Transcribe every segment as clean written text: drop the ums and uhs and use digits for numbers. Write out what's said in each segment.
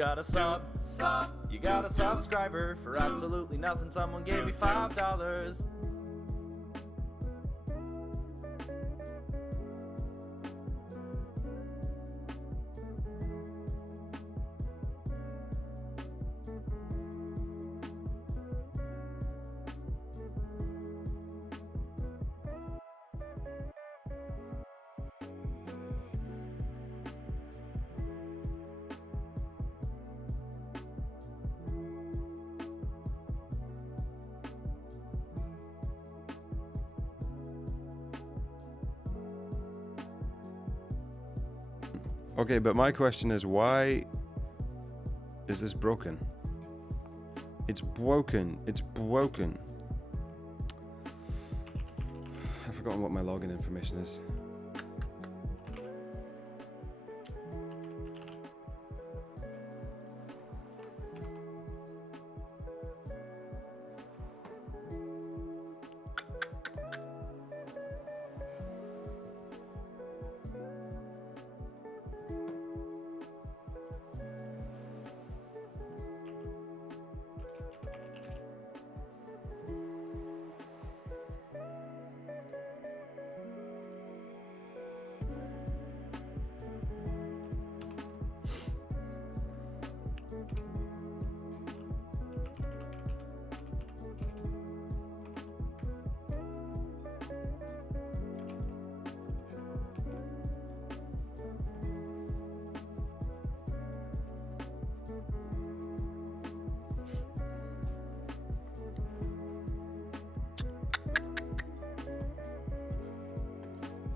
got a you got a subscriber for absolutely nothing. Someone gave you $5. Okay, but my question is, why is this broken? It's broken. It's broken. I've forgotten what my login information is.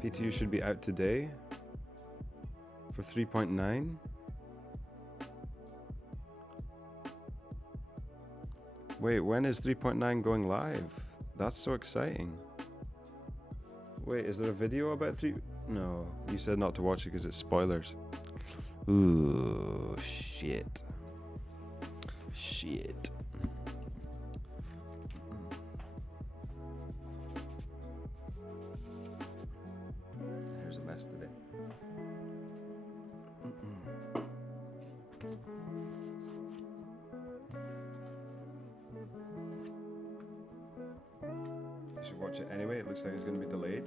PTU should be out today for 3.9. Wait, when is 3.9 going live? That's so exciting. Wait, is there a video about 3? No, you said not to watch it because it's spoilers. Ooh, shit. Shit. Here's a mess today. You should watch it anyway. It looks like it's going to be delayed.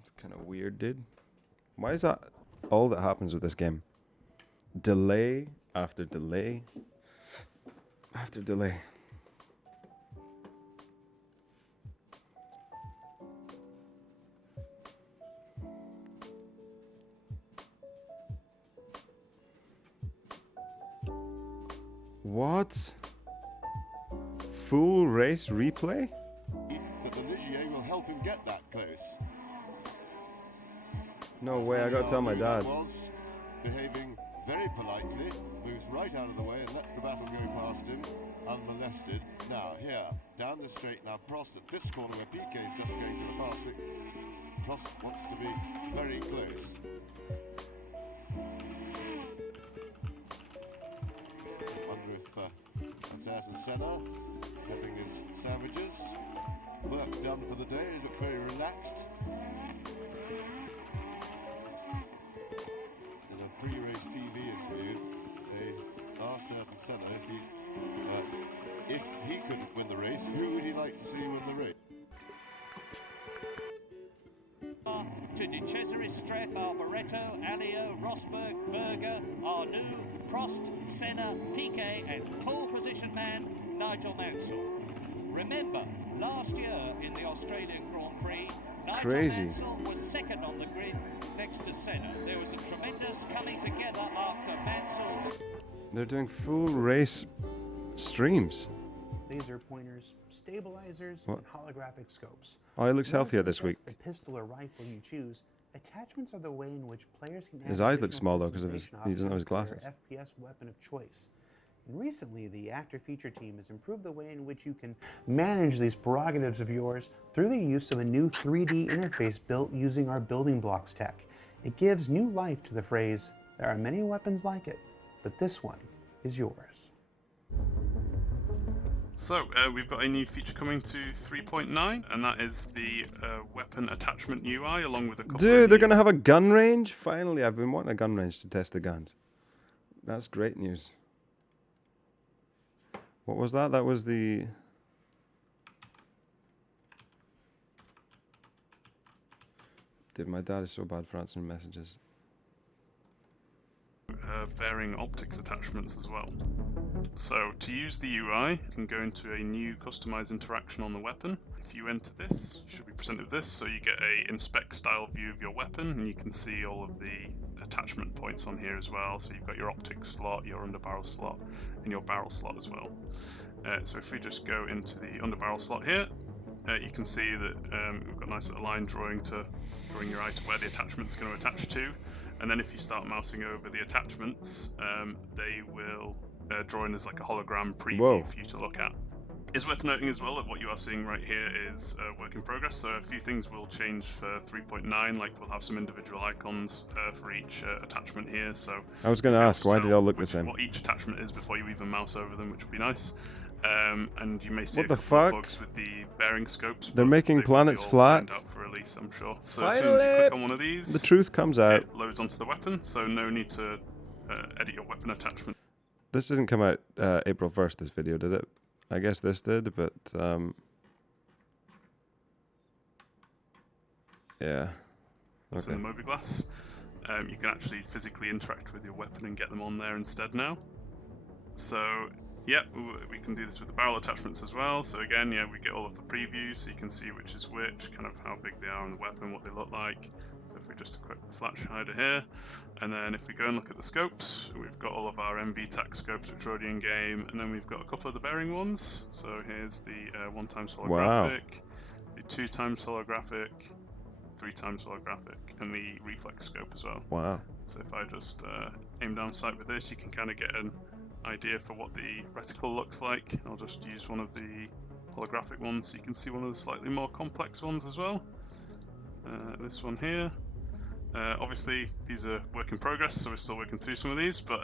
It's kind of weird, dude. Why is that all that happens with this game? Delay after delay after delay. What? Full race replay? That the Ligier will help him get that close. No way, I gotta tell my dad. Was behaving very politely, moves right out of the way and lets the battle go past him unmolested. Now here, down the straight now, Prost at this corner where PK is just going to the fast lane. Prost wants to be very close. I wonder if that's Ayrton Senna having his sandwiches. Work done for the day, he looked very relaxed. In a pre-race TV interview, they asked Ayrton Senna if he could win the race, who would he like to see win the race? To De Cesare, Streff, Alboreto, Alio, Rosberg, Berger, Arnoux, Prost, Senna, Piquet, and pole position man Nigel Mansell. Remember, last year in the Australian Grand Prix, Nigel Mansell was second on the grid next to Senna. There was a tremendous coming together after Mansell's... They're doing full race streams. Laser pointers, stabilizers, and holographic scopes. Oh, he looks healthier this week. The pistol or rifle you choose, attachments are the way in which players can. His eyes look small though because of he doesn't have his glasses. FPS weapon of choice. And recently, the actor feature team has improved the way in which you can manage these prerogatives of yours through the use of a new 3D interface built using our building blocks tech. It gives new life to the phrase, "There are many weapons like it, but this one is yours." So, we've got a new feature coming to 3.9, and that is the weapon attachment UI, along with a couple Dude, they're going to have a gun range? Finally, I've been wanting a gun range to test the guns. That's great news. What was that? That was the... Dude, my dad is so bad for answering messages. Bearing optics attachments as well. So to use the UI, you can go into a new customized interaction on the weapon. If you enter this, you should be presented with this, so you get a inspect style view of your weapon, and you can see all of the attachment points on here as well. So you've got your optics slot, your underbarrel slot, and your barrel slot as well. So if we just go into the underbarrel slot here, you can see that we've got a nice little line drawing your eye to where the attachment's going to attach to, and then if you start mousing over the attachments, they will draw in as like a hologram preview for you to look at. It's worth noting as well that what you are seeing right here is work in progress, so a few things will change for 3.9, like we'll have some individual icons for each attachment here. So I was going to ask, why do they all look the same? What each attachment is before you even mouse over them, which would be nice. And you may see what a the couple fuck? of bugs with the bearing scopes. They're making they will be planets all flat. lined up for release, I'm sure. So as soon as you click on one of these, The truth comes out. it loads onto the weapon, so no need to edit your weapon attachment. This didn't come out April 1st, this video, did it? I guess this did, but yeah. It's Okay. in the Mobiglass. You can actually physically interact with your weapon and get them on there instead now. So yeah, we can do this with the barrel attachments as well. So again, yeah, we get all of the previews, so you can see which is which, kind of how big they are on the weapon, what they look like. So if we just equip the flash hider here, and then if we go and look at the scopes, we've got all of our MV-TAC scopes which are already in game, and then we've got a couple of the bearing ones. So here's the 1x holographic, the 2x holographic, 3x holographic, and the reflex scope as well. Wow. So if I just aim down sight with this, you can kind of get an idea for what the reticle looks like. I'll just use one of the holographic ones so you can see one of the slightly more complex ones as well. This one here. Obviously these are work in progress, so we're still working through some of these, but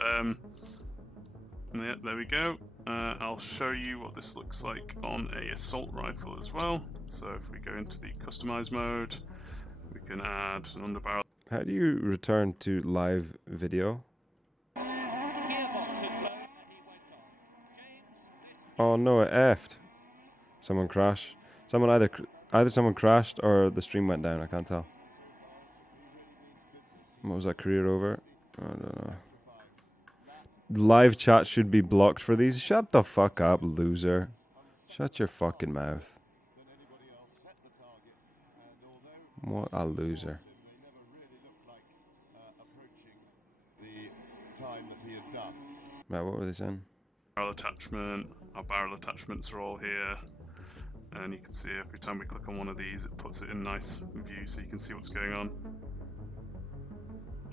yeah, there we go. I'll show you what this looks like on a assault rifle as well. So if we go into the customize mode, we can add an underbarrel. How do you return to live video? Oh no, it effed. Someone crashed. Someone either someone crashed or the stream went down. I can't tell. What was that, career over? I don't know. Live chat should be blocked for these. Shut the fuck up, loser. Shut your fucking mouth. What a loser. Right, what were they saying? Barrel attachment. Our barrel attachments are all here, and you can see every time we click on one of these, it puts it in nice view so you can see what's going on.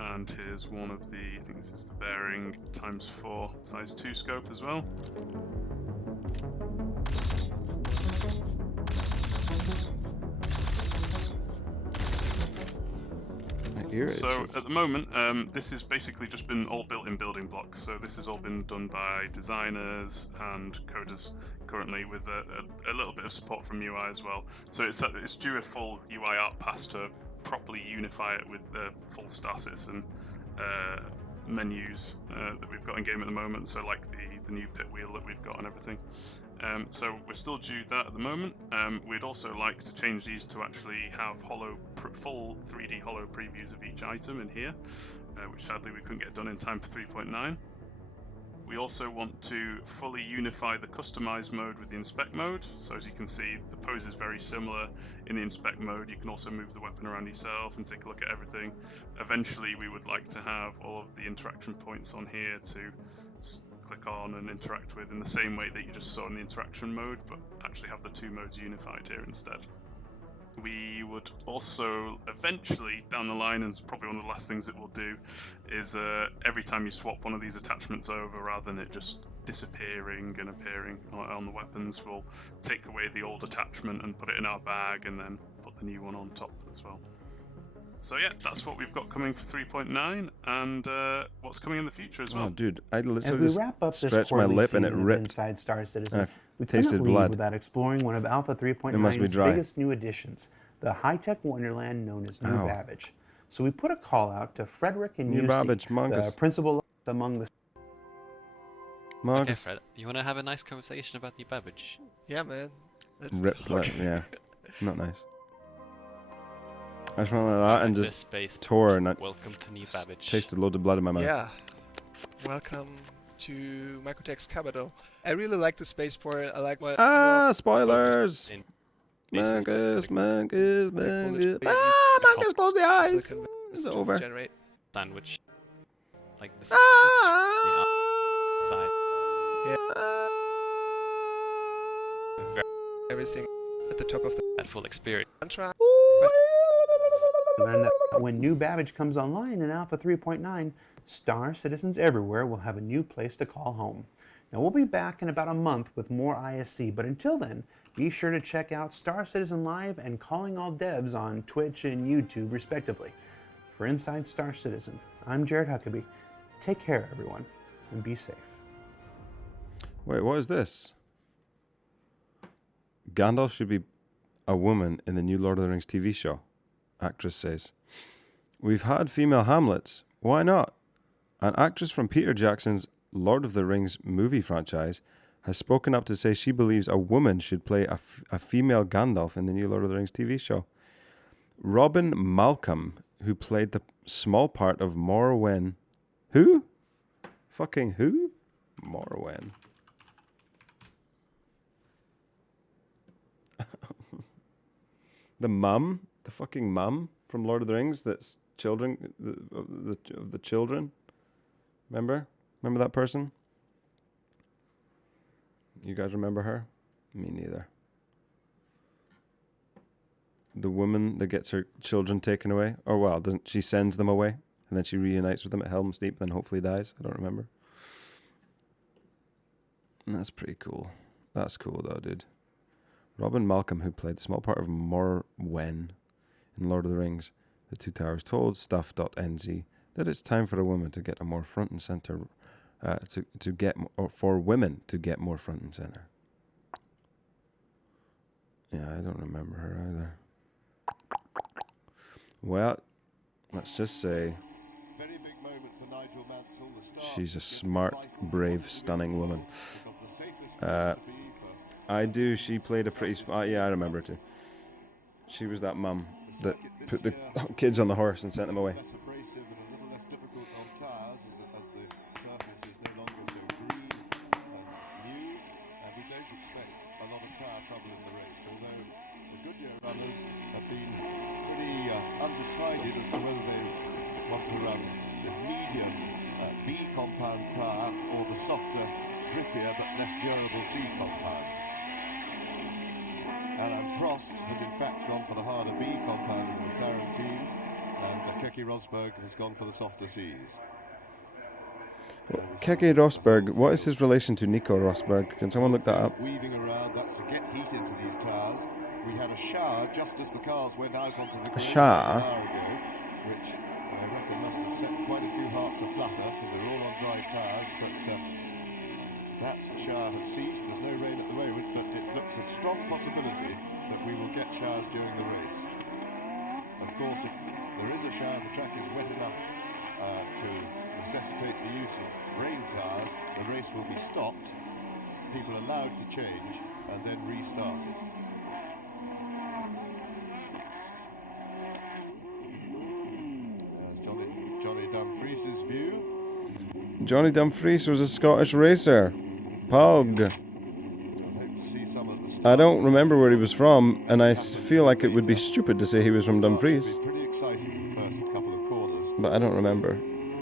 And here's one of the, I think this is the bearing ×4 size 2 scope as well. So at the moment, this has basically just been all built in building blocks. So this has all been done by designers and coders currently, with a little bit of support from UI as well. So it's due a full UI art pass to properly unify it with the full star citizen menus that we've got in game at the moment. So like the new pit wheel that we've got and everything. So we're still due that at the moment. We'd also like to change these to actually have full 3D holo previews of each item in here, which sadly we couldn't get done in time for 3.9. We also want to fully unify the customize mode with the inspect mode. So as you can see, the pose is very similar in the inspect mode. You can also move the weapon around yourself and take a look at everything. Eventually we would like to have all of the interaction points on here to click on and interact with in the same way that you just saw in the interaction mode, but actually have the two modes unified here instead. We would also eventually, down the line, and it's probably one of the last things that we'll do, is every time you swap one of these attachments over, rather than it just disappearing and appearing on the weapons, we'll take away the old attachment and put it in our bag and then put the new one on top as well. So yeah, that's what we've got coming for 3.9, and what's coming in the future as well. Oh, dude, I As literally we just wrap up this stretched my quarterly lip and it season of ripped. Inside Star Citizen, I we tasted couldn't leave blood. without exploring one of Alpha It must be 3.9's dry. biggest new additions, the high-tech wonderland known as New Babbage. So we put a call out to Frederick and New Yussi, Babbage, the Mongus. principal among the Marcus. Okay, Fred, you want to have a nice conversation about new Babbage? Yeah, man. Let's Rip, talk. yeah, not nice. I just went like that and This just space. tore and I Welcome to new Babbage. tasted loads of blood in my mouth. Yeah. Welcome to Microtech's capital. I really like the spaceport. I like what. Spoilers! In Marcus. bullet Ah, Marcus, close the eyes! Silicon It's to over. generate. sandwich. Like the Ah! Everything at the top of the that full experience. mantra. Learn that when new Babbage comes online in Alpha 3.9, Star citizens everywhere will have a new place to call home. Now we'll be back in about a month with more ISC, but until then, be sure to check out Star Citizen Live and Calling All Devs on Twitch and YouTube respectively. For Inside Star Citizen, I'm Jared Huckabee. Take care, everyone, and be safe. Wait, what is this? Gandalf should be a woman in the new Lord of the Rings TV show, actress says. We've had female Hamlets. Why not? An actress from Peter Jackson's Lord of the Rings movie franchise has spoken up to say she believes a woman should play a female Gandalf in the new Lord of the Rings TV show. Robin Malcolm, who played the small part of Morwen. Who? Fucking who? Morwen. The fucking mum from Lord of the Rings. That's children, the children. Remember that person? You guys remember her? Me neither. The woman that gets her children taken away, or well, doesn't she sends them away, and then she reunites with them at Helm's Deep, then hopefully dies. I don't remember. And that's pretty cool. That's cool though, dude. Robin Malcolm, who played the small part of Morwen in Lord of the Rings, The Two Towers, told Stuff.nz that it's time for a woman to get a more front and center, for women to get more front and center. Yeah, I don't remember her either. Well, let's just say Very big moment for Nigel Mansell, the star. she's a smart, brave, stunning woman. Because the safest place to be for She played a pretty... yeah, I remember her too. She was that mum that put the kids on the horse and sent them away. less abrasive and a little less difficult on tyres as the surface is no longer so green and new, and we don't expect a lot of tyre trouble in the race, although the Goodyear runners have been pretty undecided as to whether they want to run the medium B compound tyre or the softer, grippier but less durable C compound. Alan Prost has in fact gone for the harder B compound in the McLaren team, and Keke Rosberg has gone for the softer Cs. Keke Rosberg, what is his relation to Nico Rosberg? Can someone look that up? Weaving around, that's to get heat into these tyres. We had a shower just as the cars went out onto the grid shower? an hour ago, which I reckon must have set quite a few hearts aflutter because they're all on dry tyres, but that shower has ceased. There's no rain at the moment, but it looks a strong possibility that we will get showers during the race. Of course, if there is a shower and the track is wet enough to necessitate the use of rain tyres, the race will be stopped, people allowed to change, and then restarted. There's Johnny Dumfries's view. Johnny Dumfries was a Scottish racer. Pog. I hope to see some of the I don't remember where he was from, and I feel like it would be stupid to say he was from Dumfries, It's pretty exciting the first couple of corners. but I don't remember.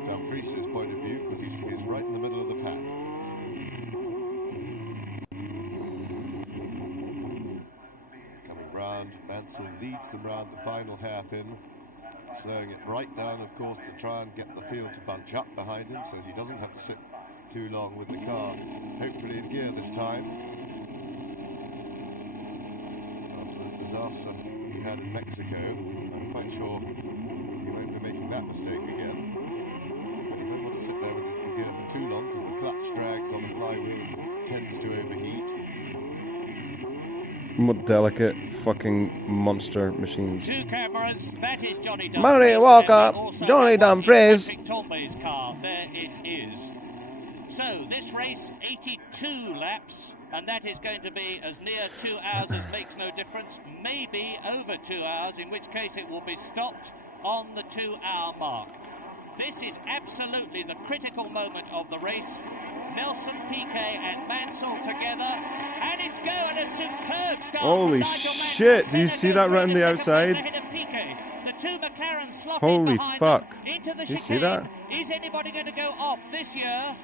Dumfries' point of view, because he's right in the middle of the pack. Coming round, Mansell leads them round the final hairpin, slowing it right down, of course, to try and get the field to bunch up behind him, so he doesn't have to sit too long with the car, hopefully in gear this time. After the disaster he had in Mexico, I'm quite sure he won't be making that mistake again. But he won't want to sit there with the gear for too long because the clutch drags on the flywheel and tends to overheat. What delicate fucking monster machines. Two cameras, that is Johnny Dumfries. Murray Walker, and also Johnny that one Dumfries. Patrick Talmay's car, there it is. So this race, 82 laps, and that is going to be as near 2 hours as makes no difference, maybe over 2 hours, in which case it will be stopped on the 2-hour mark. This is absolutely the critical moment of the race. Nelson, Piquet and Mansell together, and it's going a superb start. Holy shit, do you see that right on the outside? The two McLaren slot Holy behind fuck. them into the Do you see chicane. that? Is anybody going to go off this year?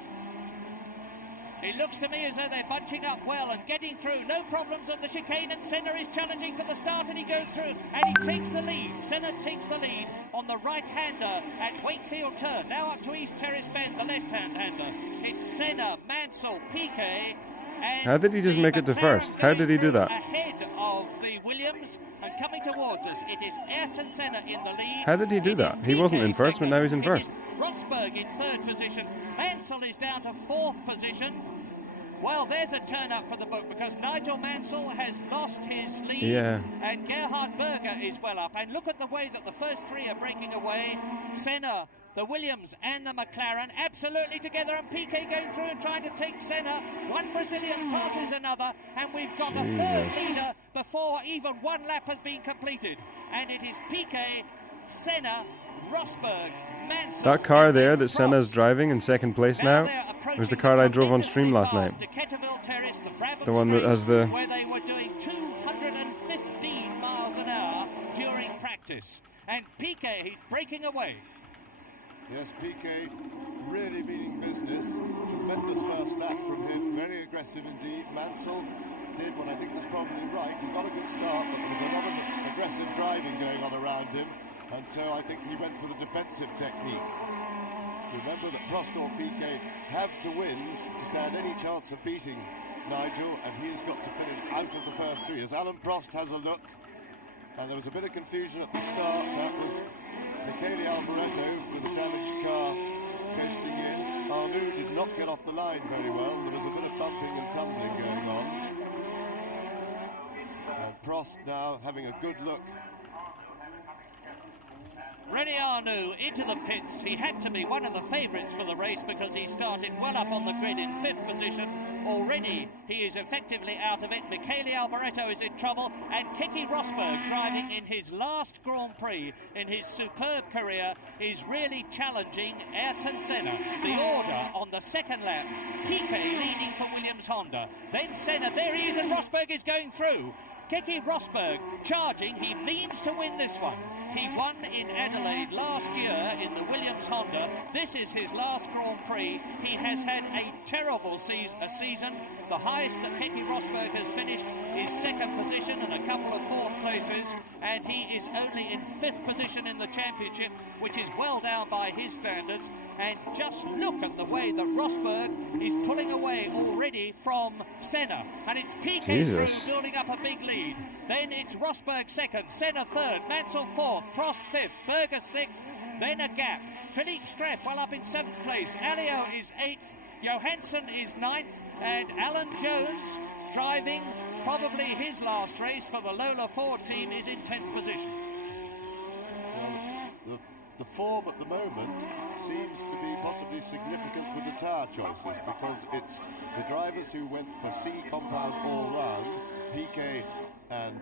It looks to me as though they're bunching up well and getting through. No problems at the chicane, and Senna is challenging for the start, and he goes through, and he takes the lead. Senna takes the lead on the right-hander at Wakefield Turn. Now up to East Terrace Bend, the left-hand hander. It's Senna, Mansell, Piquet, and How did he just make it to first? How did he do that? ahead of the Williams and coming towards us. It is Ayrton Senna in the lead. How did he do that? He wasn't in first, but now he's in first. Rosberg in third position. Mansell is down to fourth position. Well, there's a turn up for the book because Nigel Mansell has lost his lead. Yeah. And Gerhard Berger is well up. And look at the way that the first three are breaking away. Senna, the Williams and the McLaren absolutely together, and Piquet going through and trying to take Senna. One Brazilian passes another, and we've got a third leader before even one lap has been completed. And it is Piquet, Senna, Rosberg, Mansell. That car there that Senna's driving in second place now was the car I drove on stream last night. The one that has the... Where they were doing 215 miles an hour during practice. And Piquet, he's breaking away. Yes, Piquet really meaning business. Tremendous first lap from him. Very aggressive indeed. Mansell did what I think was probably right. He got a good start, but there was a lot of aggressive driving going on around him. And so I think he went for the defensive technique. Remember that Prost or Piquet have to win to stand any chance of beating Nigel, and he's got to finish out of the first three. As Alan Prost has a look, and there was a bit of confusion at the start. That was Michele Alboreto with a damaged car coasting in. Arnoux did not get off the line very well. There was a bit of bumping and tumbling going on. And Prost now having a good look. René Arnoux into the pits. He had to be one of the favourites for the race because he started well up on the grid in fifth position. Already he is effectively out of it. Michele Alboreto is in trouble, and Keke Rosberg, driving in his last Grand Prix in his superb career, is really challenging Ayrton Senna. The order on the second lap, Piquet leading for Williams Honda, then Senna, there he is, and Rosberg is going through. Keke Rosberg charging, he means to win this one. He won in Adelaide last year in the Williams Honda. This is his last Grand Prix. He has had a terrible season. The highest that Keke Rosberg has finished is second position and a couple of fourth places, and he is only in fifth position in the championship, which is well down by his standards. And just look at the way that Rosberg is pulling away already from Senna, and it's Piquet through, building up a big lead. Then it's Rosberg second, Senna third, Mansell fourth, Prost fifth, Berger sixth, then a gap. Philippe Streff well up in seventh place, Alio is eighth, Johansson is ninth, and Alan Jones, driving probably his last race for the Lola Ford team, is in 10th position. The form at the moment seems to be possibly significant with the tyre choices, because it's the drivers who went for C compound all round, Piquet and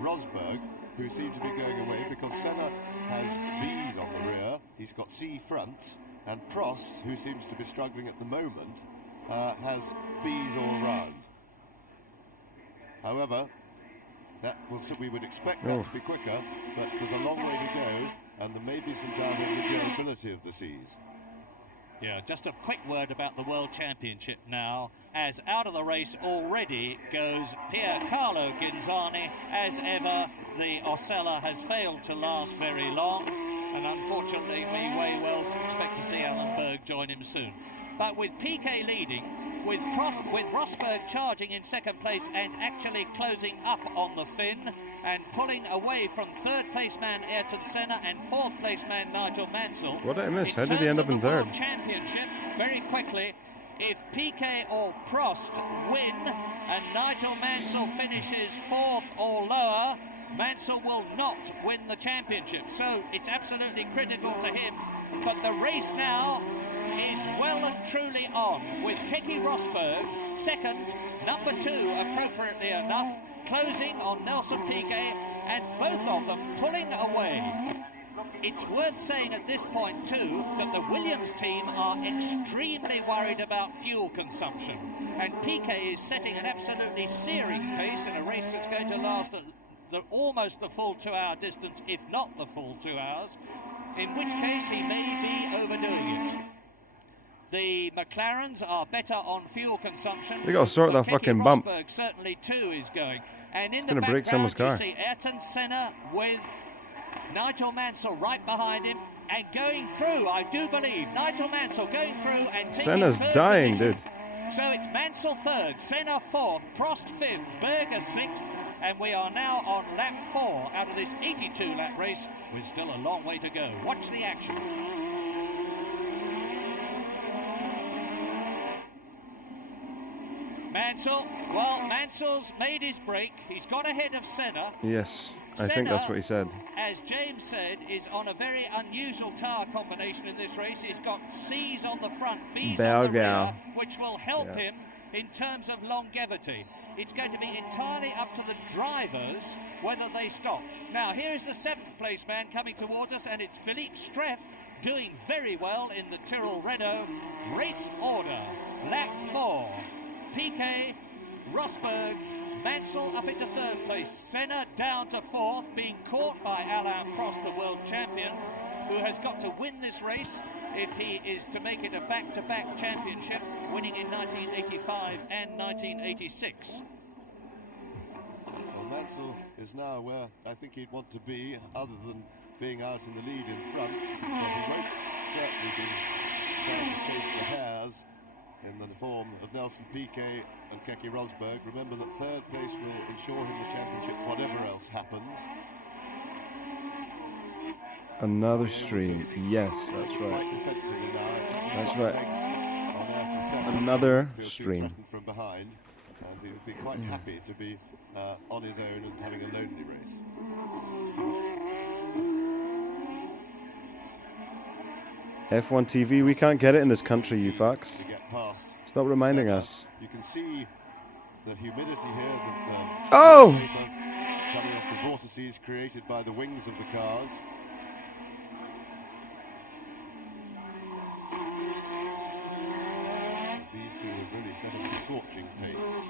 Rosberg, who seem to be going away, because Senna has B's on the rear, he's got C fronts, and Prost, who seems to be struggling at the moment, has B's all round. However, we would expect that to be quicker, but there's a long way to go, and there may be some doubt in the durability of the C's. Yeah, just a quick word about the World Championship now, as out of the race already goes Piercarlo Ghinzani. As ever, the Osella has failed to last very long, and unfortunately we may well expect to see Alan Berg join him soon. But with Piquet leading, with Rosberg charging in second place and actually closing up on the Finn and pulling away from third place man Ayrton Senna and fourth place man Nigel Mansell. What did I miss? How did he end up in third? World Championship, very quickly, if Piquet or Prost win and Nigel Mansell finishes fourth or lower, Mansell will not win the championship. So it's absolutely critical to him. But the race now is well and truly on, with Keke Rosberg second, number 2 appropriately enough, closing on Nelson Piquet, and both of them pulling away. It's worth saying at this point too that the Williams team are extremely worried about fuel consumption, and Piquet is setting an absolutely searing pace in a race that's going to last almost the full 2-hour distance, if not the full 2 hours, in which case he may be overdoing it. The McLarens are better on fuel consumption. They gotta sort that Keke fucking bump. Rosberg certainly too is going. And in It's the gonna break someone's background car. you see Ayrton Senna with Nigel Mansell right behind him and going through, I do believe. Nigel Mansell going through and taking Senna's third dying, position. dude. So it's Mansell third, Senna fourth, Prost fifth, Berger sixth, and we are now on lap 4 out of this 82-lap race with still a long way to go. Watch the action. Mansell, well, Mansell's made his break. He's got ahead of Senna. Yes, I think that's what he said. As James said, is on a very unusual tyre combination in this race. He's got C's on the front, B's on the rear, which will help him in terms of longevity. It's going to be entirely up to the drivers whether they stop. Now, here is the 7th place man coming towards us, and it's Philippe Streff doing very well in the Tyrrell Renault. Race order, lap 4. Piquet, Rosberg, Mansell up into 3rd place, Senna down to 4th, being caught by Alain Prost, the world champion, who has got to win this race if he is to make it a back-to-back championship, winning in 1985 and 1986. Well, Mansell is now where I think he'd want to be, other than being out in the lead in front, but he won't certainly be trying to chase the hares in the form of Nelson Piquet and Keke Rosberg. Remember that 3rd place will ensure him the championship, whatever else happens. Another stream. Yes, that's Quite right. defensively now. That's right. On Another feels stream. threatened from behind, and he would be quite happy to be on his own and having a lonely race. F1 TV, we can't get it in this country, you fucks. To get past Stop reminding Senna. us. You can see the humidity here, the Oh! vapor coming off the vortices created by the wings of the cars. These two have really set a scorching pace.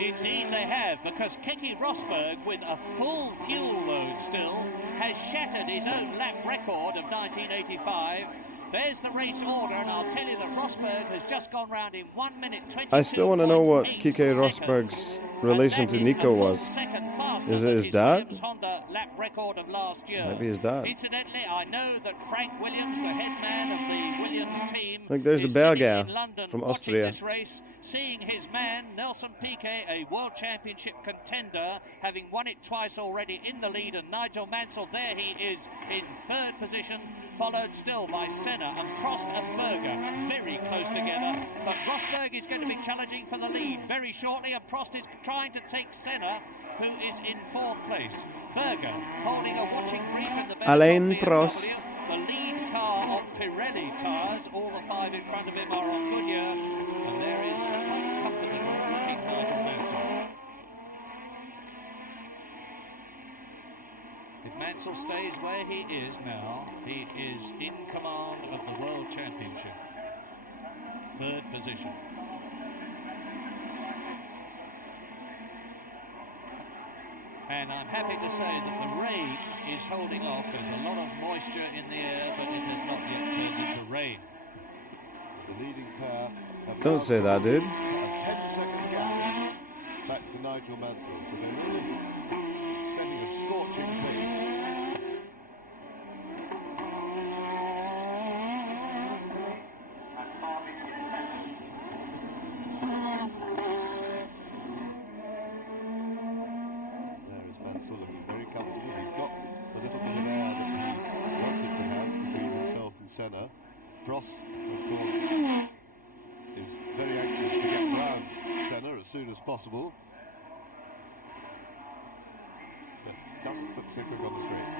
Indeed they have, because Keke Rosberg, with a full fuel load still, has shattered his own lap record of 1985. There's the race order, and I'll tell you that Rosberg has just gone round in 1 minute 22. I still want to know what Keke Rosberg's relation to Nico was. Is it his dad? Honda lap record of last year. Maybe his dad. Incidentally, I know that Frank Williams, the head man of the Williams team, Look, there's the is Belgian sitting in London from watching Austria. this race, seeing his man Nelson Piquet, a world championship contender, having won it twice already, in the lead, and Nigel Mansell, there he is in 3rd position, followed still by Senna and Prost and Berger, very close together. But Rosberg is going to be challenging for the lead very shortly, and Prost is trying to take Senna, who is in 4th place. Berger holding a watching brief in the Alain BMW. Prost. The lead car on Pirelli tyres. All the 5 in front of him are on Goodyear, and there is comfortably looking Nigel Mansell. If Mansell stays where he is now, he is in command of the World Championship. 3rd position. And I'm happy to say that the rain is holding off. There's a lot of moisture in the air, but it has not yet turned into rain. The leading pair have Don't now say that, dude. a 10-second gap back to Nigel Mansell, so they're really setting a scorching pace. There is Mansell looking very comfortable. He's got the little bit of air that he wanted to have between himself and Senna. Prost, of course, is very anxious to get round Senna as soon as possible. But doesn't look so quick on the straight.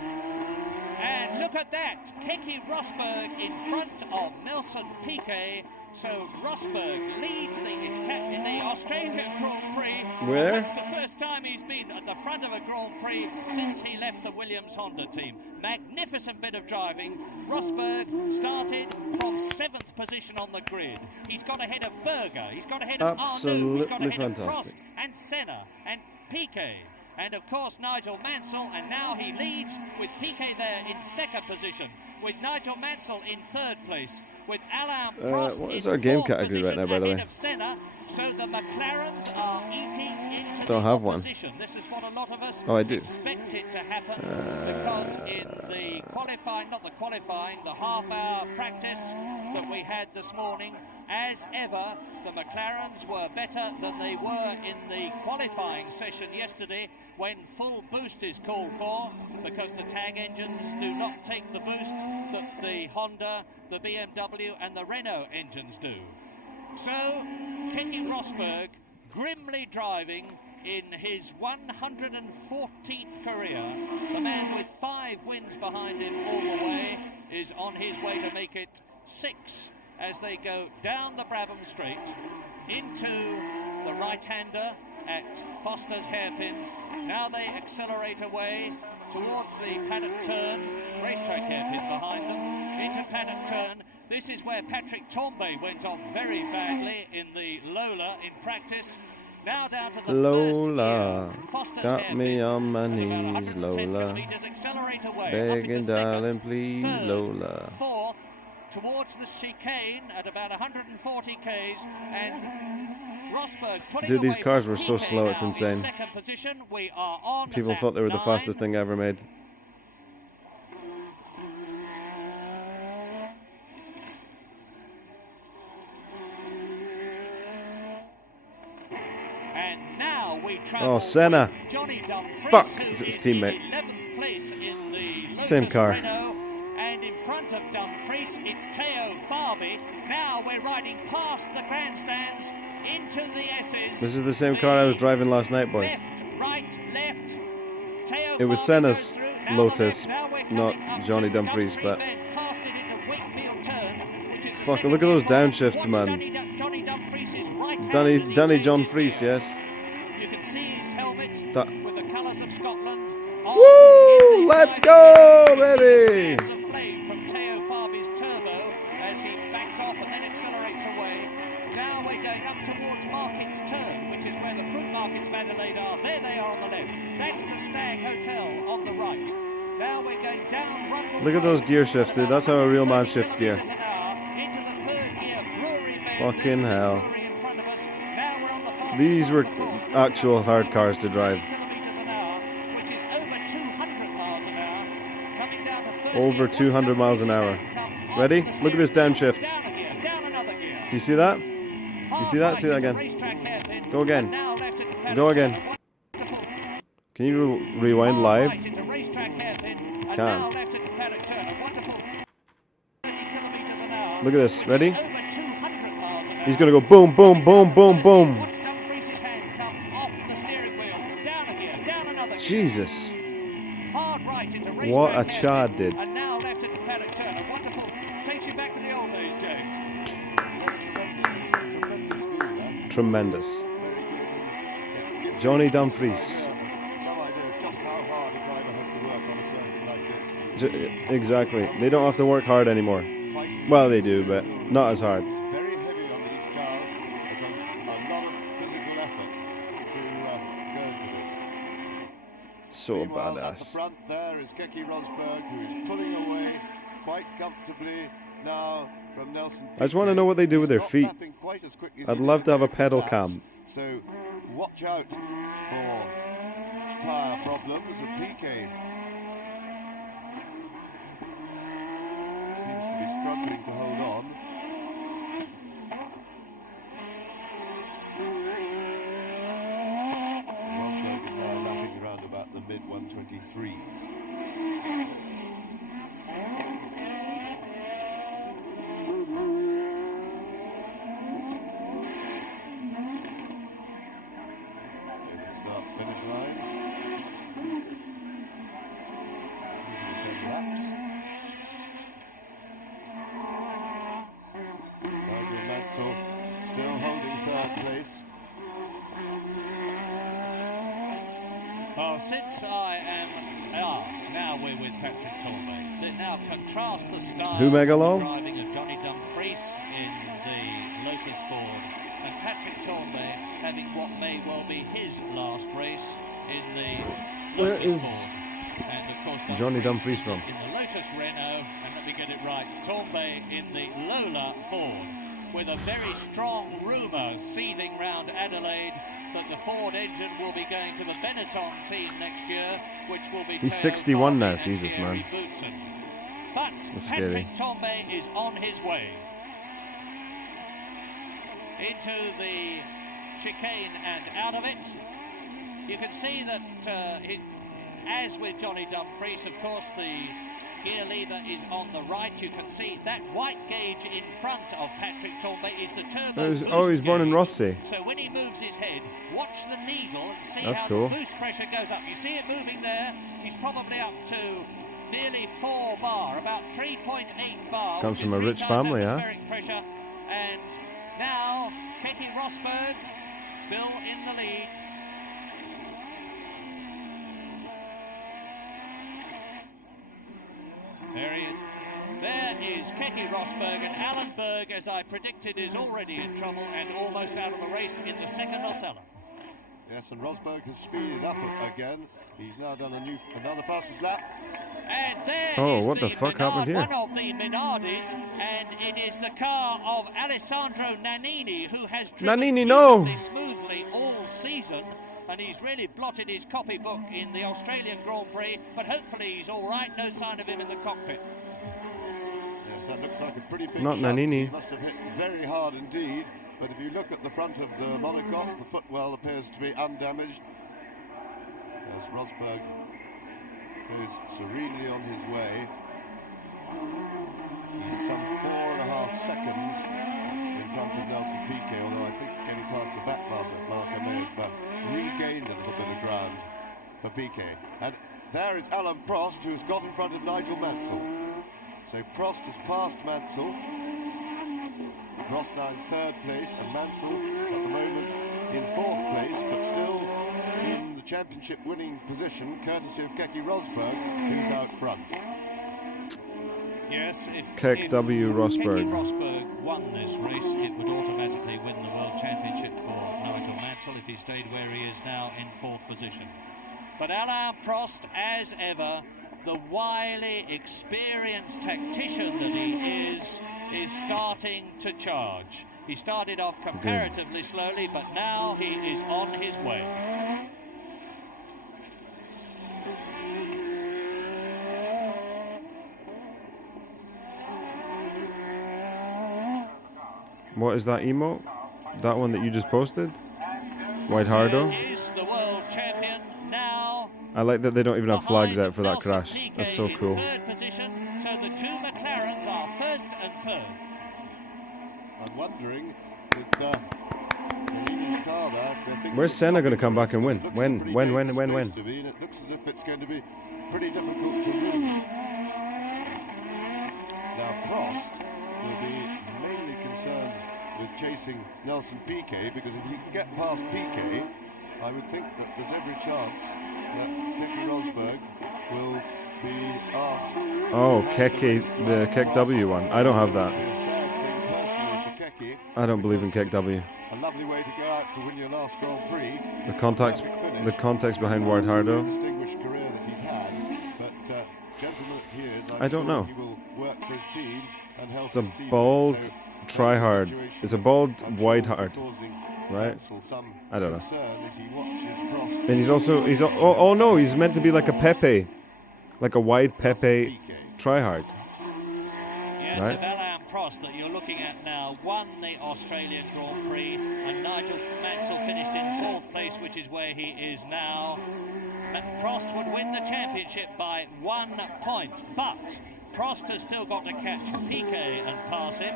And look at that, Keke Rosberg in front of Nelson Piquet. So Rosberg leads the Australian Grand Prix. Where? It's the first time he's been at the front of a Grand Prix since he left the Williams Honda team. Magnificent bit of driving. Rosberg started from 7th position on the grid. He's got ahead of Berger, he's got ahead of Arnoux, he's got Absolutely ahead of Prost fantastic. and Senna and Piquet. And of course Nigel Mansell, and now he leads with Piquet there in 2nd position, with Nigel Mansell in 3rd place, with Alain Prost what is in our game 4th category right position now, by the ahead way? of Senna. So the McLarens are eating into Don't the have one. opposition. This is what a lot of us Oh, I do. expect it to happen, because in the qualifying, not the qualifying, the half-hour practice that we had this morning, as ever, the McLarens were better than they were in the qualifying session yesterday, when full boost is called for, because the tag engines do not take the boost that the Honda, the BMW and the Renault engines do. So, Keke Rosberg grimly driving in his 114th career. The man with 5 wins behind him all the way is on his way to make it 6 as they go down the Brabham Straight into the right-hander at Foster's hairpin. Now they accelerate away towards the paddock turn, racetrack hairpin behind them, into paddock turn. This is where Patrick Tambay went off very badly in the Lola in practice. Now down to the Lola, first gear. Foster's got hairpin me on my at about knees, 110 Lola. kilometres, accelerate away, up Begging, into darling, second, please, third, Lola. 4th, towards the chicane at about 140 k's, and Rosberg putting Dude, these away cars from were so Piquet slow, now it's in insane. 2nd position. We are on People lap thought they were the 9. fastest thing ever made. And now we travel Oh, Senna. with Johnny Dumfries, Fuck, who it's his is teammate. in 11th place in the Lotus Same car. Renault. And in front of Dumfries, it's Theo Farby. Now we're riding past the grandstands into the S's. This is the same car I was driving last night, boys. Left, right, left. Theo It was Farby Senna's goes through. Now Lotus, the left. Now we're coming not up Johnny to Dumfries, Dumfries, but then past it into Wakefield Turn, which is the fuck, second look at those gear line. downshifts, Watch man. Johnny Dumfries is right hand Danny as he changes John Fries, gear. yes. You can see his helmet That- with the colours of Scotland. Woo! Let's go, baby! Strands of flame from Theo Farby's turbo as he backs off and then accelerates away. Now we're going up towards Market's Turn, which is where the fruit markets of Adelaide are. There they are on the left. That's the Stag Hotel on the right. Now we're going down Rundle Look at those Road gear shifts, dude. That's how a real man shifts gear. kilometres an hour into the 3rd gear. Brewery Man, Fucking hell. Brewery in front of us. Now we're on the fastest These car were on the course. actual hard cars to drive. Kilometres an hour, which is over 200 miles an hour. Coming down to first Over gear. 200 miles an hour. Ready? Look at this downshift. Down a gear, down another gear. Do you see that? You see that? See that again? Go again. Now left into paddock Go turn. again. Can you rewind live? Right into racetrack hairpin, and Can. now left into paddock turn. A wonderful 30 kilometres an hour. Look at this. which Ready? is over 200 miles an He's hour. gonna go boom, boom, boom, boom, boom. Watch Dumfries' hand come off the steering wheel. Down a gear, down another gear. Jesus. Hard right into racetrack What a hairpin, chad did. And now left into paddock turn. A wonderful. Takes you back to the old days, James. Tremendous. Very good. Johnny Dumfries. Some idea of just how hard a driver has to work on a circuit like this. Exactly. They don't have to work hard anymore. Well, they do, but not as hard. It's very heavy on these cars. There's a lot of physical effort to go into this. So Meanwhile, at the badass. front there is Keke Rosberg, who is pulling away quite comfortably now from Nelson. I just want to know what they do with their He's not feet. lapping quite as quickly as I'd he love did to have a over pedal laps. cam. So watch out for tyre problems. And Piquet seems to be struggling to hold on. Rosberg is now lapping around about the mid-123s. Over the start-finish line. 10 laps. still holding third place. Well, since I am... now we're with Patrick Torbay. Let's now contrast the styles Who, of the Megalo? driving of Johnny Dumfries in the Lotus Ford and Patrick Torbay having what may well be his last race in the Where Lotus is Ford. And of course Johnny Dumfries from? in the Lotus Renault, and let me get it right, Torbay in the Lola Ford, with a very strong rumour seething round Adelaide that the Ford engine will be going to the Benetton team next year, which will be He's Teo 61 now, Harvey and Jesus, Thierry man. Boutsen. But That's Patrick scary. Torbay is on his way into the chicane and out of it. You can see that, as with Johnny Dumfries, of course, the gear lever is on the right. You can see that white gauge in front of Patrick Torbay is the turbo boost He's born in gauge. Rothsay. So when he moves his head, watch the needle and see That's how cool. the boost pressure goes up. You see it moving there. He's probably up to nearly 4 bar, about 3.8 bar. Comes which is from a 3 rich times family, huh? atmospheric pressure. And now Keke Rosberg still in the lead. There he is. There is Keke Rosberg, and Alan Berg, as I predicted, is already in trouble and almost out of the race in the second Osella. Yes, and Rosberg has speeded up again. He's now done another fastest lap. And there Oh, is what the fuck happened here? One of the Minardis, and it is the car of Alessandro Nannini, who has driven Nannini, no! beautifully smoothly all season, and he's really blotted his copybook in the Australian Grand Prix, but hopefully he's all right. No sign of him in the cockpit. Yes, that looks like a pretty big Not shunt. Nannini. He must have hit very hard indeed. But if you look at the front of the monocoque, the footwell appears to be undamaged. As Rosberg goes serenely on his way. He's some 4.5 seconds in front of Nelson Piquet, although I think getting past the back marker may have regained a little bit of ground for Piquet. And there is Alan Prost, who's got in front of Nigel Mansell. So Prost has passed Mansell. Prost now in third place, and Mansell at the moment in fourth place, but still in the championship winning position, courtesy of Keke Rosberg, who's out front. Yes, if W. Rosberg. Keke Rosberg won this race, it would automatically win the World Championship for Nigel Mansell if he stayed where he is now in fourth position. But Alain Prost, as ever, the wily, experienced tactician that he is starting to charge. He started off comparatively slowly, but now he is on his way. What is that emote? That one that you just posted? White Hardo? There is the world champion now. I like that they don't even have flags behind out for that Nelson crash. Piquet That's so in cool. third position, so the two McLarens are first and third. I'm wondering with Nannini's car there, they're thinking Where's of Senna gonna stopping come back and because win? it looks When? a pretty When? dangerous When? place to be, and it looks as if it's going to be pretty difficult to move. Now Prost will be mainly concerned with chasing Nelson Piquet, because if he can get past Piquet, I would think that there's every chance that Keke Rosberg will be asked. Oh, Keke, the Kek W one. I don't have that. I don't believe in Kek W. A lovely way to go out to win your last Grand Prix. The context behind White Hardo. Distinguished career that he's had, but gentleman that he is, I'm I don't sure know. he will work for his team and help It's a his team. bold try-hard. It's a bold wide hard, right? I don't know. And he's also oh no, he's meant to be like a Pepe, like a wide Pepe try-hard. Yes, Right. if Alain Prost that you're looking at now won the Australian Grand Prix, and Nigel Mansell finished in fourth place, which is where he is now. And Prost would win the championship by 1 point, but Prost has still got to catch Piquet and pass him.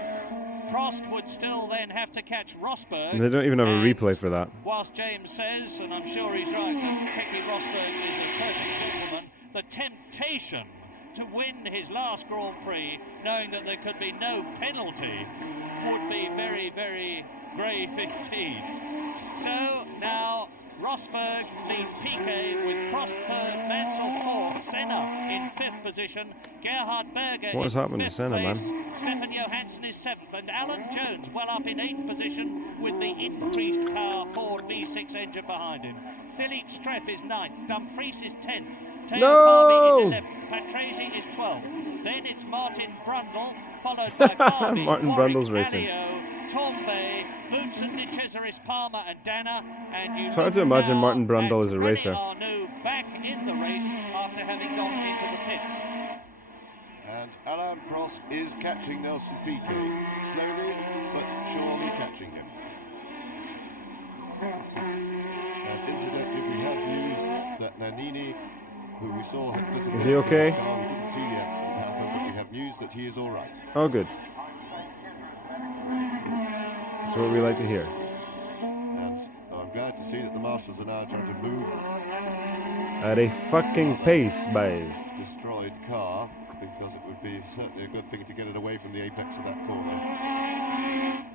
Prost would still then have to catch Rosberg. And they don't even have a and replay for that. Whilst James says, and I'm sure he's right, that Keke Rosberg is a perfect gentleman, the temptation to win his last Grand Prix, knowing that there could be no penalty, would be very, very grave indeed. So now Rosberg leads Piquet with Prost third, Mansell fourth, Senna in fifth position, Gerhard Berger What has in happened to fifth Senna, place, man? Stefan Johansson is seventh, and Alan Jones well up in eighth position with the increased power Ford V6 engine behind him. Philippe Streff is ninth, Dumfries is 10th, Teo Farby is 11th, Patrese is 12th. Then it's Martin Brundle, followed by Farby, Martin Warwick, Brundle's racing. Alio, Tombay, Boutsen, De Cesaris, Palmer and Dana. And you It's hard to look imagine now Martin Brundle at as a René racer. Arnoux back in the race after having gone into the pits. And Alain Prost is catching Nelson Piquet. Slowly but surely catching him. And incidentally, we have news that Nannini, who we saw disappear Is he okay? from his car, we didn't see the accident happen, but we have news that he is all right. Oh, good. That's what we like to hear. And I'm glad to see that the marshals are now trying to move At a fucking pace, boys. destroyed car, because it would be certainly a good thing to get it away from the apex of that corner.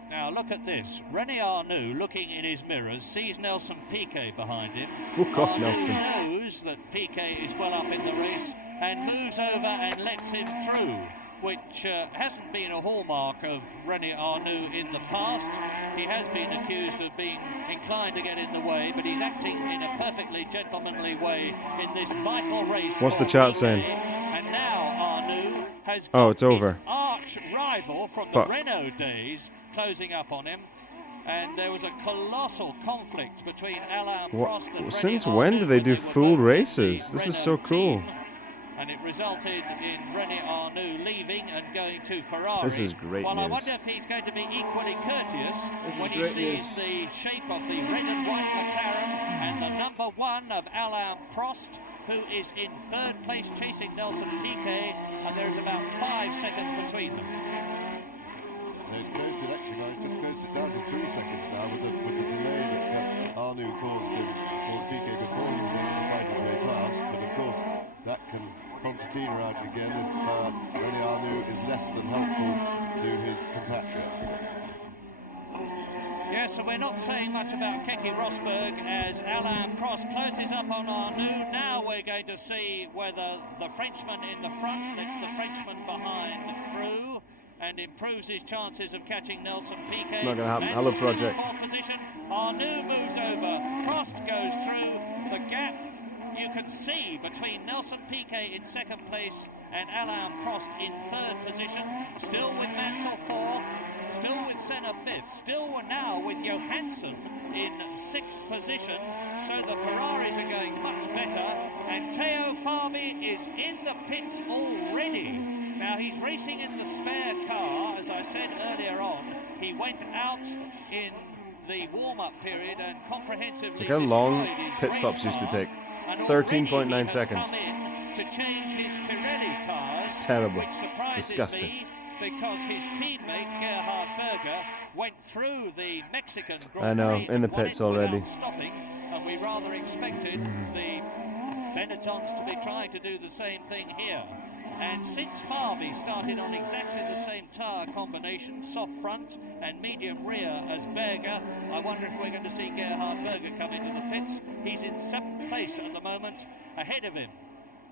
Now look at this. René Arnoux, looking in his mirrors, sees Nelson Piquet behind him. Fuck off, Arnoux Nelson. knows that Piquet is well up in the race and moves over and lets him through, which hasn't been a hallmark of René Arnoux in the past. He has been accused of being inclined to get in the way, but he's acting in a perfectly gentlemanly way in this vital race. What's the for chat Piquet. saying? And now Arnoux has Oh, got it's over. his arch rival from Fuck. the Renault days closing up on him. And there was a colossal conflict between Alain Prost and René Since when Arnoux do they do were full both in the races? This is so Renault cool. team. And it resulted in René Arnoux leaving and going to Ferrari. This is great Well, I news. wonder if he's going to be equally courteous This is when he great sees news. the shape of the red and white McLaren and the number one of Alain Prost, who is in third place chasing Nelson Piquet, and there's about 5 seconds between them. They've closed it actually, well, it's just closed it down to 3 seconds now with the delay that Arnoux caused him, caused Piquet before he was able to fight his way past. But of course, that can concertina out again if René Arnoux is less than helpful to his compatriot. Yes, so we're not saying much about Keke Rosberg as Alain Prost closes up on Arnoux. Now we're going to see whether the Frenchman in the front lets the Frenchman behind through and improves his chances of catching Nelson Piquet. It's not gonna happen. Mansell's Hello, in Project. fourth position. Arnoux moves over. Prost goes through. The gap you can see between Nelson Piquet in second place and Alain Prost in third position. Still with Mansell fourth. Still with Senna fifth. Still now with Johansson in sixth position. So the Ferraris are going much better. And Teo Farby is in the pits already. Now he's racing in the spare car, as I said earlier on. He went out in the warm-up period and comprehensively Look how long destroyed his pit race stops used to car. take. And 13.9 already he has seconds. come in to change his Pirelli tyres, Terrible. which surprises Disgusting. me because his teammate Gerhard Berger went through the Mexican Grand I know, Prix in the and won pits it without already. stopping, and we rather expected the Benettons to be trying to do the same thing here. And since Farby started on exactly the same tyre combination, soft front and medium rear as Berger, I wonder if we're going to see Gerhard Berger come into the pits. He's in 7th place at the moment. Ahead of him,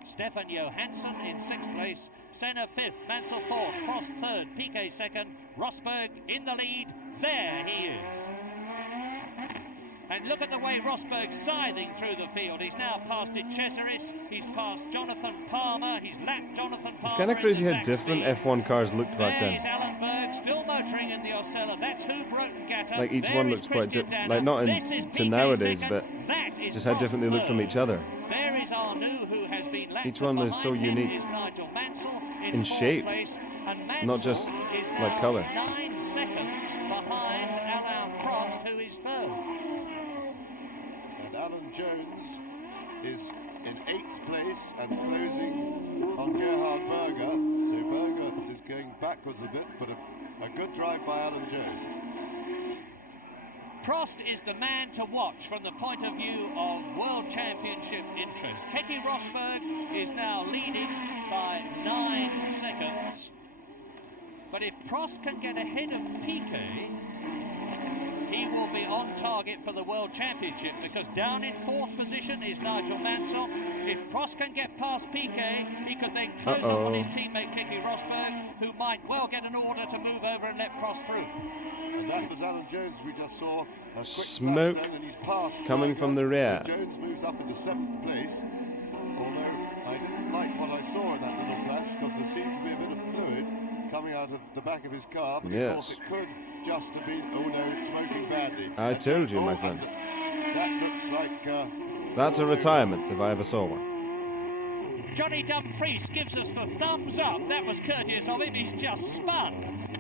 Stefan Johansson in 6th place, Senna 5th, Mansell 4th, Prost 3rd, Piquet 2nd, Rosberg in the lead. There he is. And look at the way Rosberg's scything through the field. He's now past De Cesaris, he's passed Jonathan Palmer, he's lapped Jonathan Palmer. It's kind of crazy into how different Sachs F1 cars looked back There then. is Alan Berg still motoring in the Osella. That's Hubroten-Gatter. Like each There one is looks quite Christian different. Danner. Like not This is to Piquet nowadays, second. but That is just how different they look from each other. There is Arnoux, who has been lapped. Each one is so Behind him unique. is Nigel Mansell in In fourth shape, place, and not Mansell just is like now colour. 9 seconds behind Alain Prost, who is third. And Alan Jones is in 8th place and closing on Gerhard Berger. So Berger is going backwards a bit, but a good drive by Alan Jones. Prost is the man to watch from the point of view of World Championship interest. Keke Rosberg is now leading by 9 seconds. But if Prost can get ahead of Piquet, on target for the World Championship, because down in 4th position is Nigel Mansell. If Prost can get past Piquet, he could then close up on his teammate Keke Rosberg, who might well get an order to move over and let Prost through. And that was Alan Jones we just saw. A quick Smoke flash down, and he's passed coming Berger. from the rear. So Jones moves up into 7th place. Although I didn't like what I saw in that little flash, because there seemed to be a bit of fluid coming out of the back of his car. But of course it could just have been, oh no, it's smoking badly. I told you, my friend. That looks like... That's a retirement, if I ever saw one. Johnny Dumfries gives us the thumbs up. That was courteous of him. He's just spun.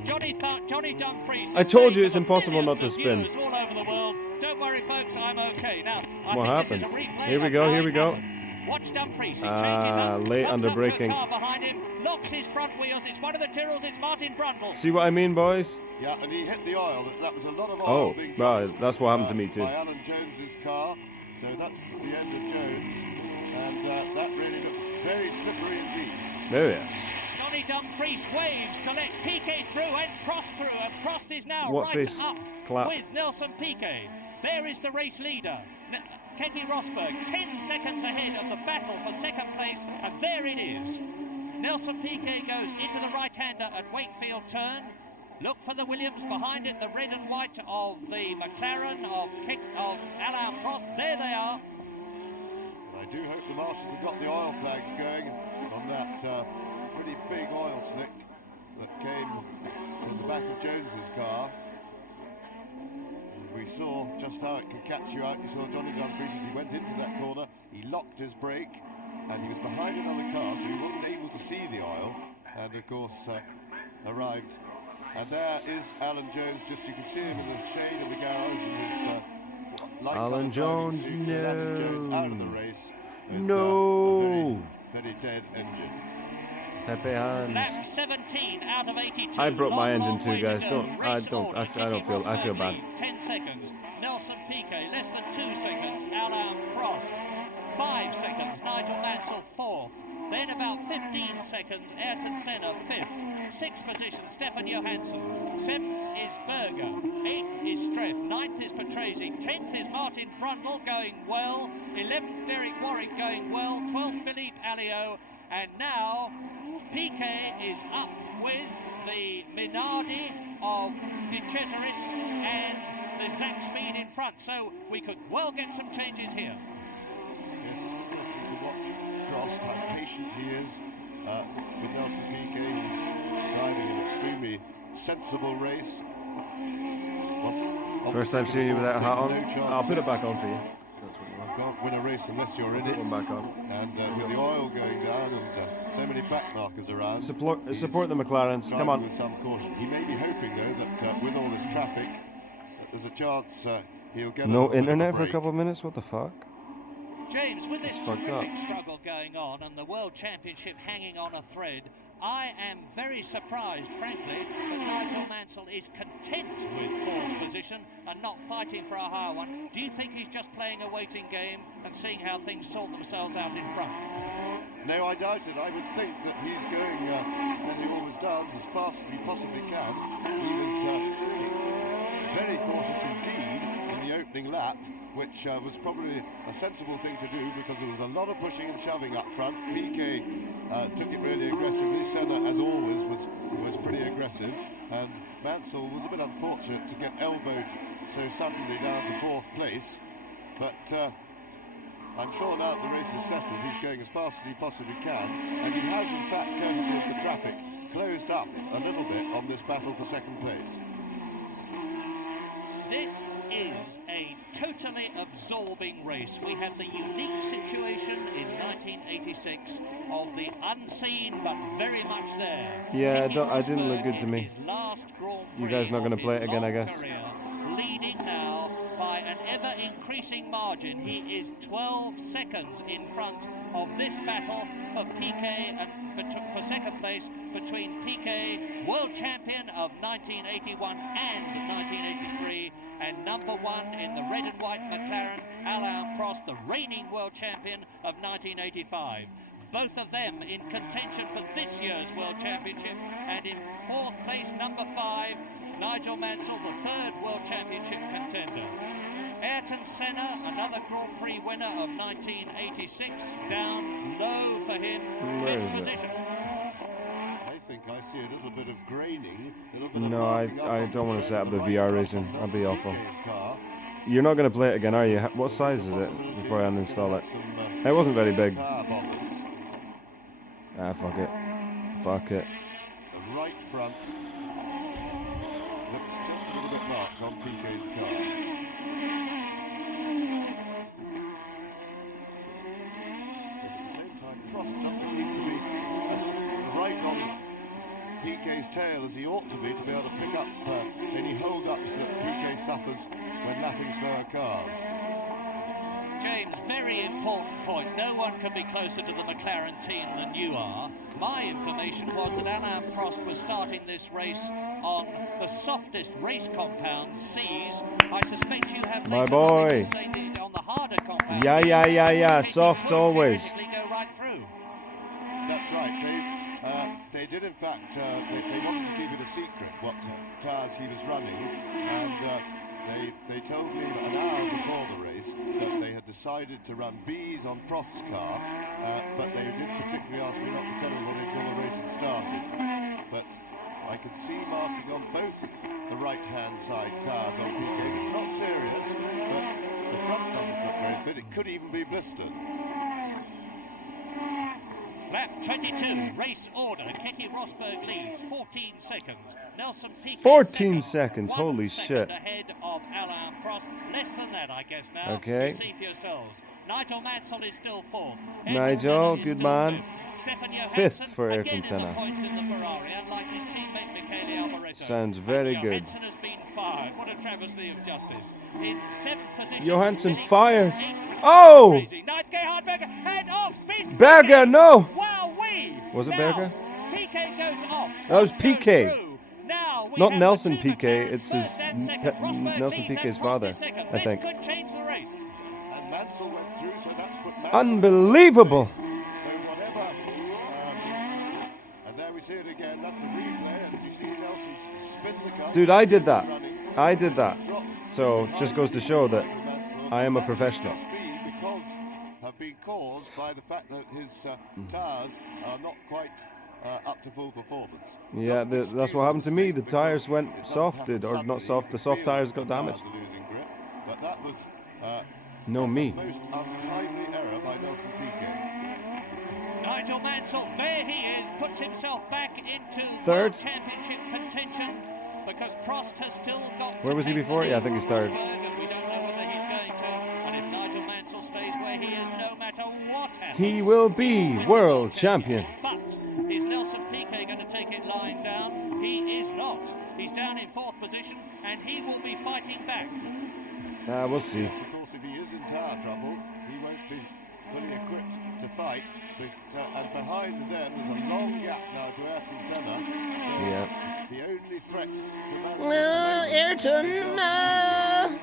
Johnny Dumfries. I told you it's impossible not to spin. All over the world. Don't worry, folks. I'm okay. Now, What think happened? This is a replay Here we of go. how Here it we go. happened. Watch Dumfries. He changes up. Late comes under up to a braking. car behind him. Locks his front wheels. It's one of the Tyrrells. It's Martin Brundle. See what I mean, boys? Yeah, and he hit the oil. That was a lot of oil Oh, being well, dropped, that's what happened to me too. by Alan Jones's car. So that's the end of Jones. And that really looked very slippery indeed. There he is. Johnny Dumfries waves to let Piquet through and Prost through, and Prost is now What right face? up Clap. with Nelson Piquet. There is the race leader, Keke Rosberg, 10 seconds ahead of the battle for 2nd place, and there it is. Nelson Piquet goes into the right-hander at Wakefield turn. Look for the Williams behind it, the red and white of the McLaren of Alain Prost. There they are. I do hope the marshals have got the oil flags going on that pretty big oil slick that came from the back of Jones's car. And we saw just how it can catch you out. You saw Johnny Dumfries as he went into that corner. He locked his brake, and he was behind another car, so he wasn't able to see the oil. And of course, arrived. And there is Alan Jones. Just you can see him in the shade of the garage in his Alan Jones, suit. So that is Jones out of the race. With, No. a very dead engine. Pepe hands. Lap 17 out of 82. I broke my Long, engine long too, way to guys. go. Don't. I Race don't. order. I Keke feel Rosberg bad. leads 10 seconds. Nelson Piquet less than 2 seconds. Alain Prost 5 seconds. Nigel Mansell 4th. Then about 15 seconds. Ayrton Senna 5th. 6th position Stefan Johansson. 7th is Berger. 8th is Streff. 9th is Patrese. 10th is Martin Brundle going well. 11th Derek Warwick going well. 12th Philippe Alliot. And now Piquet is up with the Minardi of De Cesaris and the Zach Speed in front. So we could well get some changes here. Yes, it's interesting to watch Prost, how patient he is with Nelson Piquet. He's driving an extremely sensible race. First time seeing you with that hat on. No chances. I'll put it back on for you. That's what you want. Can't win a race unless you're in Put it. one back on. And with the oil going down and so many back markers around, Support he's the McLarens. driving Come on. with some caution. He may be hoping though that with all this traffic, that there's a chance he'll get No a little bit of internet for a break. couple of minutes. What the fuck? James, with this It's fucked terrific up. struggle going on and the World Championship hanging on a thread, I am very surprised, frankly, that Nigel Mansell is content with 4th position and not fighting for a higher one. Do you think he's just playing a waiting game and seeing how things sort themselves out in front? No, I doubt it. I would think that he's going, as he always does, as fast as he possibly can. He was very cautious indeed in the opening lap, which was probably a sensible thing to do because there was a lot of pushing and shoving up front. Piquet took it really aggressively. Senna, as always, was pretty aggressive, and Mansell was a bit unfortunate to get elbowed so suddenly down to 4th place. But I'm sure now that the race is settled, he's going as fast as he possibly can, and he has, in fact, courtesy of the traffic, closed up a little bit on this battle for 2nd place. This is a totally absorbing race. We have the unique situation in 1986 of the unseen but very much there. Yeah, Keke I didn't look Rosberg good to in me. his last Grand You Prix guys not of gonna his play it again, I long guess. career, leading now by an ever-increasing margin. He is 12 seconds in front of this battle for Piquet and for 2nd place between Piquet, world champion of 1981 and 1983, and number 1 in the red and white McLaren, Alain Prost, the reigning world champion of 1985. both of them in contention for this year's World Championship. And in fourth place, number 5, Nigel Mansell, the third World Championship contender. Ayrton Senna, another Grand Prix winner of 1986, down low for him, Where fifth is it? position. I think I see a little bit of graining. A little bit of No, marking up I on don't the want to trail set up the on right VR front racing. of That'd be Nelson awful. Piquet's car. You're not going to play it again, are you? What size is it before I uninstall it? It wasn't very big. Tire bombers. Ah, fuck it. Fuck it. The right front looks just a little bit marked on Piquet's car. But at the same time, Prost doesn't seem to be as right on Piquet's tail as he ought to be able to pick up any hold-ups that Piquet suffers when lapping slower cars. James, very important point. No one can be closer to the McLaren team than you are. My information was that Alain Prost was starting this race on the softest race compound, C's. I suspect you have My later boy. knowledge to say that he's on the harder compound. Yeah, B's, yeah, yeah, in yeah. which case he Soft could always. theoretically go right through. That's right. They did in fact, they wanted to keep it a secret what tyres he was running, and they told me an hour before the race that they had decided to run B's on Prost's car, but they did particularly ask me not to tell anyone until the race had started. But I could see marking on both the right-hand side tyres on Piquet. It's not serious, but the front doesn't look very fit. It could even be blistered. Lap 22, race order. Keke Rosberg leads, 14 seconds. Nelson Piquet 14 second, seconds, 1 holy second shit. ahead of Alain Prost. Less than that, I guess now. Okay. You see for yourselves. Nigel Mansell is still fourth. Nigel, Senna is good still man. fifth. Stefan Fifth Johansson, for Ayrton again in Senna. the points in the Ferrari, unlike his teammate Michele Alboreto. Sounds very And good. Johansson has been fired. What a travesty of justice. In 7th position. Johansson heading fired. to 8th. Oh! Crazy. Ninth Gerhard Berger, head off, spin. Berger, no! Wowee! Was it Now, Berger? Piquet goes off. That was Prost goes Piquet. through. Now we Not have Nelson the two Piquet, McLarens, it's his first and second. Rosberg Nelson leads Piquet's and Prost father, is second. I This think. could change the race. And Mansell went through, so that's put Mansell Unbelievable. So whatever, and there we see it again. That's the replay, and if you see Nelson spin the car, Dude, I did that. running, I did that. dropped So, just goes to show that Mansell, I am a that could professional. just be because have been caused by the fact that his tyres are not quite up to full performance. Yeah, Doesn't that's excuse what happened to me. The because tyres went it doesn't soft, happen or not suddenly. soft, the You soft feel tyres it got when damaged. tyres are losing grip, but that was No, me. most untimely error by Nelson Piquet. Nigel Mansell, there he is, puts himself back into Third. World Championship contention because Prost has still got Where to was he take before? the Yeah, I lead think he's from third. Rosberg, and we don't know whether he's going to. And if Nigel Mansell stays where he is, no matter what happens, He will be will win the world champion. But is Nelson Piquet going to take it lying down? He is not. He's down in fourth position, and he will be fighting back. We'll see. Of course, if he is in tyre trouble, he won't be fully equipped to fight. But, and behind them, there's a long gap now to Ayrton Senna. So Yeah. the only threat to Mansell Ayrton, no!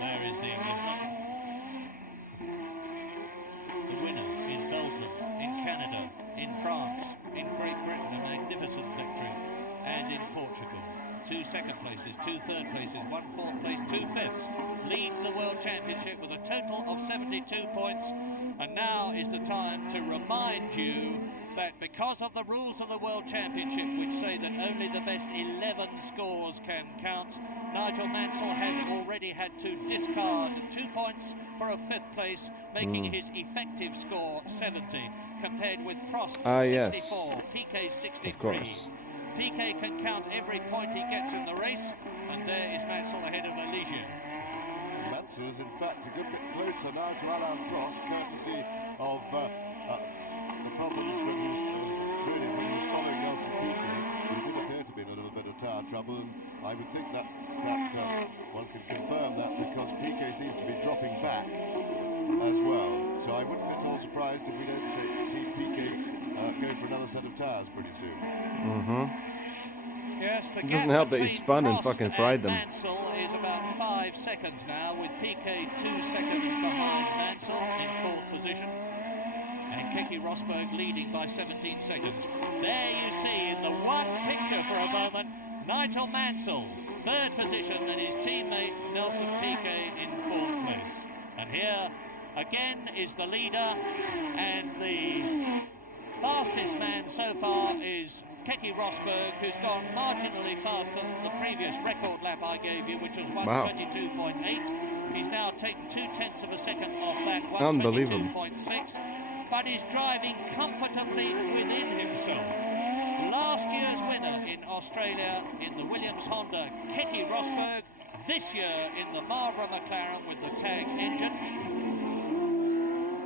There is the Englishman. The winner in Belgium, in Canada, in France, in Great Britain, a magnificent victory, and in Portugal. 2 second places, 2 third places, 1 fourth place, 2 fifths. Leads the World Championship with a total of 72 points. And now is the time to remind you that because of the rules of the World Championship, which say that only the best 11 scores can count, Nigel Mansell has already had to discard 2 points for a 5th place, making his effective score 70, compared with Prost's 64, Piquet's 63. Of course. Piquet can count every point he gets in the race, and there is Mansell ahead of Alicia. Mansell is in fact a good bit closer now to Alain Prost, courtesy of the problems when he was following Nelson Piquet. He did appear to be in a little bit of tyre trouble, and I would think that one can confirm that because Piquet seems to be dropping back as well. So I wouldn't be at all surprised if we don't see Piquet go for another set of tyres pretty soon. Yes, the It doesn't gap help that he between spun and Prost fucking fried and them. Mansell is about 5 seconds now, with Piquet 2 seconds behind Mansell in fourth position. Keke Rosberg leading by 17 seconds. There you see in the one picture for a moment, Nigel Mansell, third position, and his teammate Nelson Piquet in fourth place. And here again is the leader, and the fastest man so far is Keke Rosberg, who's gone marginally faster than the previous record lap I gave you, which was 122.8. He's now taken 0.2 of a second off that, 122.6, but is driving comfortably within himself. Last year's winner in Australia in the Williams Honda, Keke Rosberg, this year in the Marlboro McLaren with the tag engine.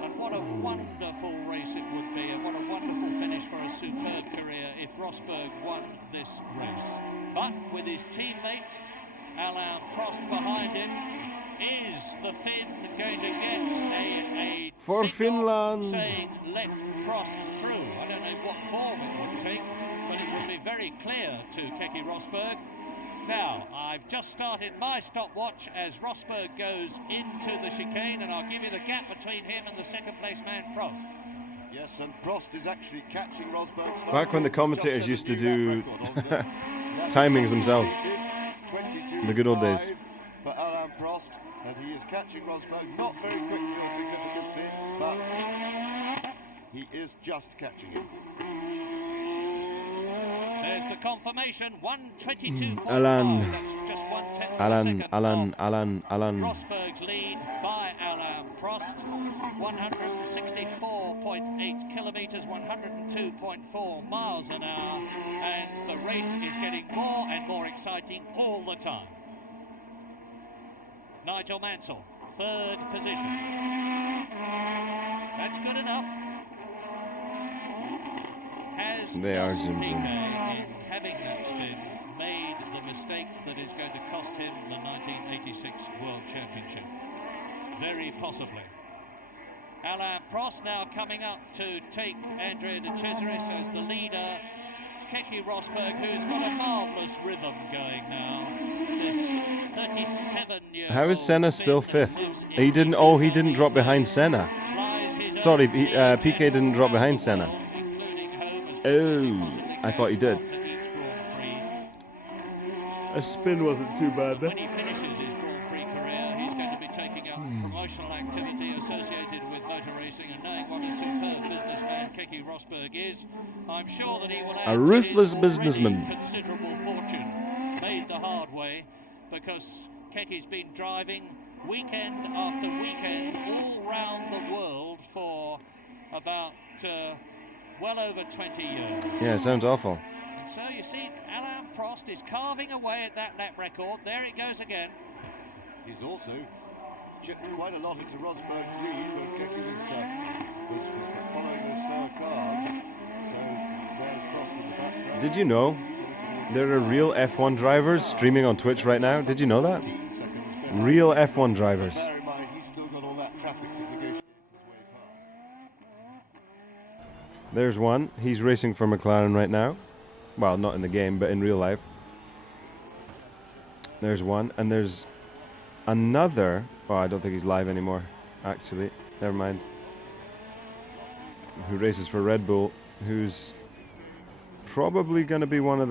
And what a wonderful race it would be, and what a wonderful finish for a superb career if Rosberg won this race. But with his teammate Alain Prost behind him, is the Finn going to get a For signal Finland saying let Prost through? I don't know what form it would take, but it would be very clear to Keke Rosberg. Now, I've just started my stopwatch as Rosberg goes into the chicane, and I'll give you the gap between him and the second place man, Prost. Yes, and Prost is actually catching Rosberg's Back when the commentators used to do timings themselves. The good old days. For Alain Prost, and he is catching Rosberg, not very quickly or significantly, but he is just catching him. There's the confirmation, 122.5. Alan. That's just 1/10 of a second off Alan. Rosberg's lead by Alain Prost. 164.8 kilometres, 102.4 miles an hour, and the race is getting more and more exciting all the time. Nigel Mansell, third position. That's good enough. Has They are Nelson zoom. Piquet, in having that spin, made the mistake that is going to cost him the 1986 World Championship? Very possibly. Alain Prost now coming up to take Andrea de Cesaris as the leader. Keke Rosberg, who's got a marvellous rhythm going now. This 37-year-old. How is Senna still fifth? He didn't. Oh, he didn't drop behind Senna. Sorry, Piquet didn't drop behind Senna. Oh, I thought he did. A spin wasn't too bad When he finishes his Grand Prix career, he's going to be taking up promotional activity associated with motor racing, and knowing what a superb businessman Keke Rosberg is, I'm sure that he will add A ruthless to his already businessman. considerable fortune, made the hard way, because Keke's been driving weekend after weekend all round the world for about well over 20 years. Yeah, it sounds awful. And so you see Alain Prost is carving away at that lap record. There it goes again. He's also chipped quite a lot into Rosberg's lead, but Keke was following the slower cars. So there's Prost in the background. Did you know there are real F1 drivers streaming on Twitch right now? Did you know that? Real F1 drivers. Bear in mind, he's still got all that traffic to negotiate his way past. There's one. He's racing for McLaren right now. Well, not in the game, but in real life. There's one. And there's another. Oh, I don't think he's live anymore, actually. Never mind. Who races for Red Bull, who's probably going to be one of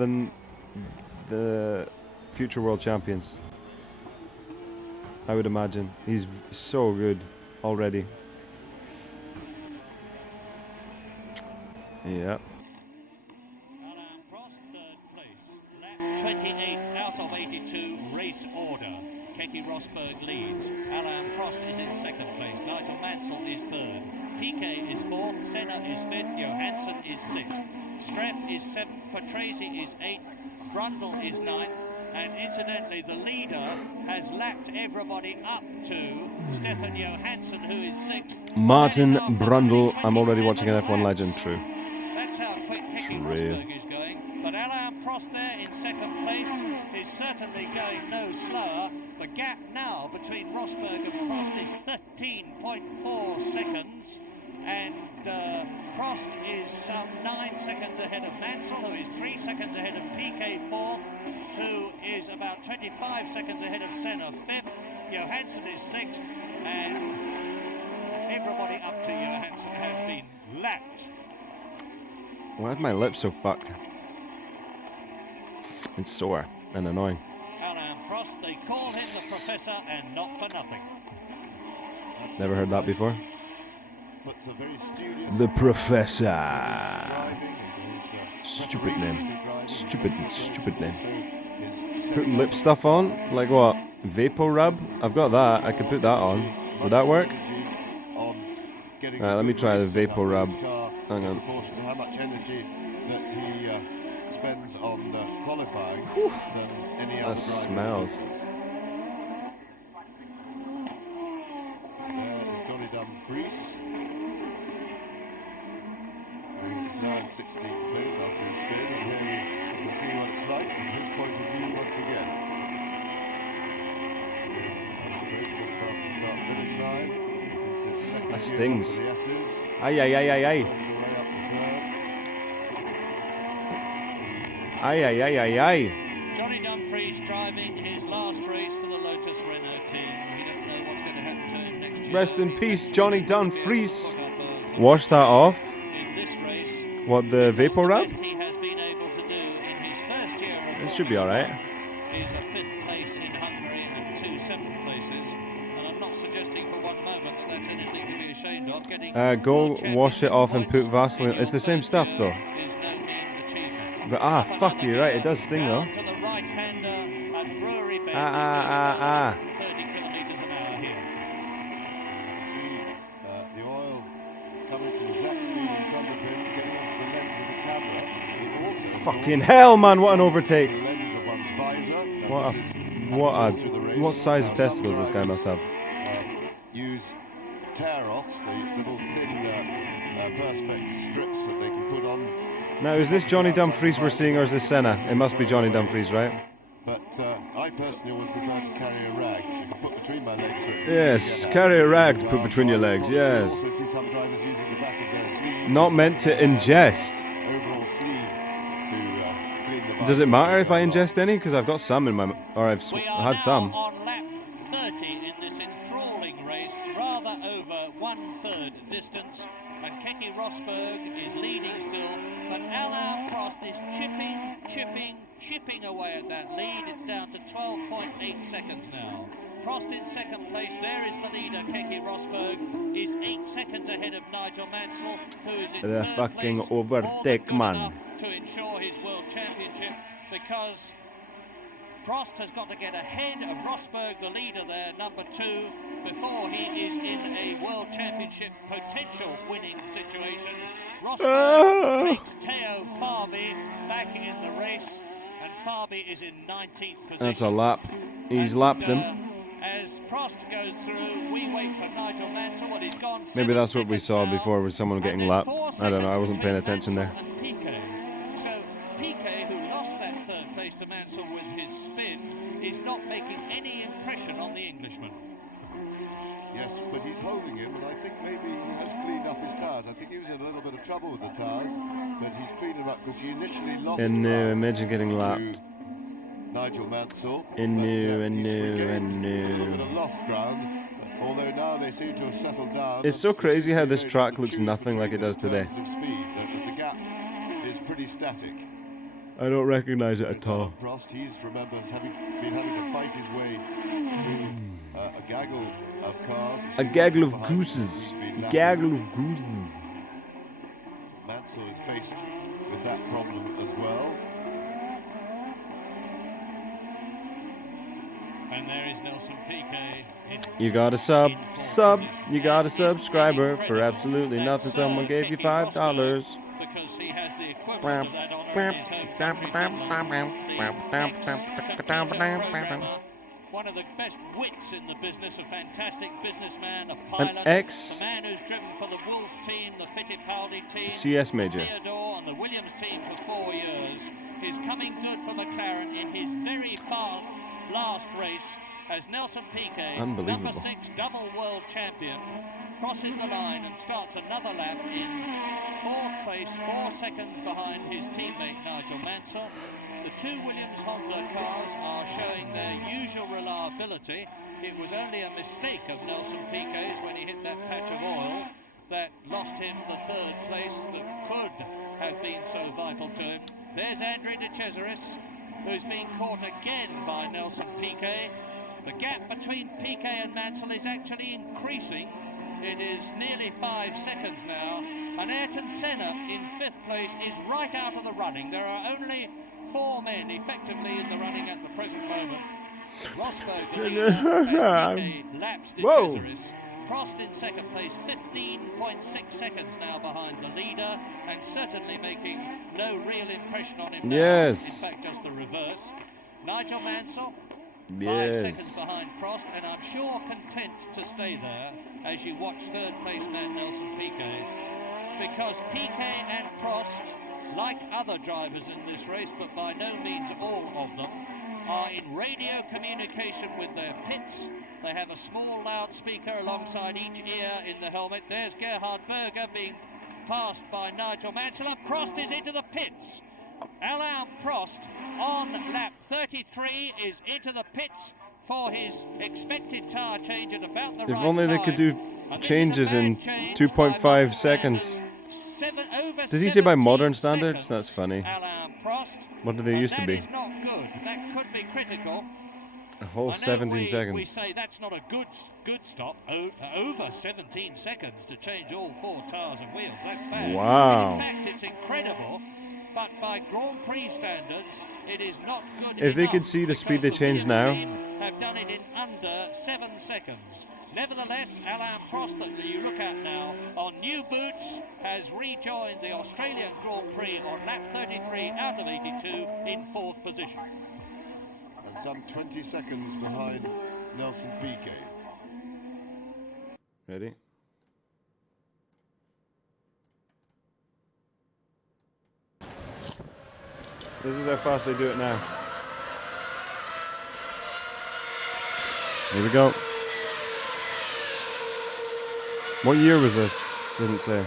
the future world champions. I would imagine. He's so good already. Yeah. Alain Prost, third place. Lap 28 out of 82, race order. Keke Rosberg leads. Alain Prost is in second place. Nigel Mansell is third. Piquet is fourth. Senna is fifth. Johansson is sixth. Streff is seventh. Patrese is eighth. Brundle is ninth. And incidentally, the leader has lapped everybody up to Stefan Johansson, who is sixth. Martin That is after Brundle. only I'm already watching an 27 F1 laps. legend. True. That's how quick Keke True. Rosberg is going. But Alain Prost there in second place is certainly going no slower. The gap now between Rosberg and Prost is 13.4 seconds. And Prost is some 9 seconds ahead of Mansell, who is 3 seconds ahead of Piquet fourth, who is about 25 seconds ahead of Senna fifth. Johansson is sixth, and everybody up to Johansson has been lapped. Why are my lips so fucked? It's sore and annoying. Alain Prost, they call him the Professor, and not for nothing. Never heard that before. Puts a very studious The Professor. driving into his, Stupid name. preparation for Stupid name. his Put lip stuff on? Like what? Vapor rub? I've got that. I could put that on. Would that work? Alright, let me try the vapor rub. Hang on. How much energy that he spends on qualifying than any other That driver. smells. There is Johnny Dumfries. He's now in 16th place after his spin, and here we'll see what it's like from his point of view once again. Prix just past the start-finish line. It's its second That gear stings. for the S's. Aye, aye, aye, aye, aye. Working her way up to third. Aye, aye, aye, aye, aye. Johnny Dumfries driving his last race for the Lotus Renault team. He doesn't know what's going to happen to him next year. Rest in peace, Johnny Dumfries. Got Wash that off. in this race. What, the vapor rub? Best he has been able to do in his first year of It should be alright. is a 5th place in Hungary and 2 7th places. And I'm not suggesting for one moment that that's anything to be ashamed of. Getting Go World wash it off and put Championship Vaseline. points It's the same stuff though. is no mean achievement. But fuck you, right? It does sting though. Down to the right-hander and Brewery Bend is doing Ah. 30 kilometres an hour here. See the oil coming from Zach's speed in front of him, getting onto the lens of the camera. It also, of Fucking course, hell, man! What an overtake! the lens of one's visor. And What this is what happened all through the race. what size Now, of some testicles this guy must have. Use tear-offs, the little thin perspex strips that they can put on. Now, is this Johnny Dumfries we're seeing, or is this Senna? It must be Johnny Dumfries, right? But I personally always prefer to carry a rag, which you can put between my legs. So it's easy to Yes, get out. carry a rag to put between your legs. You Yes. also see some drivers using the back of their sleeve, Not meant to ingest. overall sleeve, to clean the Does it bike. matter if I ingest any? Because I've got some in my, or I've We are had now some. on lap 30 in this enthralling race, rather over 1/3 distance. And Keke Rosberg is leading still, but Alain Prost is chipping away at that lead. It's down to 12.8 seconds now. Prost in second place. There is the leader. Keke Rosberg is 8 seconds ahead of Nigel Mansell, who is in The third fucking place. overtake, More than good man. enough to ensure his world championship, because Prost has got to get ahead of Rosberg, the leader there, number 2, before he is in a World Championship potential winning situation. Rosberg takes Teo Farby back in the race, and Farby is in 19th position. That's a lap. He's lapped him. As Prost goes through, we wait for Nigel Mansell. Well, he's gone Maybe 7 that's what we seconds saw now, before with someone and getting there's lapped. 4 I don't know. I seconds wasn't paying between attention there. Mansell and Piquet. So Piquet, who lost that 3rd place to Mansell with his spin, is not making any impression on the Englishman. Yes, but he's holding him, and I think maybe he has cleaned up his tyres. I think he was in a little bit of trouble with the tyres, but he's cleaned them up because he initially lost And ground imagine getting to lapped. Nigel Mansell. And But, new, he's and new, regained and a little bit new. of lost ground, although now they seem to have settled down. It's so and crazy how seems to this be track able to looks choose nothing like it between does them today. in terms of speed. The gap is pretty static. I don't recognize it at There's all. Prost, he's remembers been having to fight his way through a gaggle of cars. He A seems gaggle of behind, gooses. he's been lapping. Gaggle of gooses. Mansell is faced with that problem as well. And there is Nelson Piquet. You got a sub. You got a subscriber for absolutely nothing. Someone gave you $5. Because he has the equivalent of that honor in his home country, Finland. One of the best wits in the business, a fantastic businessman, a pilot, ex- a man who's driven for the Wolf team, the Fittipaldi team, CS major. Theodore and the Williams team for 4 years, is coming good for McLaren in his very last race as Nelson Piquet, Unbelievable. number 6 double world champion, crosses the line and starts another lap in 4th place, 4 seconds behind his teammate Nigel Mansell. The 2 Williams Honda cars are showing their usual reliability. It was only a mistake of Nelson Piquet's when he hit that patch of oil that lost him the third place that could have been so vital to him. There's Andre De Cesaris, who's been caught again by Nelson Piquet. The gap between Piquet and Mansell is actually increasing. It is nearly 5 seconds now, and Ayrton Senna in 5th place is right out of the running. There are only 4 men effectively in the running at the present moment. Rosberg, the leader, as Piquet laps De Cesaris. Prost in 2nd place, 15.6 seconds now behind the leader, and certainly making no real impression on him now. In fact, just the reverse. Nigel Mansell, 5 seconds behind Prost, and I'm sure content to stay there as you watch 3rd place man Nelson Piquet, because Piquet and Prost, like other drivers in this race, but by no means all of them, are in radio communication with their pits. They have a small loudspeaker alongside each ear in the helmet. There's Gerhard Berger being passed by Nigel Mansell, and Prost is into the pits. Alain Prost on lap 33 is into the pits for his expected tyre change at about the right time. If only they could do changes in 2.5 seconds. Does he say by modern standards? That's funny. What do they used to be? That is not good. That could be critical. A whole 17 seconds. We say that's not a good stop. Over 17 seconds to change all 4 tyres and wheels. That's bad. Wow. In fact, it's incredible. But by Grand Prix standards, it is not good If they enough, could see the speed they because change the now. Williams team have done it in under 7 seconds. Nevertheless, Alain Prost, that you look at now, on new boots, has rejoined the Australian Grand Prix on lap 33 out of 82 in 4th position. And some 20 seconds behind Nelson Piquet. Ready? This is how fast they do it now. Here we go. What year was this? Didn't say.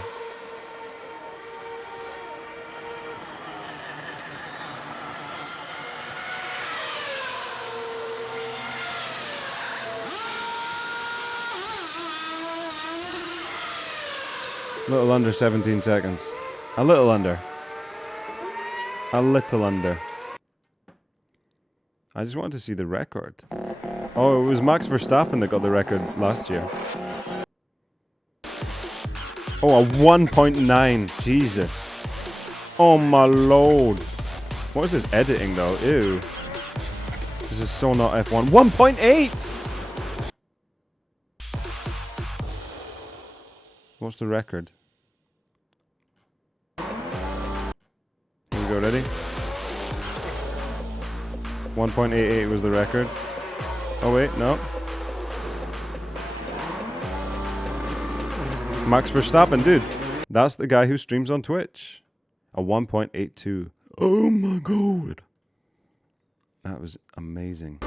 A little under 17 seconds. A little under. A little under. I just wanted to see the record. Oh, it was Max Verstappen that got the record last year. Oh, a 1.9. Jesus. Oh my lord. What is this editing though? Ew. This is so not F1. 1.8! What's the record? Here we go, ready? 1.88 was the record. Oh wait, no. Max Verstappen, dude. That's the guy who streams on Twitch. A 1.82. Oh my god. That was amazing.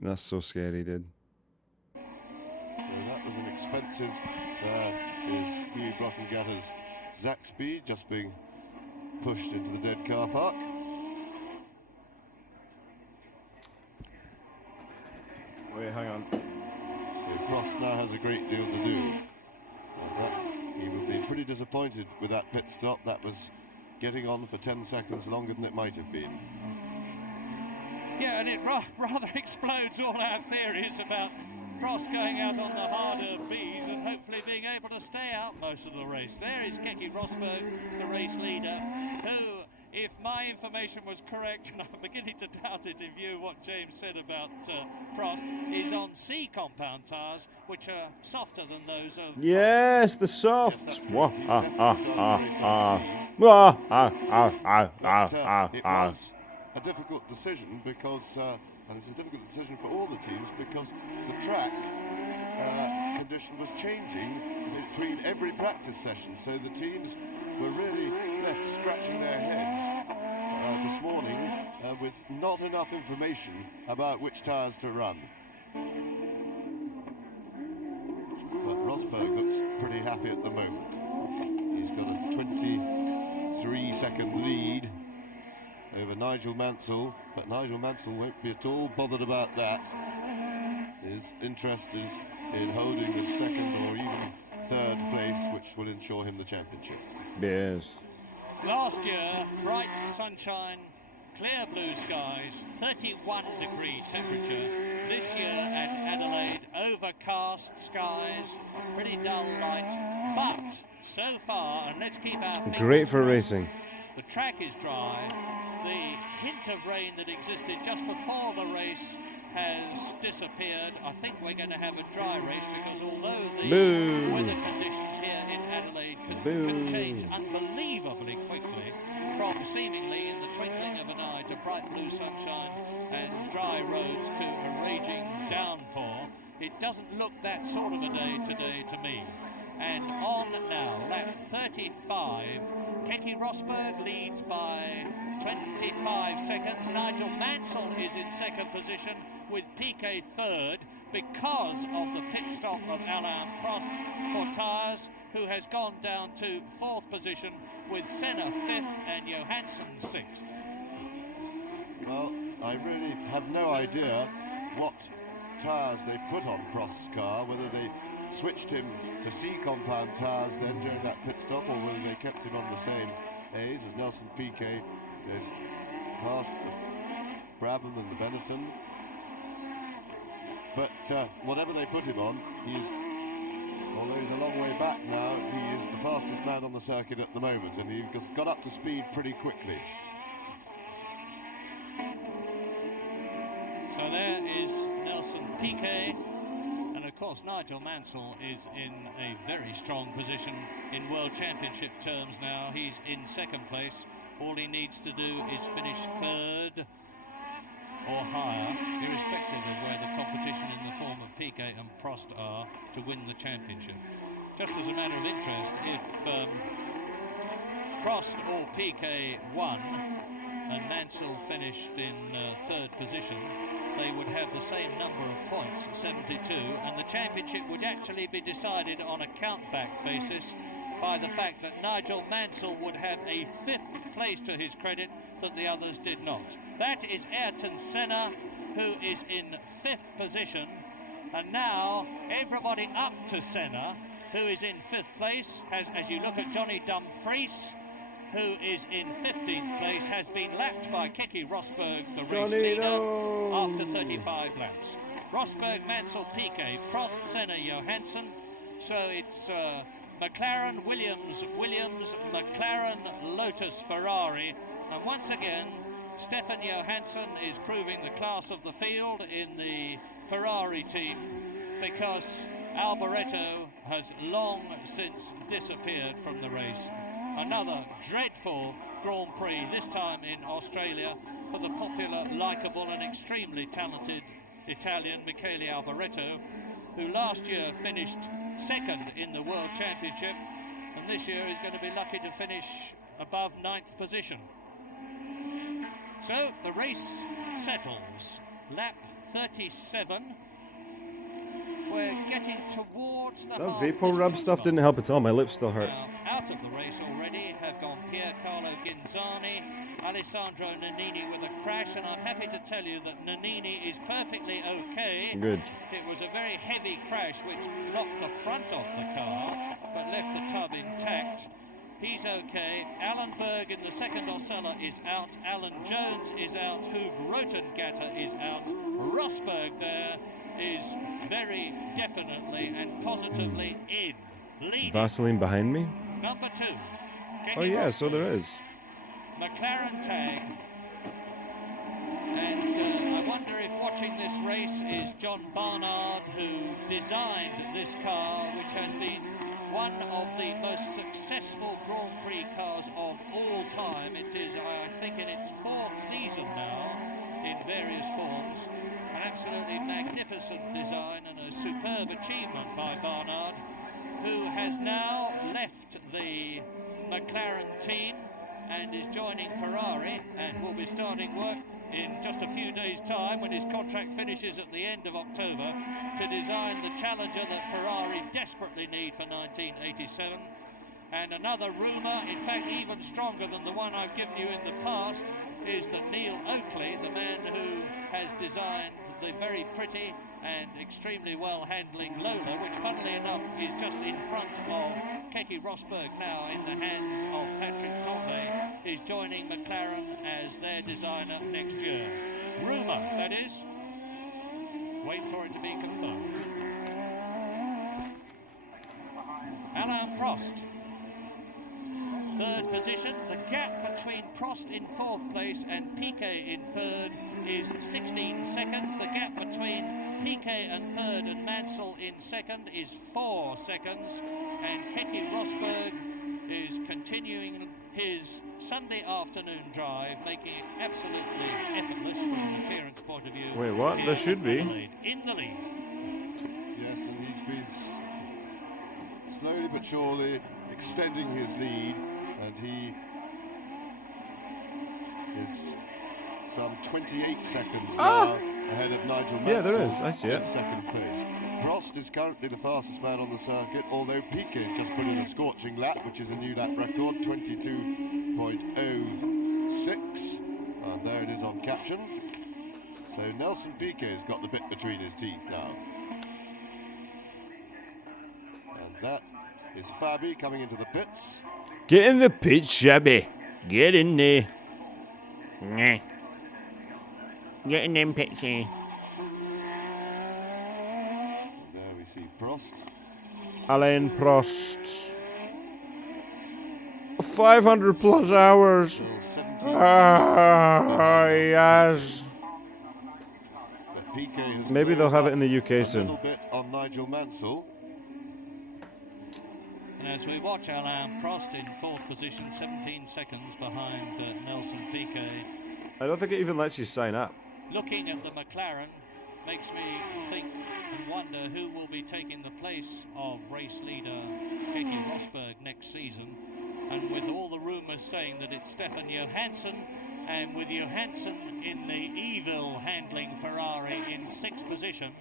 That's so scary, dude. Well, that was an expensive. Is Hugh Brockengatter's Zaxby just being pushed into the dead car park. Wait, hang on. So Prost now has a great deal to do. He would be pretty disappointed with that pit stop. That was getting on for 10 seconds longer than it might have been. Yeah, and it rather explodes all our theories about Prost going out on the harder Bs and hopefully being able to stay out most of the race. There is Keke Rosberg, the race leader, who, if my information was correct, and I'm beginning to doubt it in view of what James said about Prost, is on C compound tyres, which are softer than those of... Yes, the softs. It was a difficult decision because, and it's a difficult decision for all the teams because the track condition was changing between every practice session. So the teams were really left scratching their heads this morning with not enough information about which tyres to run. But Rosberg looks pretty happy at the moment. He's got a 23-second lead over Nigel Mansell, but Nigel Mansell won't be at all bothered about that. His interest is in holding the second or even third place, which will ensure him the championship. Yes. Last year, bright sunshine, clear blue skies, 31-degree temperature. This year at Adelaide, overcast skies, pretty dull light. But so far, and let's keep our fingers Great for crossed, racing. the track is dry. The hint of rain that existed just before the race has disappeared. I think we're going to have a dry race because although the weather conditions here in Adelaide can change unbelievably quickly, from seemingly in the twinkling of an eye to bright blue sunshine and dry roads to a raging downpour, it doesn't look that sort of a day today to me. And on now, lap 35, Keke Rosberg leads by 25 seconds. Nigel Mansell is in second position with Piquet third because of the pit stop of Alain Prost for tyres, who has gone down to fourth position with Senna fifth and Johansson sixth. Well, I really have no idea what tyres they put on Prost's car, whether they switched him to C-compound tyres then during that pit stop, or whether they kept him on the same A's as Nelson Piquet goes past the Brabham and the Benetton. But whatever they put him on, although he's a long way back now, he is the fastest man on the circuit at the moment, and he just got up to speed pretty quickly. So there is Nelson Piquet, and of course Nigel Mansell is in a very strong position in World Championship terms now. He's in second place. All he needs to do is finish third or higher, irrespective of where the competition in the form of Piquet and Prost are, to win the championship. Just as a matter of interest, if Prost or Piquet won and Mansell finished in third position, they would have the same number of points, 72, and the championship would actually be decided on a count-back basis by the fact that Nigel Mansell would have a fifth place to his credit that the others did not. That is Ayrton Senna, who is in fifth position, and now everybody up to Senna, who is in fifth place, as you look at Johnny Dumfries, who is in 15th place, has been lapped by Keke Rosberg, the race leader, after 35 laps. Rosberg, Mansell, Piquet, Prost, Senna, Johansson. So it's McLaren, Williams, McLaren, Lotus, Ferrari. And once again, Stefan Johansson is proving the class of the field in the Ferrari team, because Alboreto has long since disappeared from the race. Another dreadful Grand Prix, this time in Australia, for the popular, likeable and extremely talented Italian Michele Alboreto, who last year finished second in the World Championship, and this year is going to be lucky to finish above 9th position. So the race settles. Lap 37. We're getting towards the That vapor rub stuff didn't help at all. My lip still hurts. Now, out of the race already have gone Piercarlo Ghinzani, Alessandro Nannini with a crash, and I'm happy to tell you that Nannini is perfectly okay. Good. It was a very heavy crash which knocked the front off the car but left the tub intact. He's okay. Alan Berg in the second Osella is out. Alan Jones is out. Hugh Rotengatter is out. Rosberg there is very definitely and positively in. Leading. Vaseline behind me? Number 2. Oh yeah, so there is. McLaren tag. And I wonder if watching this race is John Barnard, who designed this car, which has been one of the most successful Grand Prix cars of all time. It is, I think, in its 4th season now, in various forms. An absolutely magnificent design and a superb achievement by Barnard, who has now left the McLaren team and is joining Ferrari and will be starting work in just a few days' time, when his contract finishes at the end of October, to design the Challenger that Ferrari desperately need for 1987. And another rumour, in fact even stronger than the one I've given you in the past, is that Neil Oakley, the man who has designed the very pretty and extremely well-handling Lola, which funnily enough is just in front of Keke Rosberg now in the hands of Patrick Tambay, is joining McLaren as their designer next year. Rumour, that is. Wait for it to be confirmed. Alain Prost. Third position. The gap between Prost in fourth place and Piquet in third is 16 seconds. The gap between Piquet and third and Mansell in second is 4 seconds. And Keke Rosberg is continuing his Sunday afternoon drive, making it absolutely effortless from an appearance point of view. Wait, what? There should be. In the lead. Yes, and he's been slowly but surely extending his lead, and he is some 28 seconds now ahead of Nigel Mansell. Yeah, there is. I see in it. second place. Prost is currently the fastest man on the circuit, although Piquet has just put in a scorching lap, which is a new lap record, 22.06. And there it is on caption. So Nelson Piquet's got the bit between his teeth now. And that is Fabi coming into the pits. Get in the pit, Shabby. Get in there. Nah. Get in them pits here. And there we see Prost. Alain Prost. 500 plus hours. Still 17 Ah, yes. But Piquet has Maybe they'll closed have it in the up UK a soon. little bit on Nigel Mansell. And as we watch Alain Prost in fourth position, 17 seconds behind Nelson Piquet, I don't think it even lets you sign up. looking at the McLaren makes me think and wonder who will be taking the place of race leader Keke Rosberg next season. And with all the rumours saying that it's Stefan Johansson, and with Johansson in the evil handling Ferrari in sixth position,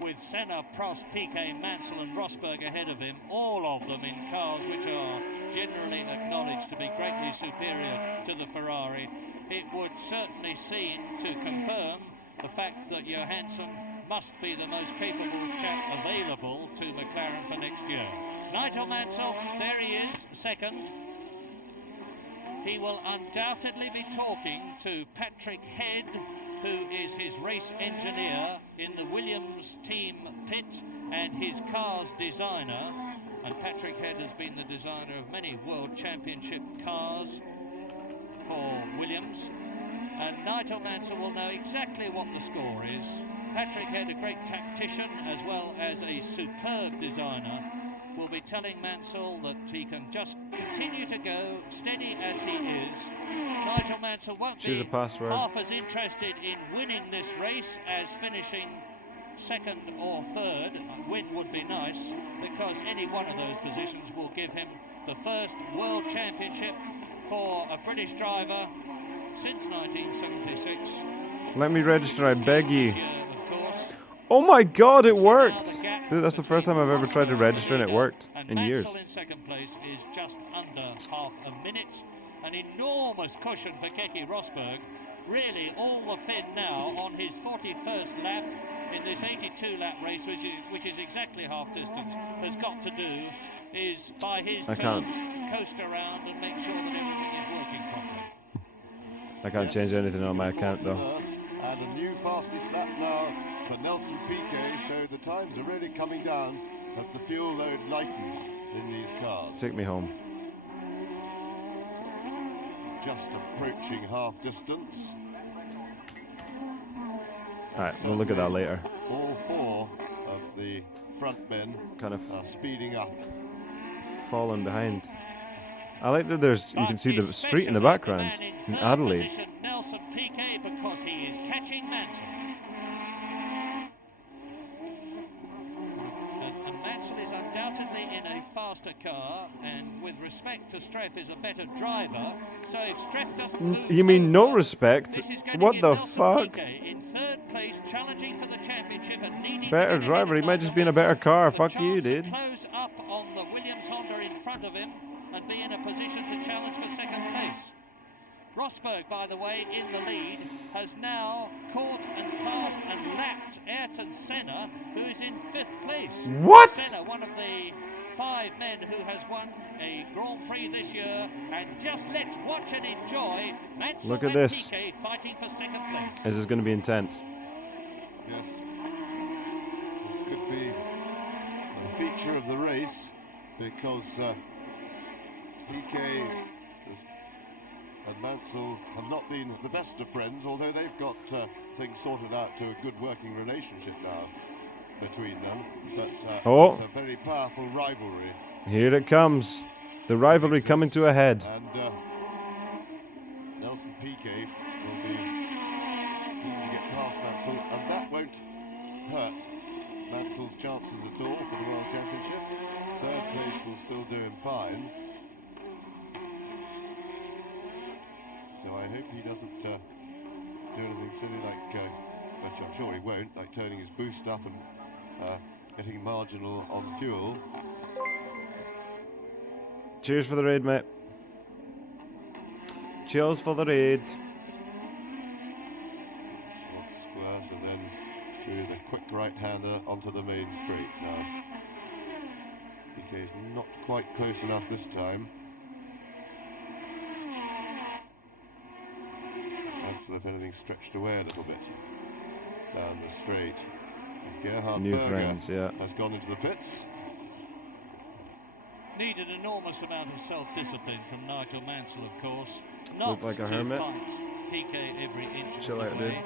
with Senna, Prost, Piquet, Mansell and Rosberg ahead of him, all of them in cars which are generally acknowledged to be greatly superior to the Ferrari, it would certainly seem to confirm the fact that Johansson must be the most capable chap available to McLaren for next year. Nigel Mansell, there he is, second. He will undoubtedly be talking to Patrick Head, who is his race engineer in the Williams team pit and his car's designer. And Patrick Head has been the designer of many World Championship cars for Williams. And Nigel Mansell will know exactly what the score is. Patrick Head, a great tactician as well as a superb designer, will be telling Mansell that he can just continue to go steady as he is. Nigel Mansell won't Choose be a password. half as interested in winning this race as finishing second or third. A win would be nice, because any one of those positions will give him the first World Championship for a British driver since 1976. Let me register, I beg you. This year, of course. Oh my god, it So now worked! the gap Dude, that's the first time I've ever tried to register and it worked and in years. Mansell in second place is just under half a minute. An enormous cushion for Keke Rosberg. Really all the fin now on his 41st lap in this 82-lap race, which is exactly half distance, has got to do is by his terms coast around and make sure that everything is working properly. I can't change anything on my account though. And a new fastest lap now for Nelson Piquet, so the times are really coming down as the fuel load lightens in these cars. Take me home. Just approaching half distance. Alright, we'll look at that later. All four of the front men Kind of are speeding up. falling behind. I like that there's you can see the But street in the especially background man in in third Adelaide. position, Nelson Piquet, because he is catching Mansell. And Mansell is undoubtedly in a faster car, and with respect to Streff, is a better driver. So if Streff doesn't move You mean no over, respect? this is going What to give the Nelson fuck? Piquet in third place, challenging for the championship and needing Better to get driver, ahead he might of just Nigel be in a better Mansell, car. with a Fuck you, chance to dude. close up on the Williams Honda in front of him and be in a position to challenge for second place. Rosberg, by the way, in the lead, has now caught and passed and lapped Ayrton Senna, who is in 5th place. What? Senna, one of the 5 men who has won a Grand Prix this year, and just let's watch and enjoy Mansell Look at and this. Piquet fighting for second place. This is going to be intense. Yes. This could be a feature of the race because Piquet and Mansell have not been the best of friends, although they've got things sorted out to a good working relationship now between them. But it's a very powerful rivalry. Here it comes. The rivalry coming to a head. And Nelson Piquet will be keen to get past Mansell, and that won't hurt Mansell's chances at all for the World Championship. 3rd place will still do him fine. So I hope he doesn't do anything silly like, which I'm sure he won't, like turning his boost up and getting marginal on fuel. Cheers for the raid, mate. Cheers for the raid. Short squares and then through the quick right-hander onto the main straight now. Piquet's not quite close enough this time. So if anything stretched away a little bit down the straight. Gerhard New Berger friends, yeah. has gone into the pits. Need an enormous amount of self-discipline from Nigel Mansell, of course. Look like a hermit. Fight Piquet every inch Chill of out, the way. dude.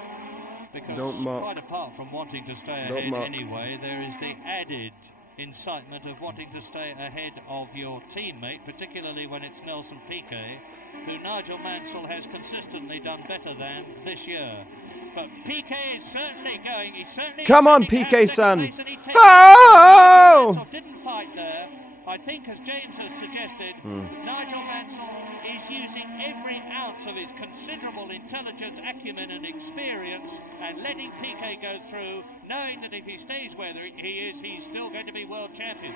Because Don't mock. quite apart from wanting to stay Don't ahead mock. anyway, there is the added incitement of wanting to stay ahead of your teammate, particularly when it's Nelson Piquet, who Nigel Mansell has consistently done better than this year. But Piquet is certainly going. He's certainly. Come on, attacking Piquet, that son. second place, and he takes it. Oh! Nigel Mansell didn't fight there. I think, as James has suggested, Nigel Mansell is using every ounce of his considerable intelligence, acumen and experience and letting Piquet go through, knowing that if he stays where he is, he's still going to be world champion.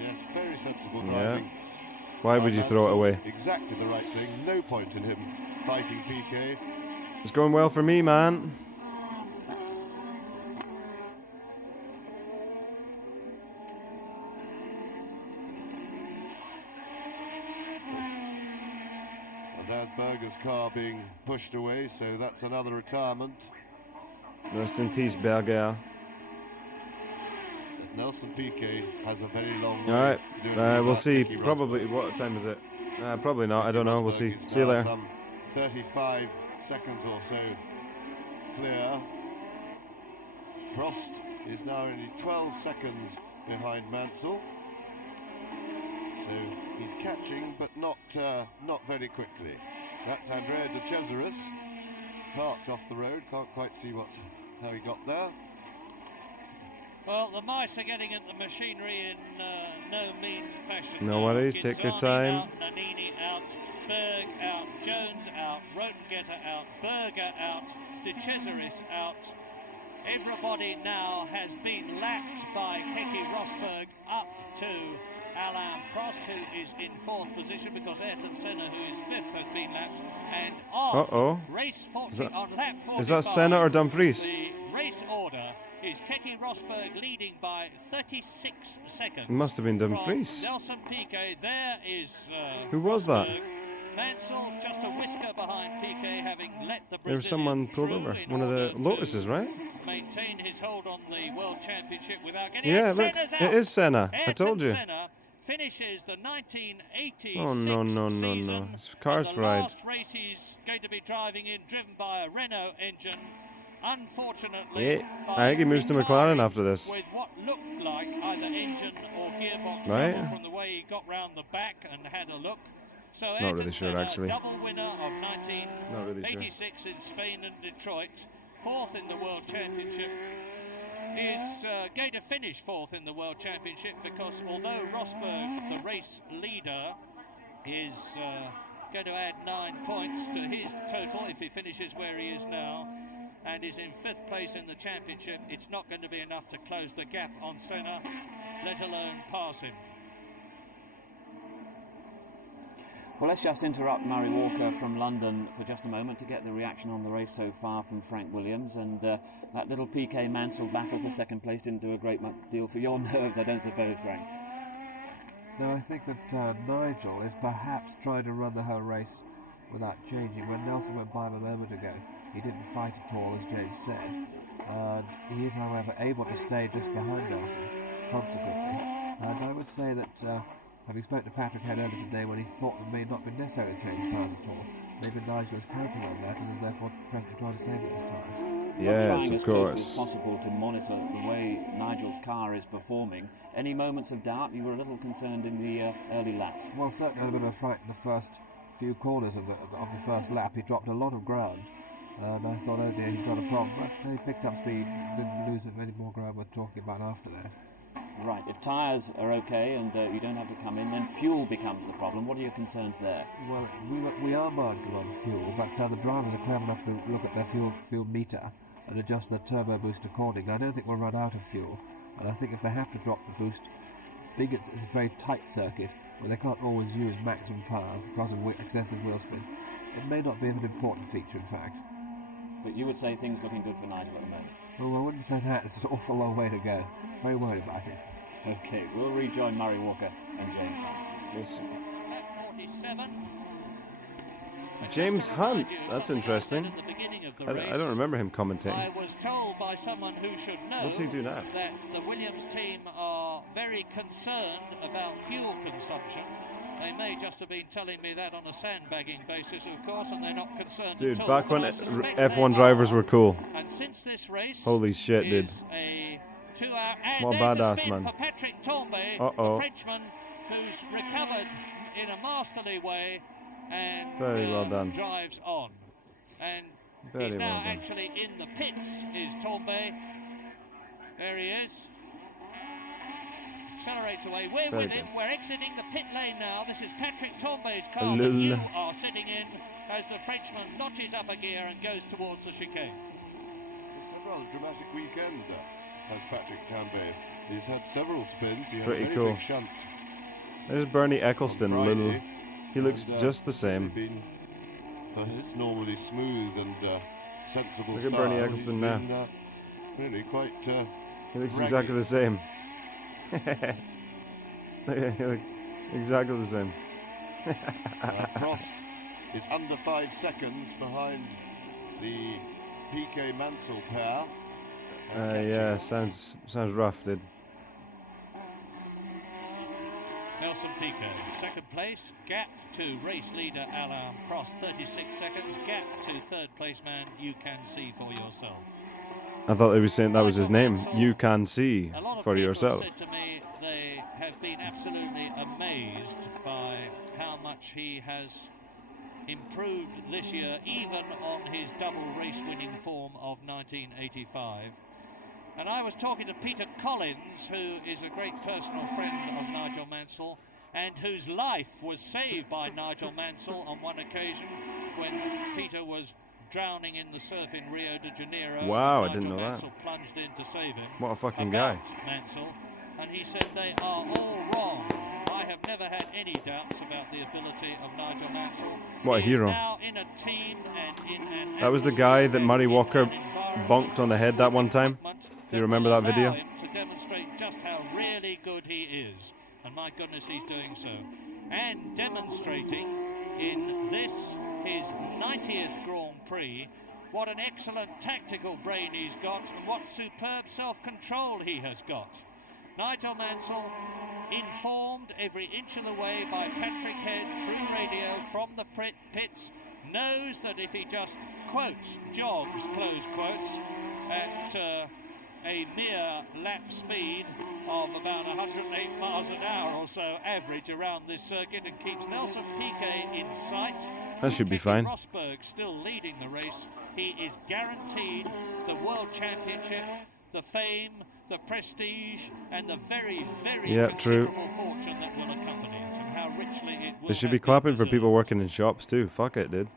Yes, very sensible driving. Why would you throw it away? Exactly the right thing. No point in him fighting Piquet. It's going well for me, man. And there's Berger's car being pushed away, so that's another retirement. Rest in peace, Berger. Nelson Piquet has a very long way Alright, to do it we'll without see. Keke Rosberg. Probably, what time is it? Probably not, I don't know. We'll see. Rosberg is See you now later. Some 35 seconds or so clear. Prost is now only 12 seconds behind Mansell. So he's catching, but not very quickly. That's Andrea De Cesaris, parked off the road. Can't quite see how he got there. Well, the mice are getting at the machinery in no mean fashion. No worries, take your Ginzani time. Out, Nannini out, Berg out, Jones out, Rotengetter out, Berger out, De Cesaris out. Everybody now has been lapped by Keke Rosberg up to Alain Prost, who is in 4th position because Ayrton Senna, who is 5th, has been lapped. And on race 40, on lap 45, Is that Senna or Dumfries? the race order is Keke Rosberg leading by 36 seconds. It must have been Dumfries. From Nelson Piquet, there is Who was that? Rosberg. Mansell just a whisker behind Piquet, having let the There was Brazilian someone pulled through over. in One of the order to Lotuses, right? maintain his hold on the World Championship without getting Yeah, it. look, Senna's it out. is Senna. I Ayrton told you. Senna finishes the 1986 Oh, no, no, no, season, no. It's cars and the fried. last race he's going to be driving in, driven by a Renault engine. Unfortunately, Yeah, by I think he moves to retiring McLaren after this. with what looked like either engine or gearbox Right. trouble from the way he got round the back and had a look. So Not Ayrton really sure, Senna, actually. double winner of Not really sure. 1986 in Spain and Detroit, 4th in the World Championship. is going to finish fourth in the World Championship, because although Rosberg, the race leader, is going to add 9 points to his total if he finishes where he is now, and is in 5th place in the championship, it's not going to be enough to close the gap on Senna, let alone pass him. Well, let's just interrupt Murray Walker from London for just a moment to get the reaction on the race so far from Frank Williams. And that little PK Mansell battle for second place didn't do a great deal for your nerves, I don't suppose, Frank. No, I think that Nigel is perhaps trying to run the whole race without changing. When Nelson went by him a moment ago, he didn't fight at all, as James said. He is, however, able to stay just behind Nelson, consequently. And I would say that, having spoken to Patrick Head earlier today when he thought it may not be necessary to change tyres at all, maybe Nigel is counting on that and is therefore presently trying to save those tyres. Yes, trying of as closely course. as possible to monitor the way Nigel's car is performing. Any moments of doubt? You were a little concerned in the early laps. Well, certainly had a bit of a fright in the first few corners of the first lap. He dropped a lot of ground, and I thought, oh dear, he's got a problem. But he picked up speed, didn't lose any more ground worth talking about after that. Right, if tyres are okay and you don't have to come in, then fuel becomes the problem. What are your concerns there? Well, we are marginal on fuel, but the drivers are clever enough to look at their fuel meter and adjust their turbo boost accordingly. I don't think we'll run out of fuel, and I think if they have to drop the boost, being it's a very tight circuit where they can't always use maximum power because of excessive wheel spin, it may not be an important feature, in fact. But you would say things looking good for Nigel at the moment? Well, I wouldn't say that. It's an awful long way to go. Very worried about it. Okay, we'll rejoin Murray Walker and James Hunt. We'll see. At 47. James Hunt, that's interesting. I don't remember him commentating. I was told by someone who should know What's he do now? that the Williams team are very concerned about fuel consumption. They may just have been telling me that on a sandbagging basis, of course, and they're not concerned Dude, at all. back when But I suspect F1 they drivers are. were cool. And since this race Holy shit, dude. is a 2-hour, and What a there's a badass, spin man. for Patrick Tambay, Uh-oh. the Frenchman, who's recovered in a masterly way and Very well done. drives on. And Very he's now well done. actually in the pits, is Tambay. There he is. Accelerates away. We're Very with him. good. We're exiting the pit lane now. This is Patrick Tambay's car. Lul. That you are sitting in as the Frenchman notches up a gear and goes towards the chicane. It's a rather dramatic weekend, has Patrick Tambay. He's had several spins. He had Pretty a very cool. big shunt There's Bernie on Eccleston, Friday, little. He looks and, just the it's same. been, his normally smooth and sensible Look at style. Bernie He's Eccleston now. been, really quite. He looks raggy. exactly the same. He looks exactly the same. Prost is under 5 seconds behind the PK Mansell pair. And Yeah, sounds rough, dude. Nelson Piquet, second place. Gap to race leader Alain Prost, 36 seconds. Gap to third place man, you can see for yourself. I thought they were saying that was his name. You can see A lot of for people yourself. said to me they have been absolutely amazed by how much he has improved this year, even on his double race-winning form of 1985. And I was talking to Peter Collins, who is a great personal friend of Nigel Mansell, and whose life was saved by Nigel Mansell on one occasion when Peter was drowning in the surf in Rio de Janeiro. Wow, I Nigel didn't know that. Mansell plunged in to save him. What a fucking about guy. Mansell, and he said they are all wrong. I have never had any doubts about the ability of Nigel Mansell. What a He is hero. now in a team and in an That was the guy that atmosphere Murray and in Walker an environment bonked on the head that one time. Do you remember that will video? allow him to demonstrate just how really good he is, and my goodness, he's doing so. And demonstrating in this, his 90th Grand Prix, what an excellent tactical brain he's got and what superb self-control he has got. Nigel Mansell, informed every inch of the way by Patrick Head through radio from the pits, knows that if he just quotes, jogs, close quotes, at a mere lap speed of about 108 miles an hour or so average around this circuit and keeps Nelson Piquet in sight. That should be Keke fine. Rosberg still leading the race. He is guaranteed the World Championship the fame, the prestige, and the very, very true. considerable fortune that will accompany it, and how richly it will They should have be been clapping for deserved. people working in shops too. Fuck it, dude.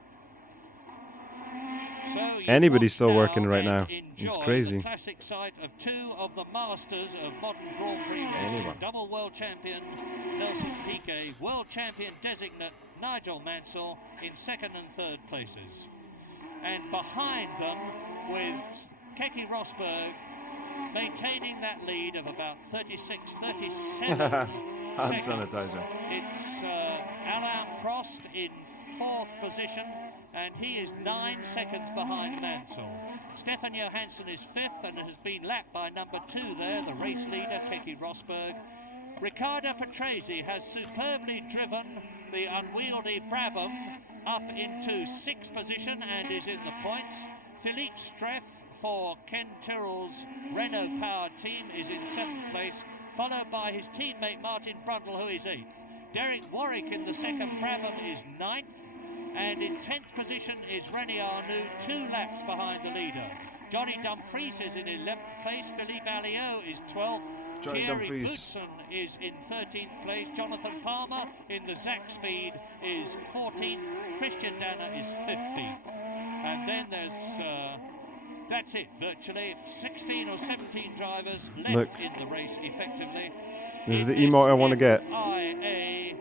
So you Anybody's watch still now working right and now. enjoy It's crazy. The classic sight of two of the masters of modern Grand Prix racing. Anyone. Double world champion Nelson Piquet, world champion designate Nigel Mansell in second and third places. And behind them, with Keke Rosberg maintaining that lead of about 36, 37 Hand seconds. sanitizer. It's Alain Prost in fourth position, and he is 9 seconds behind Mansell. Stefan Johansson is fifth and has been lapped by number 2 there, the race leader, Keke Rosberg. Riccardo Patrese has superbly driven the unwieldy Brabham up into 6th position and is in the points. Philippe Streff for Ken Tyrrell's Renault Power team is in 7th place, followed by his teammate Martin Brundle, who is 8th. Derek Warwick in the second Brabham is 9th, and in 10th position is Rene Arnoux, 2 laps behind the leader. Johnny Dumfries is in 11th place, Philippe Alliot is 12th, Johnny Thierry Dumfries. Boutsen is in 13th place, Jonathan Palmer in the Zach Speed is 14th, Christian Danner is 15th. And then there's, that's it, virtually 16 or 17 drivers left Look. in the race effectively. This is In the emote I want to get. FIA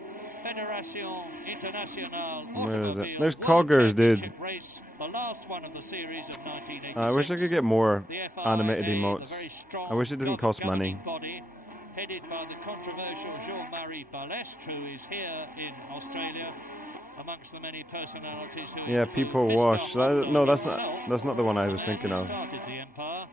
Fédération Internationale Where is it? Automobile There's World Coggers, dude. Championship race, the last one of the series of 1986. I wish I could get more The FIA, animated the emotes. very strong I wish it didn't cost money. governing body, headed by the controversial Jean-Marie Balestre, who is here in Australia, amongst the many personalities who Yeah, include people Mr. wash. Hondo No, himself, that's not the one I was the man thinking who of. started the Empire.